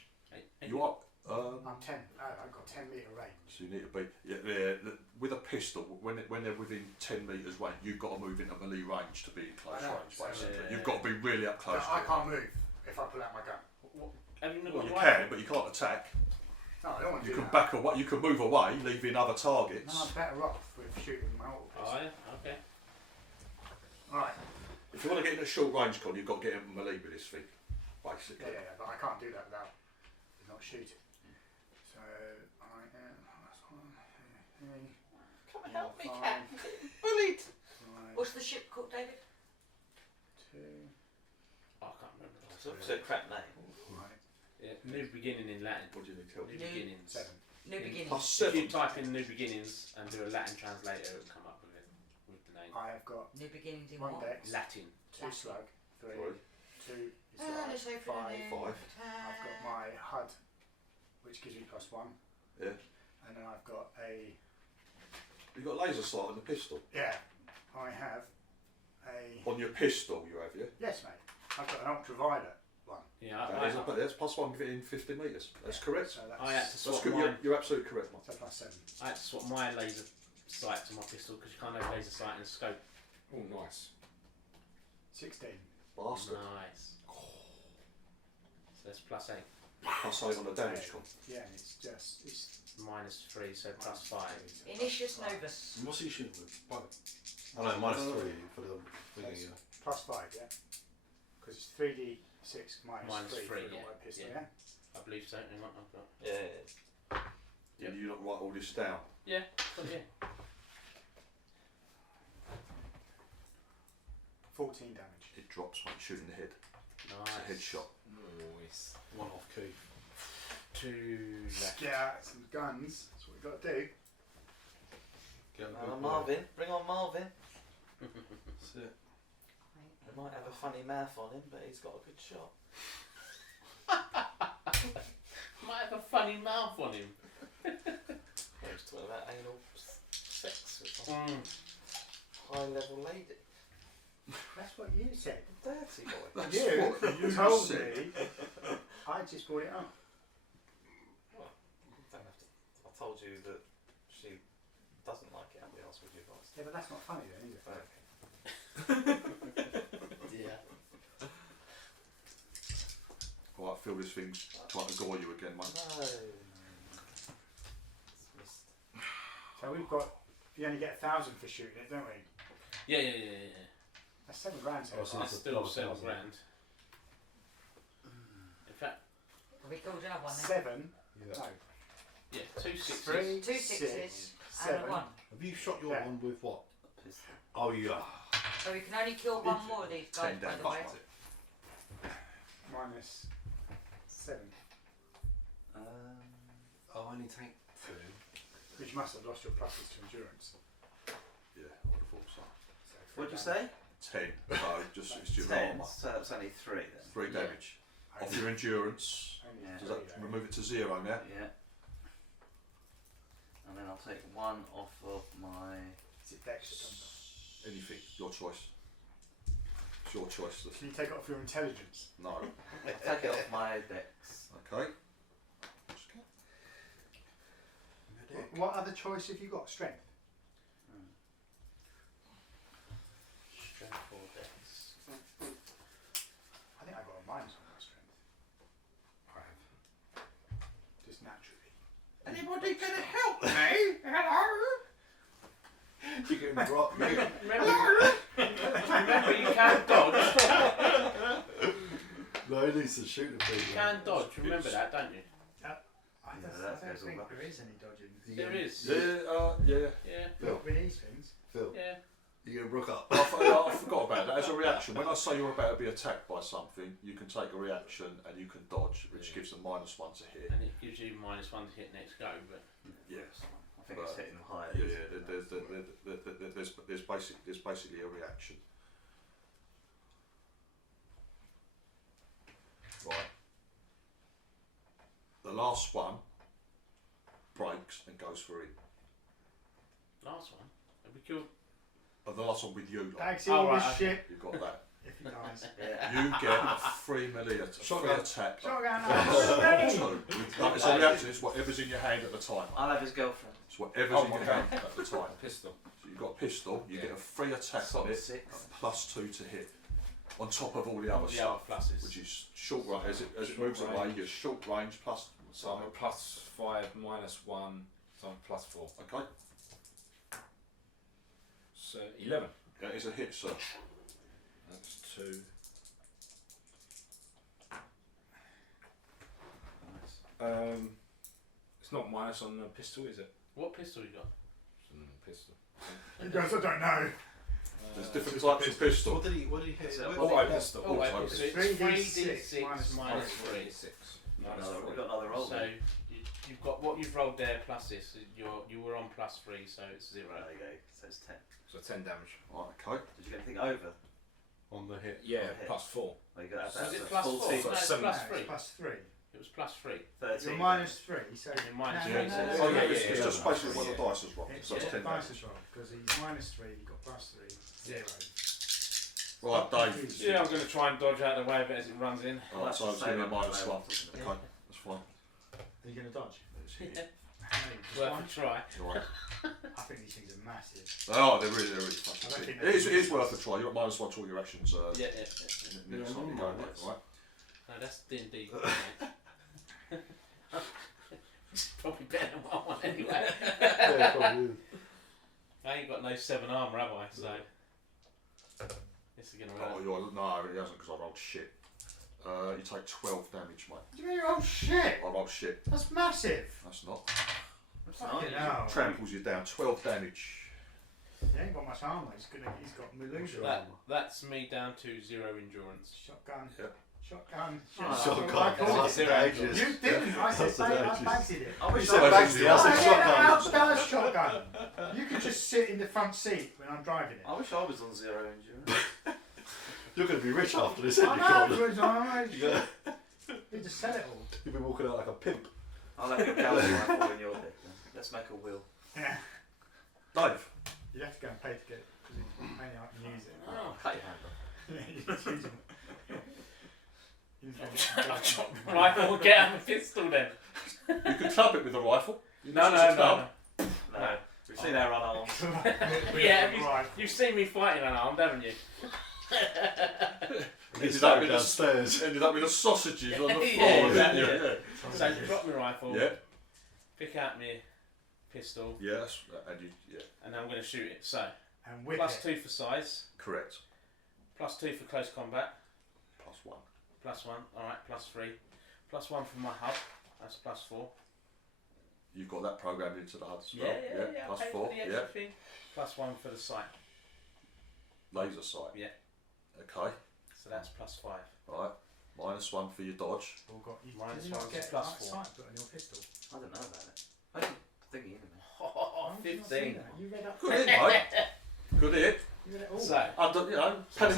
You are. I'm 10. I've got 10-meter range. So you need to be with a pistol when they're within 10 metres range. You've got to move into melee range to be in close I know, range. so, Basically, yeah. you've got to be really up No, close. I to can't move if I pull out my gun. Have you not Well, got you a rifle? can, but you can't attack. No, I don't want to You do can that. back away. You can move away, leaving other No, targets. I'm better off with shooting my auto Oh, pistol. yeah? Okay. Right. If you want to get into short range, Con, you've got to get in melee with this thing, basically. Yeah, but I can't do that without not shooting. So I am. That's one. Come and help me, Fine. Cat. I'm getting bullied. Five, What's the ship called, David? 2, Oh, I can't remember. It's obviously a crap name. 5, Yeah, new beginning in Latin. What do you need help? New New- beginnings. 7. New In- Beginnings. Plus If 7. you type in new beginnings and do a Latin translator, it'll come up with it, with the name. I have got New Beginnings in 1 what? dex, Latin. 2 slug, 3, Three. 2 is Let's slug, open 5. a new 5. I've got my HUD, which gives me +1. Yeah. And then I've got a. You've got laser sight on the pistol. Yeah, I have a. On your pistol, you have, yeah. Yes, mate. I've got an ultraviolet one. Yeah, That's +1 within 50 metres. That's correct. So that's, I had to That's swap good. mine. You're absolutely correct, mate. so +7. I had to swap my laser sight to my pistol because you can't have laser sight and a scope. Oh, nice. 16. Bastard. Nice. So that's +8. +8 on the damage, Con. Yeah, and it's just. It's -3, so +5. Initius Novus. What's he shooting with? Bow. Oh no, -3 for the thingy. Yeah. +5, yeah? Because it's 3d6 minus 3 for three, an yeah, auto pistol, yeah. yeah? I believe so. Hang on, I've got. Yeah. Did you not write all this down? Yeah, but yeah. 14 damage. It drops when shooting the head. Nice. It's a headshot. Nice. 1 off key. 2 left. Get out some guns. That's what we've got to do. Get a good Marvin. Bring on Marvin. That's it. He might have a funny mouth on him, but he's got a good shot. Might have a funny mouth on him. He was talking about anal sex with some Mm. high-level lady. That's what you said. Dirty boy. That's You what you told said. me. I just brought it up. Don't have to. I told you that she doesn't like it. I'll be honest with you, guys. Yeah, but that's not funny then, is it? Yeah. Right, feel this thing's trying to gore you again, mate. No. It's missed. So we've got. You only get 1,000 for shooting it, don't we? Yeah. That's 7 grand so Oh, so far. That's still 7 grand. In fact, Have we called another one then? 7. Yeah. No. yeah, 2 sixes. 3, 2 6, sixes and 7. a 1. Have you shot your Yeah. one with what? Pistol. Oh yeah. So we can only kill one more of these guys, 10 by the damage. way. minus 7. I'll only take 2. Which must have lost your pluses to endurance. Yeah, I would have thought so. So What'd you damage. say? 10. So just it's your 10. armour. So it's only 3 then. 3 damage. Off your endurance. Only Yeah. Does three, that though. remove it to 0 now? Yeah. And then I'll take 1 off of my. Is it dex that comes up? Anything, your choice. It's your choice. Can you take it off your intelligence? No. I'll take it off my dex. Okay. What other choice have you got? Strength? Strength or dex. I think I got a minus on my strength. I have. Just naturally. Anybody gonna help me? Hello? You can drop me. Remember, you can dodge. No, he needs to shoot the people. You can dodge. Remember that, don't you? I Yeah, don't, that I don't goes all think rubbish. there is any dodging. There is. Yeah. Yeah. Not with these things. Phil, Yeah. you gonna brook up. I forgot about that. As a reaction, when I say you're about to be attacked by something, you can take a reaction and you can dodge, which gives them -1 to hit. And it gives you -1 to hit next go, but Yes. I think it's hitting higher. Yeah. There's basically a reaction. Right. The last one breaks and goes for it. last one. Have we killed? And the last one with you, like, Bags Oh, all right, this okay. shit you've got that. if he dies. Yeah. You get a free melee, a free Shotgun. attack. Shotgun, Like, it's a reaction. It's whatever's in your hand at the time. I'll have his girlfriend. It's whatever's in your hand at the time. Pistol. So you've got a pistol. You Yeah. get a free attack Sort on of it, 6. +2 to hit. On top of all the other The stuff, other pluses. which is short range. As it Short moves away, range. you're short range plus. So I'm a +5 -1. So I'm +4. Okay. So 11. That is a hit, sir. That's 2. It's not minus on the pistol, is it? What pistol you got? Pistol. He goes, I don't know. There's different types of pistol. What did he hit? It's it a- with? Auto pistol. Oh, Auto. so it's 3d6 3d6 minus minus 3. 3. 6. No, we've got another roll. So then. you've got what you've rolled there plus this. You were on +3, so it's 0. There you go. So it's 10. So 10 damage. Right, okay. Did you get anything over? On the hit. Yeah, Okay. +4. Well, you got So is it that's +4? 14. No, it's Seven. No, +3. it's +3. It was +3. 13. You're -3, so You're minus no, three, no, so- no, Oh, no, yeah, no, it's no, just no, basically what the Yeah. dice has rolled. It's So it's yeah, 10 dice damage. as well, because he's -3, you got +3, 0. Right, Dave. Yeah, I'm going to try and dodge out of the way of it as it runs in. Well, Alright, that's so the it's going to same be one. -1. No, Okay, that's fine. Are you going to dodge? Let's hit it. Worth a try. Right. I think these things are massive. Oh, they're really I don't fucking think big. It is worth a try. You're at -1 to all your actions. Yeah. Next Yeah, time you no, go, that's- right? No, that's D&D. It's probably better than what I want anyway. Yeah, probably is. I ain't got no 7 armour, have I? So this is going to Oh, work. no, it hasn't because I rolled shit. You take 12 damage, mate. You mean, oh shit! I rolled shit. That's massive! That's not. Fucking hell. Tramples you down. 12 damage. He ain't got much armour, he's got Meluda. That's me down to 0 endurance. Shotgun. Yep. Shotgun. Oh, Shotgun. I called That's it. dangerous. You didn't, I said That's I dangerous. bagged it. I wish You said I was Bagsy, I said shotgun. That was shotgun. You could just sit in the front seat when I'm driving it. I wish I was on 0 endurance. You're going to be rich after this, I aren't know, you? it was on. Yeah. You just sell it all. You'll be walking out like a pimp. I'll have your Gauss rifle when you're dead. Then. Let's make a will. Yeah. Dave. You have to go and pay to get it because it's mainly I can use it. Oh, cut your hand off. You just use it. I'll drop my rifle and get out my pistol then. You can club it with a rifle. You No, can just no, club. no. No. We've seen our unarmed. Yeah, Right. you've seen me fighting unarmed, haven't you? Ended up with the- downstairs. Ended up with the sausages on the floor. Yeah, didn't you? yeah. Yeah. So drop my rifle, Yeah. pick out my pistol, Yes. And you. Yeah. and I'm going to shoot it. So And whip +2 it. for size, Correct. +2 for close combat, +1. +1. All right, +3, +1 for my hub. That's +4. You've got that programmed into the HUD as well. Yeah. I paid +4. for the extra Yeah. thing. +1 for the sight. Laser sight. Yeah. Okay. So that's +5. Right. -1 for your dodge. Or got you, Minus did you not one's get plus like, 4. sight put on your pistol? I don't know about it. I didn't think it in Oh, Why did you not 15. say that? You read up. Good hit, mate. Good hit. You read it all. So, Under, you know, penny